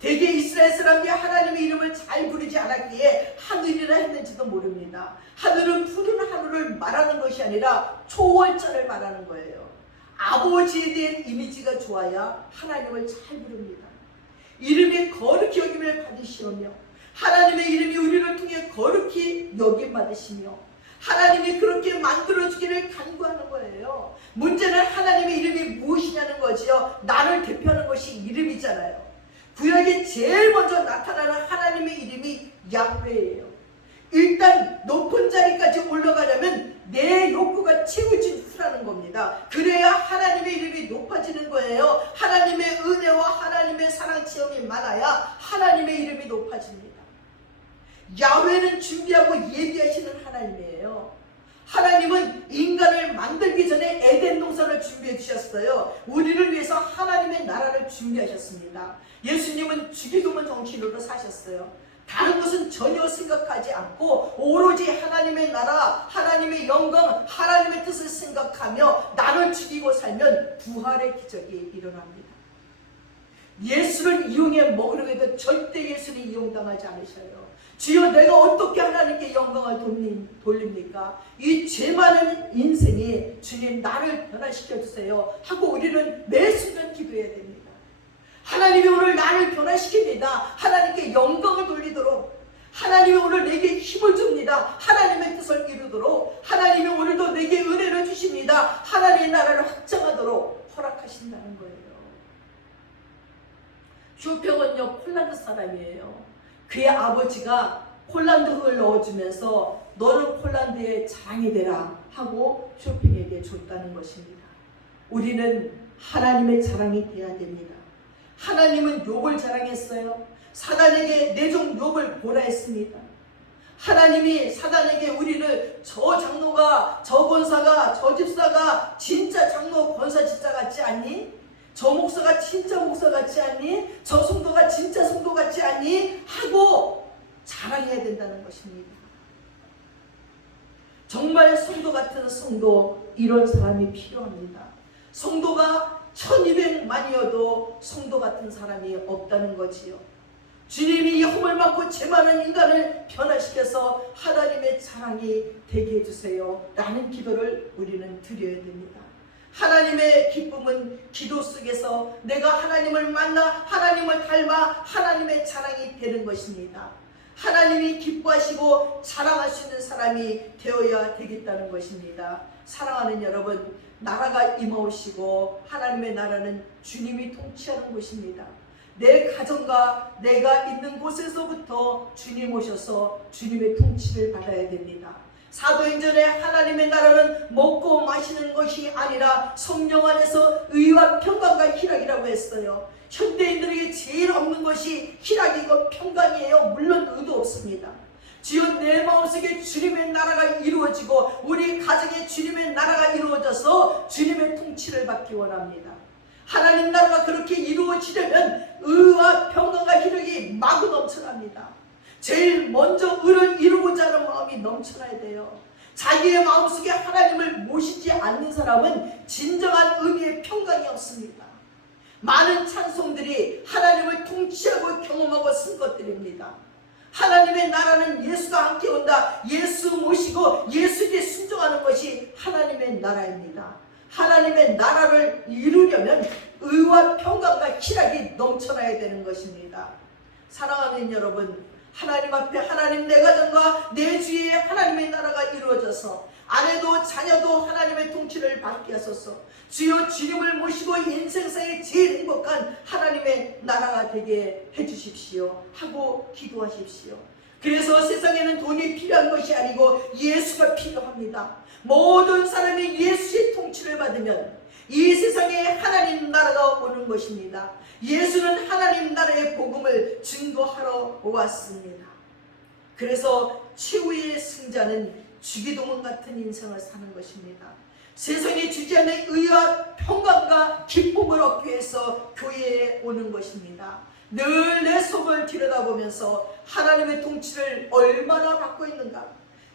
대개 이스라엘 사람들이 하나님의 이름을 잘 부르지 않았기에 하늘이라 했는지도 모릅니다. 하늘은 푸른 하늘을 말하는 것이 아니라 초월자를 말하는 거예요. 아버지에 대한 이미지가 좋아야 하나님을 잘 부릅니다. 이름이 거룩히 여김을 받으시오며 하나님의 이름이 우리를 통해 거룩히 여김 받으시며 하나님이 그렇게 만들어주기를 간구하는 거예요. 문제는 하나님의 이름이 무엇이냐는 거지요. 나를 대표하는 것이 이름이잖아요. 구약에 제일 먼저 나타나는 하나님의 이름이 야훼예요. 일단 높은 자리까지 올라가려면 내 욕구가 채워진 후라는 겁니다. 그래야 하나님의 이름이 높아지는 거예요. 하나님의 은혜와 하나님의 사랑 체험이 많아야 하나님의 이름이 높아집니다. 야훼는 준비하고 예비하시는 하나님이에요. 하나님은 인간을 만들기 전에 에덴 동산을 준비해 주셨어요. 우리를 위해서 하나님의 나라를 준비하셨습니다. 예수님은 주기도문 정신으로 사셨어요. 다른 것은 전혀 생각하지 않고 오로지 하나님의 나라, 하나님의 영광, 하나님의 뜻을 생각하며 나를 죽이고 살면 부활의 기적이 일어납니다. 예수를 이용해 먹으려고 해도 절대 예수를 이용당하지 않으셔요. 주여 내가 어떻게 하나님께 영광을 돌립니까? 이 죄 많은 인생이 주님 나를 변화시켜 주세요 하고 우리는 매 순간 기도해야 됩니다. 하나님이 오늘 나를 변화시킵니다. 하나님께 영광을 돌리도록 하나님이 오늘 내게 힘을 줍니다. 하나님의 뜻을 이루도록 하나님이 오늘도 내게 은혜를 주십니다. 하나님의 나라를 확장하도록 허락하신다는 거예요. 쇼팽은요 폴란드 사람이에요. 그의 아버지가 폴란드 흙을 넣어주면서 너는 폴란드의 자랑이 되라 하고 쇼팽에게 줬다는 것입니다. 우리는 하나님의 자랑이 돼야 됩니다. 하나님은 욥을 자랑했어요. 사단에게 내 종 욥을 보라 했습니다. 하나님이 사단에게 우리를 저 장로가, 저 권사가, 저 집사가 진짜 장로 권사 집사 같지 않니? 저 목사가 진짜 목사 같지 않니? 저 성도가 진짜 성도 같지 않니? 하고 자랑해야 된다는 것입니다. 정말 성도 같은 성도, 이런 사람이 필요합니다. 성도가 1200만이어도 성도 같은 사람이 없다는 거지요. 주님이 허물 많고 죄 많은 인간을 변화시켜서 하나님의 자랑이 되게 해주세요 라는 기도를 우리는 드려야 됩니다. 하나님의 기쁨은 기도 속에서 내가 하나님을 만나 하나님을 닮아 하나님의 자랑이 되는 것입니다. 하나님이 기뻐하시고 자랑할 수 있는 사람이 되어야 되겠다는 것입니다. 사랑하는 여러분, 나라가 임하오시고 하나님의 나라는 주님이 통치하는 곳입니다. 내 가정과 내가 있는 곳에서부터 주님 오셔서 주님의 통치를 받아야 됩니다. 사도행전에 하나님의 나라는 먹고 마시는 것이 아니라 성령 안에서 의와 평강과 희락이라고 했어요. 현대인들에게 제일 없는 것이 희락이고 평강이에요. 물론 의도 없습니다. 주여, 내 마음속에 주님의 나라가 이루어지고 우리 가정에 주님의 나라가 이루어져서 주님의 통치를 받기 원합니다. 하나님 나라가 그렇게 이루어지려면 의와 평강과 희락이 마구 넘쳐납니다. 제일 먼저 의를 이루고자 하는 마음이 넘쳐나야 돼요. 자기의 마음속에 하나님을 모시지 않는 사람은 진정한 의미의 평강이 없습니다. 많은 찬송들이 하나님을 통치하고 경험하고 쓴 것들입니다. 하나님의 나라는 예수가 함께 온다. 예수 모시고 예수께 순종하는 것이 하나님의 나라입니다. 하나님의 나라를 이루려면 의와 평강과 희락이 넘쳐나야 되는 것입니다. 사랑하는 여러분, 하나님 앞에 하나님 내 가정과 내 주위에 하나님의 나라가 이루어져서 아내도 자녀도 하나님의 통치를 받게 하소서. 주여, 주님을 모시고 인생사에 제일 행복한 하나님의 나라가 되게 해주십시오 하고 기도하십시오. 그래서 세상에는 돈이 필요한 것이 아니고 예수가 필요합니다. 모든 사람이 예수의 통치를 받으면 이 세상에 하나님 나라가 오는 것입니다. 예수는 하나님 나라의 복음을 증거하러 왔습니다. 그래서 최후의 승자는 주기도문 같은 인생을 사는 것입니다. 세상에 주지 않는 의와 평강과 기쁨을 얻기 위해서 교회에 오는 것입니다. 늘 내 속을 들여다보면서 하나님의 통치를 얼마나 받고 있는가,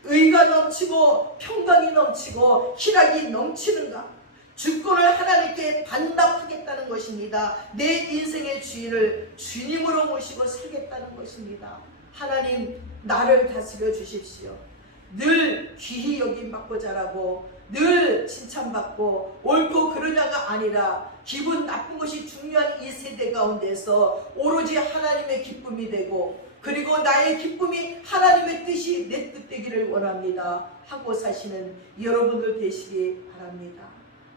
의가 넘치고 평강이 넘치고 희락이 넘치는가, 주권을 하나님께 반납하겠다는 것입니다. 내 인생의 주인을 주님으로 모시고 살겠다는 것입니다. 하나님, 나를 다스려 주십시오. 늘 귀히 여김받고 자라고 늘 칭찬받고 옳고 그러냐가 아니라 기분 나쁜 것이 중요한 이 세대 가운데서 오로지 하나님의 기쁨이 되고, 그리고 나의 기쁨이 하나님의 뜻이 내 뜻 되기를 원합니다 하고 사시는 여러분들 되시기 바랍니다.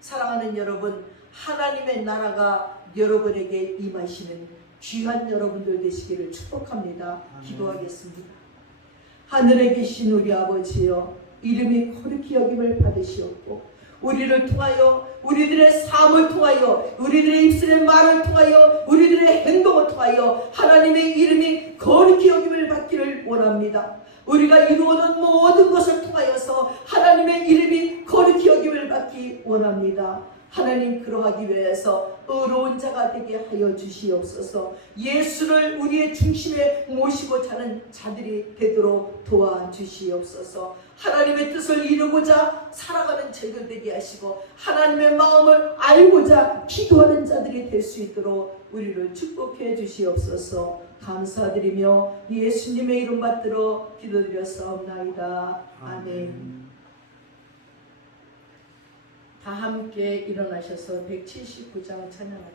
사랑하는 여러분, 하나님의 나라가 여러분에게 임하시는 귀한 여러분들 되시기를 축복합니다. 기도하겠습니다. 하늘에 계신 우리 아버지여, 이름이 거룩히 여김을 받으시옵고 우리를 통하여, 우리들의 삶을 통하여, 우리들의 입술의 말을 통하여, 우리들의 행동을 통하여 하나님의 이름이 거룩히 여김을 받기를 원합니다. 우리가 이루어놓은 모든 것을 통하여서 하나님의 이름이 거룩히 여김을 받기 원합니다. 하나님, 그러하기 위해서 의로운 자가 되게 하여 주시옵소서. 예수를 우리의 중심에 모시고 자는 자들이 되도록 도와주시옵소서. 하나님의 뜻을 이루고자 살아가는 저희들 되게 하시고 하나님의 마음을 알고자 기도하는 자들이 될 수 있도록 우리를 축복해 주시옵소서. 감사드리며 예수님의 이름 받들어 기도드렸사옵나이다. 아멘. 다 함께 일어나셔서 179장 찬양하겠습니다.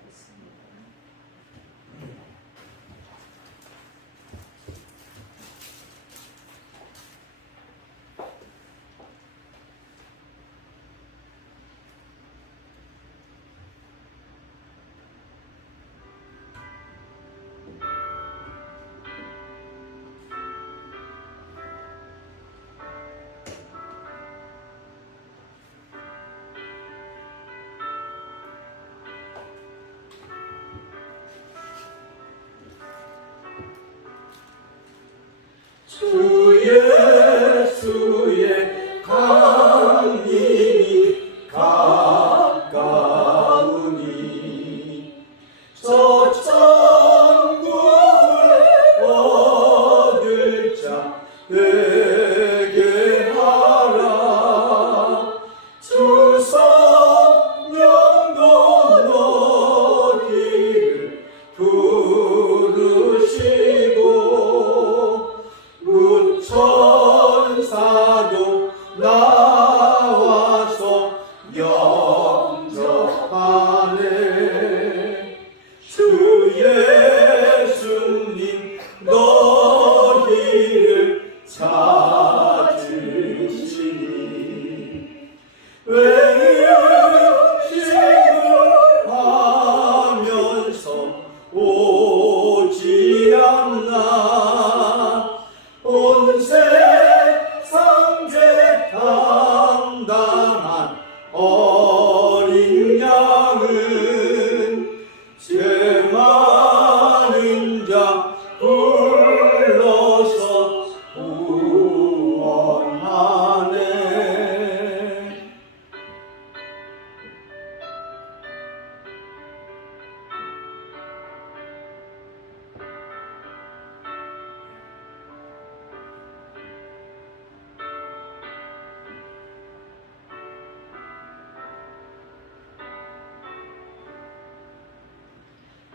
주 예수의 강림이 가까우니 저 천국을 얻을 자 되게 하라. 주 성령도 너희를 부르시고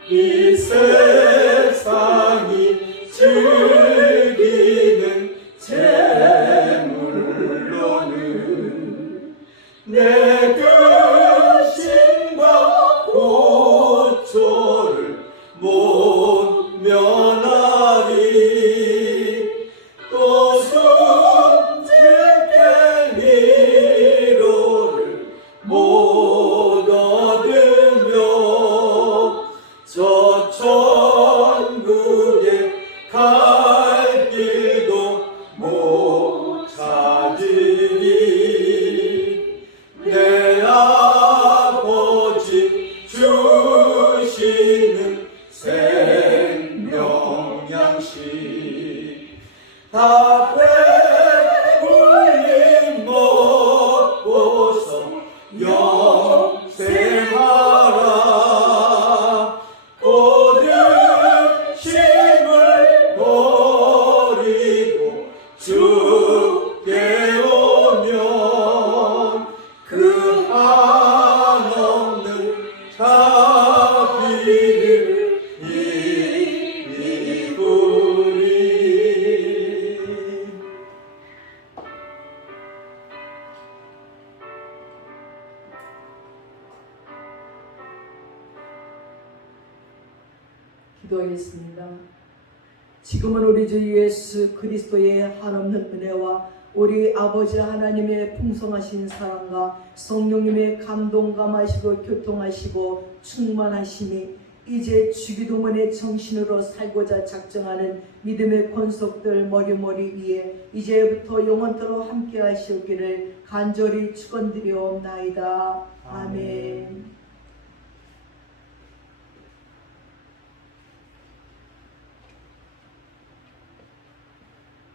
이 세상이 즐기는 재물로는 내 근심과 고초를 못 면하리. 또 숨질게 위로를 못 얻으며 저 천국에 갈 길도 못 찾으리. 내 아버지 주시는 생명 양식 다 배불리 먹고서 영생하라. 모든 힘을 버리고 주께 오면 그 한없는 자비를 입으리. 기도하겠습니다. 지금은 우리 주 예수 그리스도의 한없는 은혜와 우리 아버지 하나님의 풍성하신 사랑과 성령님의 감동 감하시고 교통하시고 충만하심이 이제 주기도문의 정신으로 살고자 작정하는 믿음의 권속들 머리머리 위에 이제부터 영원토록 함께 하시옵기를 간절히 축원드리옵나이다. 아멘.